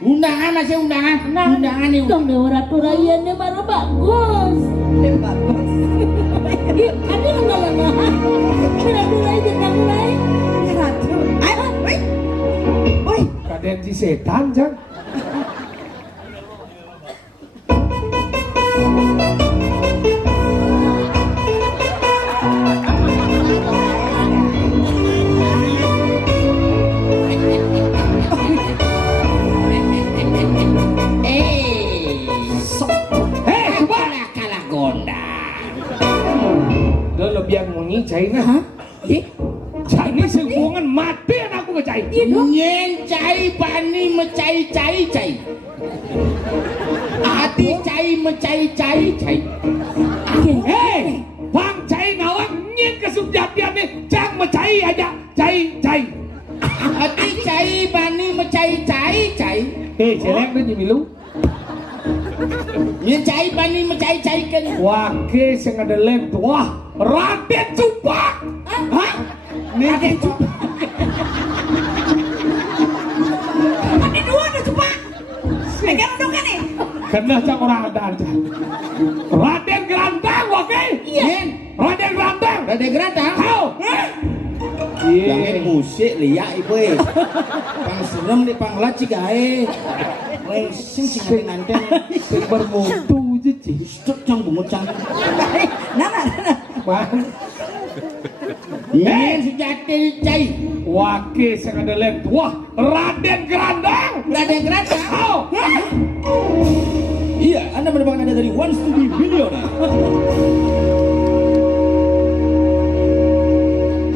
undangan masih undangan nih dong dewa ratu rayanya baru bagus. Ih, ada nggak lama? Sudah mulai jenang mulai. Kaden si setan jang. kalah gondang Lo lebih munyi China. Chinese hubungan mati anakku ke China. nyen cai bani mecai cai hati cai mecai cai Hei, bang Chai ngawak nyen kesujatian nih, cang mecai aja, cai. hati cai bani mecai cai Hei, celek nih nyimilu. nyen cai bani mecai kan Wake sing ada lem wah, Raden Cupak. Hah? Raden Cupak. Ada dua ada coba. Pegang dongeng nih. Kena cak orang ada aja. Raden Gerantang, wake. nyen Raden Gerantang. rada geratang Kau. Jangan musik liak ibu pang serem di pang laci gae sing sing nanteng Sing bermutu je ci. stop cang bungut cang Nana. Bang, nyen sejati cai wake sing ada lem wah, Raden Gerantang. rada geratang Kau. Iya, Anda merupakan ada dari One Studio Billionaire.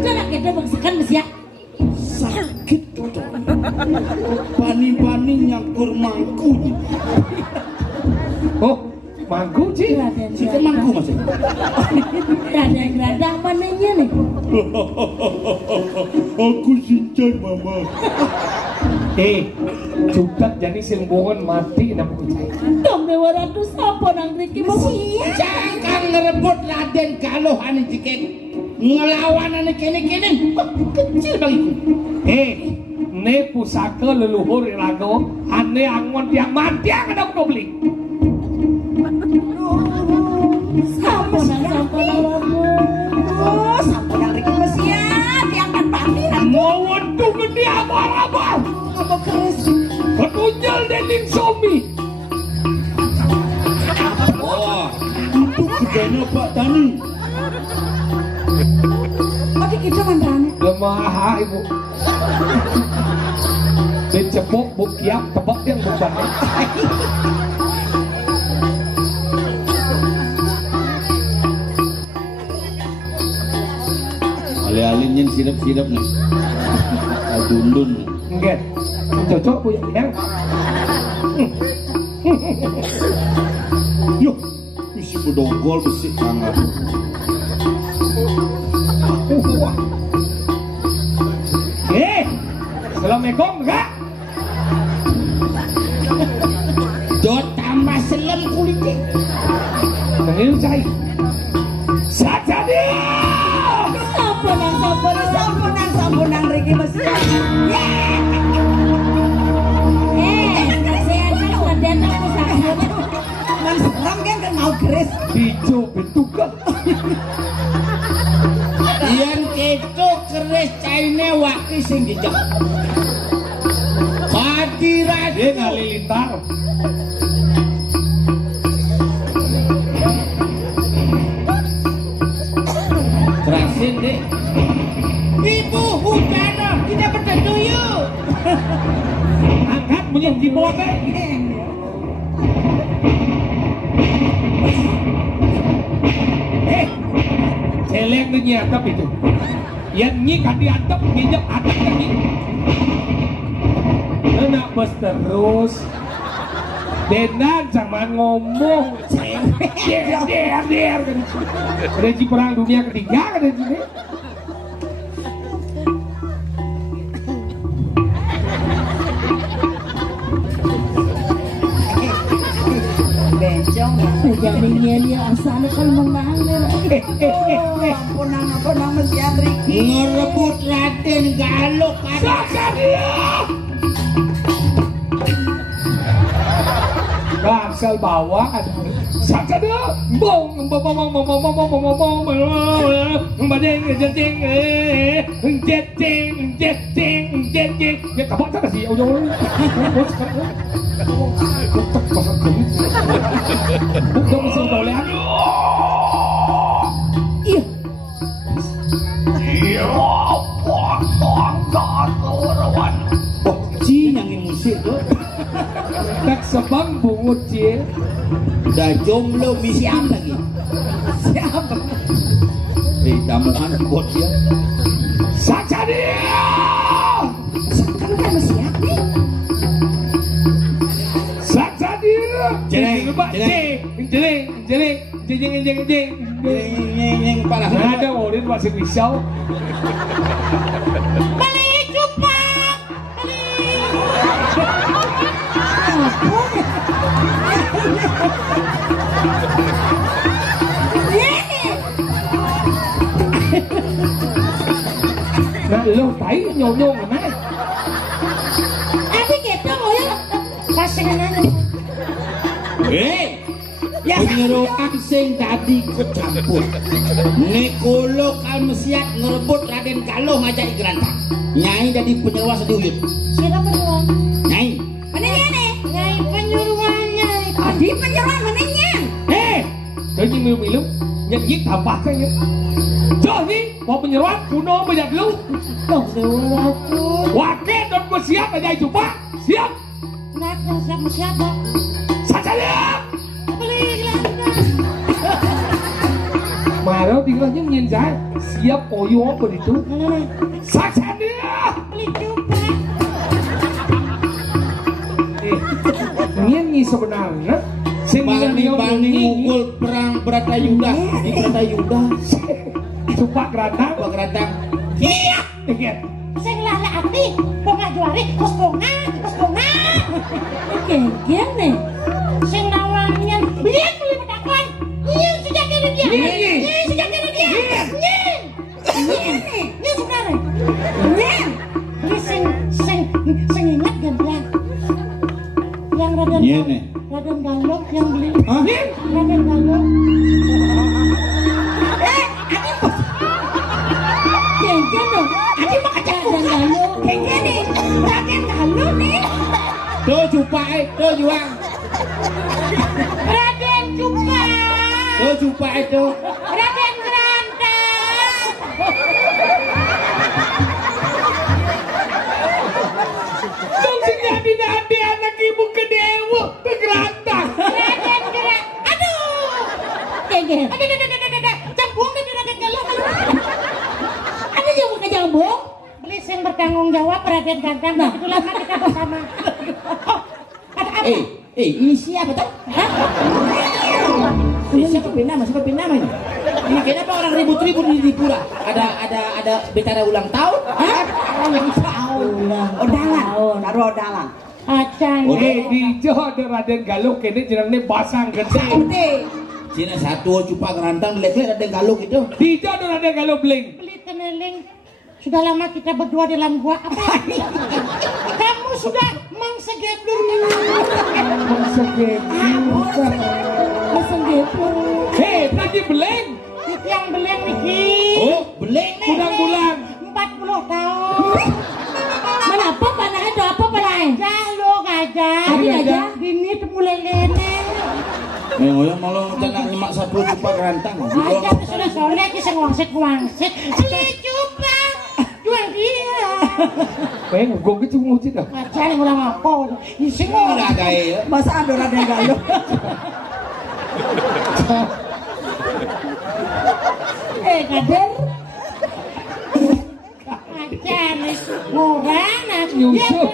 Jangan kita bangsakan mesti ya. Sakit tuh. Bani-bani nyangkur mangkunya. Oh, mangku ci. Si kemangku masih. Ada yang radang mananya nih. Aku cincai mama. Cukat jadi simbongan mati nama kucai. Dong dewa ratu siapa Sapa nang mriki Mesias? Jangan ngerebut Raden Galuh ane jikek ngelawan ane kene-kene kecil bagiku. Ne pusaka leluhur irago, ane angon tiang mantiang ada dobling. Sampun Sampun riki Mesias diangkat pangeran. Mau wendu gede abal-abal. Apa keris? Ketunjal dening somi. Wah, itu gedenya Pak Tani. Oh dikit mandrane. Lemah ibu. Dicepuk buk kiap tebak yang bukan. Ali-alinya sirap-sirap nih. Adundun. Enggak. Cocok punya yang. Yo, isi bedogol besi hangat. Assalamualaikum enggak? Dot tambah selem kulitnya. Ini cai. Saja dia. Sampunan riki Mesias. Man seram kan mau keris. Hijau bentukan. Yang keto keris caine waki sing jejak. Hadirat Dia ngalilintar. kerasin deh. Ibu Hujana kita berteduh yuk. Angkat punya keyboardnya. Celeng tuh nyatap itu. Yang nyi kan diantep, nginjek atap lagi. Enak bos terus. Denan sama ngomong. Der. Reji perang dunia ketiga kan di sini. Bencong. Jadi nyanyi asane kan menang. Ampunang Mesias riki. Ngerebut Raden Galuh Saja dia. Gansel bawa ada. Saja dia. Bong. Ya kamu tak sih. Bukan mesin toleran. Ci nyanyi musik tuh. Tak sebang bungut cie. Udah jomblo miskin lagi. Siapa? Damuhan buat dia. Saja dia. Kan Mesias nih. Saja dia. Jelek, Jelek. Yang parah. Ada orang masih risau. Balik lupa. Nah lo tai nyonyong mana? Tapi gitu ngoyo pasangan Ya pengerokan sing tadi kecampur. Nekolo kal Mesias ngerebut Raden Galuh ngajak gerantang. Nyai jadi penyewa seduyut. Siapa penyuruh? Nyai. Mana ini? Nyai penyuruhannya. Adi penyeran mananya? Cái gì miêu mì lúc nhận giết thảm bạc cái nhá. Cho gì? Một mình roát phụ nô bây giờ lúc. Wakil dan gue siap aja itu pak. Siap. Sama siapa? Saja lihat. Beli gelandang. Mà đó tinggal nhìn saya siap koyo apa itu. Saja dia. Beli juga. Ini sebenarnya Bani mukul perang Bratayuda di Bratayuda. Sumpah gerantang. Pak gerantang. Iya. Ingat. Saya ngelala api. Pokoknya juari. Kos bongan. Geng nih. Saya nawannya. Biar Iya nih. Raden Galuh yang beli. Hah? Raden Galuh. Kengken dong. Adi mah kacang Raden Galuh. Kengken nih. Raden Galuh nih. Tuh jupai, tuh juang. Raden Cupa. Tuh jupai tuh. Raden Gerantang. Dong sing jadi nanti anak ibu ke dewa bergerantang. Raden Gerantang. Aduh. Kengken. Aduh. Cembung nih Raden Galuh. Ada juga ke jambung. Please bertanggung jawab Raden Gerantang. Nah, itulah kita bersama. Oh, ada apa? Ini siapa tuh? Hah? Siapa pindah ini? Ini kenapa orang ribut-ribut di pura? Ada betara ulang tahun? Hah? Ulang tahun. Taruh dalang. Acang. Dijo ada Raden Galuh kene jenenge basang gede. Cina satu cupa gerantang lihat ada galuk itu. Dijo ada Raden Galuh bling. Beli teneling. Sudah lama kita berdua dalam gua apa? Kamu sudah mengsegeblur. Mengsegeblur. Hei, lagi beleng. Yang belum Niki. Oh, beleng nih. Bulan-bulan. 40 tahun. Mana apa panah itu apa panah? Jaluk aja. Hari aja. Ini mulai lene. Ngoyong malah jangan nyemak satu cupa gerantang. Aja sudah sore ki sing wangsit. Beli cupa. Jual dia. Pengen gue gitu nguci dah. Aja ning ulang apa? Ising Enggak ada ya. Masa ada Raden Galuh. Kader. Aja nih orang Yusuf.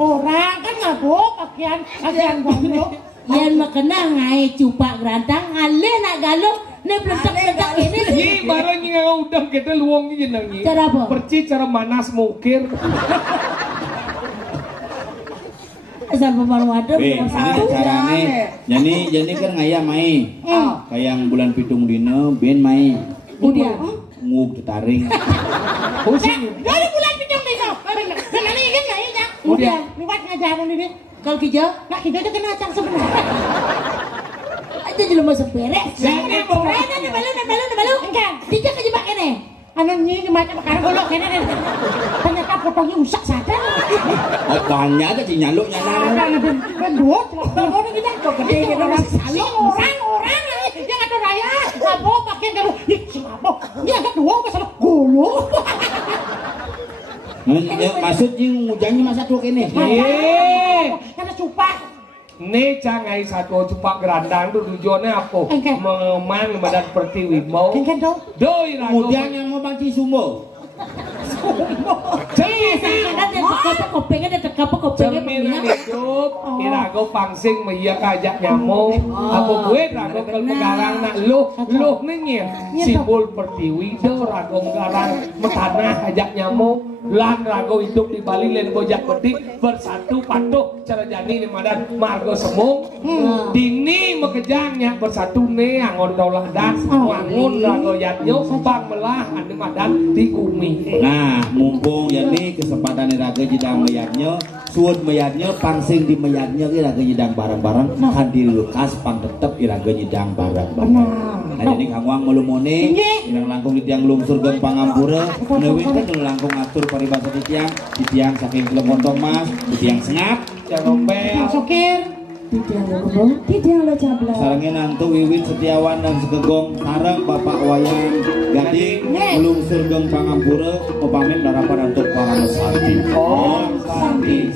Orang kan ngabuk pakaian Galuh. Yan makena ngai cupa gerantang alih nak Galuh ne peletak-peletak ini. Nyi baru nyi udang kita luang nyi nang nyi. Cara apa? Perci cara manas mukir. Asal pemalu ada Ini carane. Jadi kan ngaya mai. Kayak bulan pitung dino ben mai. Udah. Nguk tetaring. Pusing. Dari bulan pitung dino. Kenali kan ngai ya. Udah. Liwat ngajaran ini. Kalau kijau, nak kijau itu kena acang sebenarnya. Aja jelema masuk beres. Jadi mau Balu. Enggak. Dijak kejebak ini. Anak nyi macam makan golok ini. Ternyata fotonya usak saja. Apanya ada di nyaluk nyala. Bendut. Orang kita gede gitu masih saling orang yang ada raya. Abo pakai garu. Ih, si abo. Ini agak dua masalah golok. Maksud yang ngujangnya masa tuh kene. Karena cupak. Nih cangai satu cupak gerandang tuh tujuannya apa? Mengeman badan pertiwi mau. Kan dong. Doi ragu. Kemudian yang mau banci sumbo. Cerminan hidup, irago pangsing meia kajak nyamuk, apa gue rago kegarang nak luh nengir, simbol pertiwi do rago garang metanah ajak nyamuk, lan rago hidup di Bali len bojak bedik bersatu patuh cara jani di madan margo semung, dini mekejangnya bersatu ne angon daulah dan wangun rago yatnyo bang melah ane madan di umi. Nah, mumpung yani kesempatan raga jedang meyaknya, suud meyaknya, pangsing di meyaknya iraga jedang barang-barang, kan dilukas pang tetep iraga jedang barang-barang. Nah, jadi kangwang melumone, irang langkung di tiang lungsur geng pangampura, menewin kan langkung atur paribasa di tiang saking kelemon Thomas, di tiang sengap, Jangan rombel. Sokir. Tidak lo cabla. sarangnya nantu Wiwit Setiawan dan Segegong, sarang Bapak Wayang Gading, lungsur geng pangampura, upamit darapan untuk para santi. Oh, santi.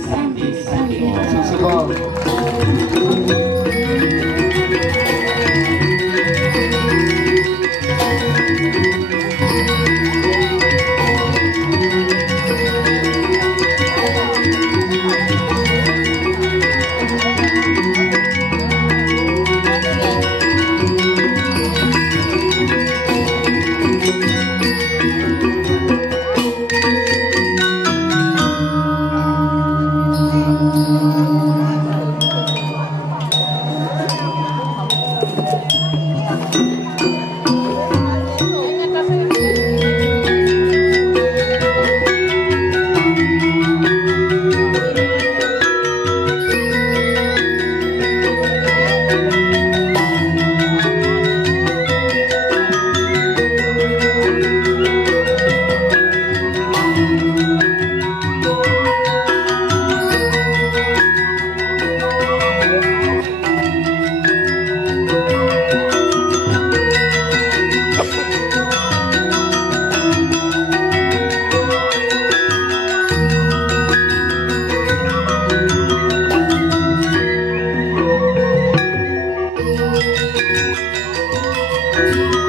Thank